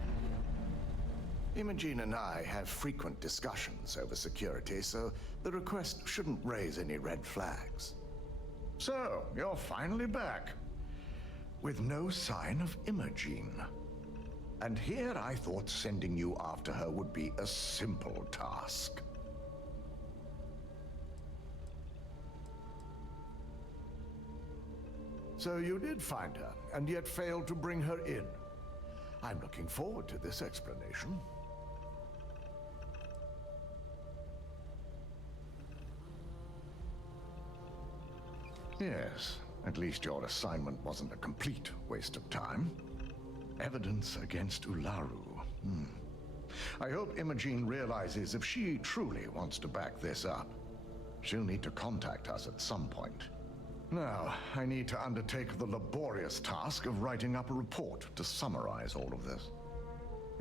you. Imogene and I have frequent discussions over security, so the request shouldn't raise any red flags. So, you're finally back. With no sign of Imogene. And here I thought sending you after her would be a simple task. So you did find her, and yet failed to bring her in. I'm looking forward to this explanation. Yes, at least your assignment wasn't a complete waste of time. Evidence against Ularu. I hope Imogene realizes if she truly wants to back this up, she'll need to contact us at some point. Now, I need to undertake the laborious task of writing up a report to summarize all of this.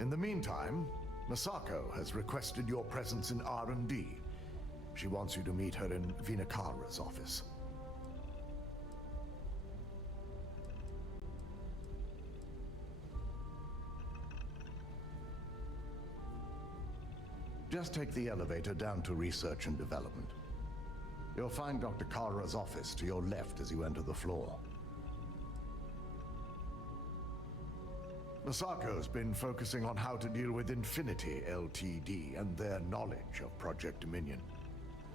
In the meantime, Masako has requested your presence in R&D. She wants you to meet her in Vinakara's office. Just take the elevator down to Research and Development. You'll find Dr. Kara's office to your left as you enter the floor. Masako's been focusing on how to deal with Infinity Ltd. And their knowledge of Project Dominion.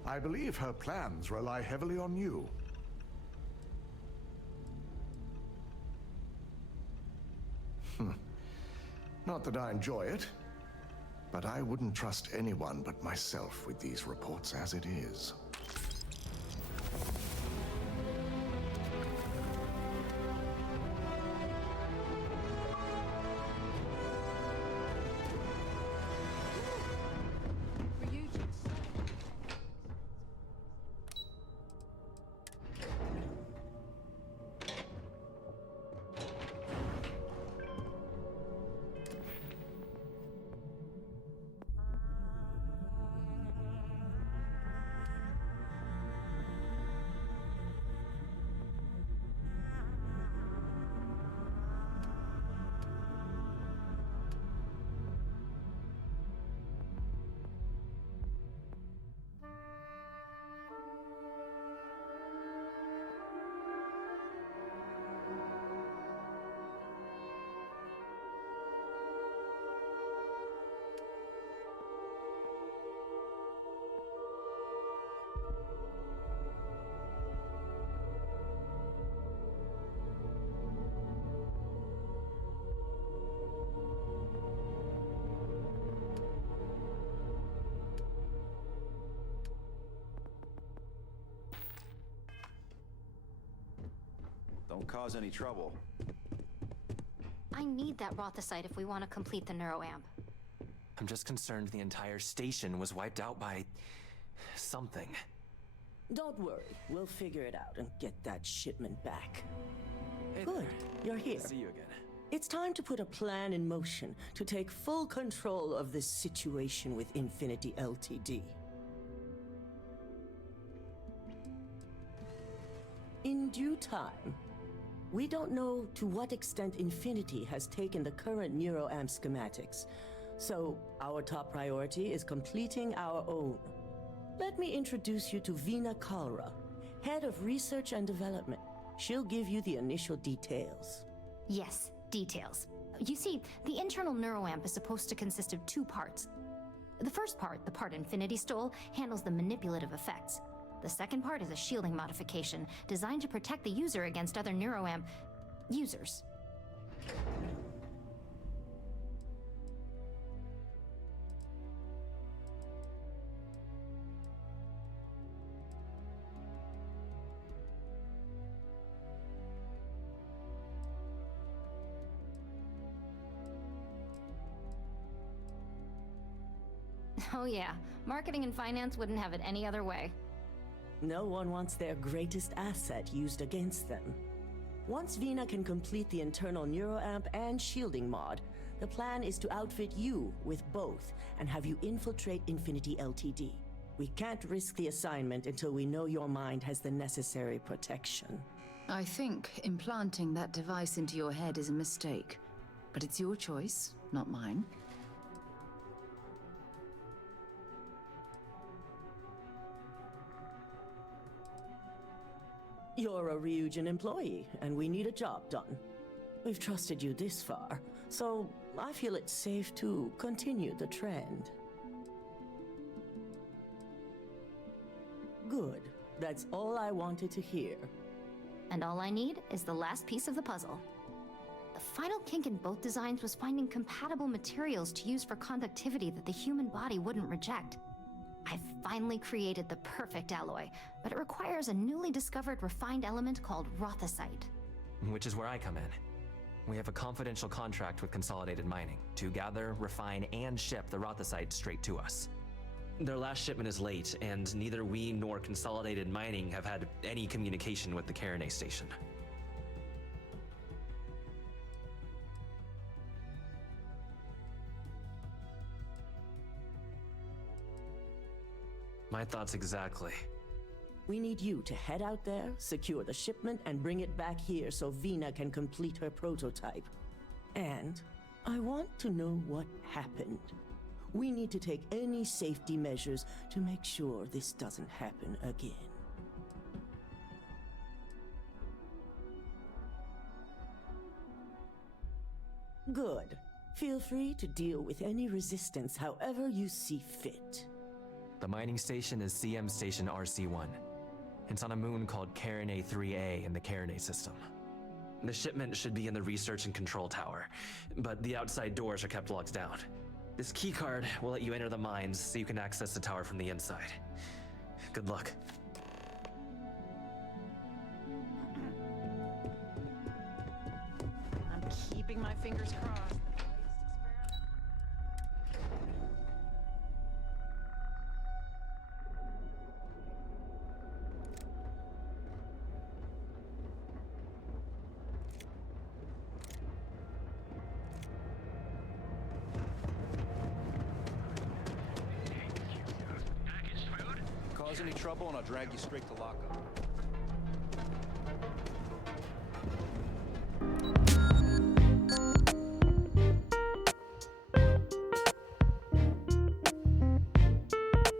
I believe her plans rely heavily on you. Not that I enjoy it. But I wouldn't trust anyone but myself with these reports as it is. Don't cause any trouble. I need that Rothicite if we want to complete the neuroamp. I'm just concerned the entire station was wiped out by... something. Don't worry, we'll figure it out and get that shipment back. Hey Good, there. you're here. Good to see you again. It's time to put a plan in motion to take full control of this situation with Infinity Ltd. In due time. We don't know to what extent Infinity has taken the current neuroamp schematics, so our top priority is completing our own. Let me introduce you to Veena Kalra, Head of Research and Development. She'll give you the initial details. Yes, details. You see, the internal neuroamp is supposed to consist of 2 parts. The first part, the part Infinity stole, handles the manipulative effects. The second part is a shielding modification designed to protect the user against other neuroamp users. Oh yeah, marketing and finance wouldn't have it any other way. No one wants their greatest asset used against them. Once Veena can complete the internal neuroamp and shielding mod, the plan is to outfit you with both and have you infiltrate Infinity Ltd. We can't risk the assignment until we know your mind has the necessary protection. I think implanting that device into your head is a mistake, but it's your choice, not mine. You're a Ryujin employee, and we need a job done. We've trusted you this far, so I feel it's safe to continue the trend. Good. That's all I wanted to hear. And all I need is the last piece of the puzzle. The final kink in both designs was finding compatible materials to use for conductivity that the human body wouldn't reject. I've finally created the perfect alloy, but it requires a newly discovered refined element called Rothicite. Which is where I come in. We have a confidential contract with Consolidated Mining to gather, refine, and ship the Rothicite straight to us. Their last shipment is late, and neither we nor Consolidated Mining have had any communication with the Carinae station. My thoughts exactly. We need you to head out there, secure the shipment, and bring it back here so Veena can complete her prototype. And I want to know what happened. We need to take any safety measures to make sure this doesn't happen again. Good. Feel free to deal with any resistance however you see fit. The mining station is CM Station RC-1. It's on a moon called Carinae 3A in the Carinae system. The shipment should be in the research and control tower, but the outside doors are kept locked down. This keycard will let you enter the mines so you can access the tower from the inside. Good luck. I'm keeping my fingers crossed. Cause any trouble and I'll drag you straight to lockup.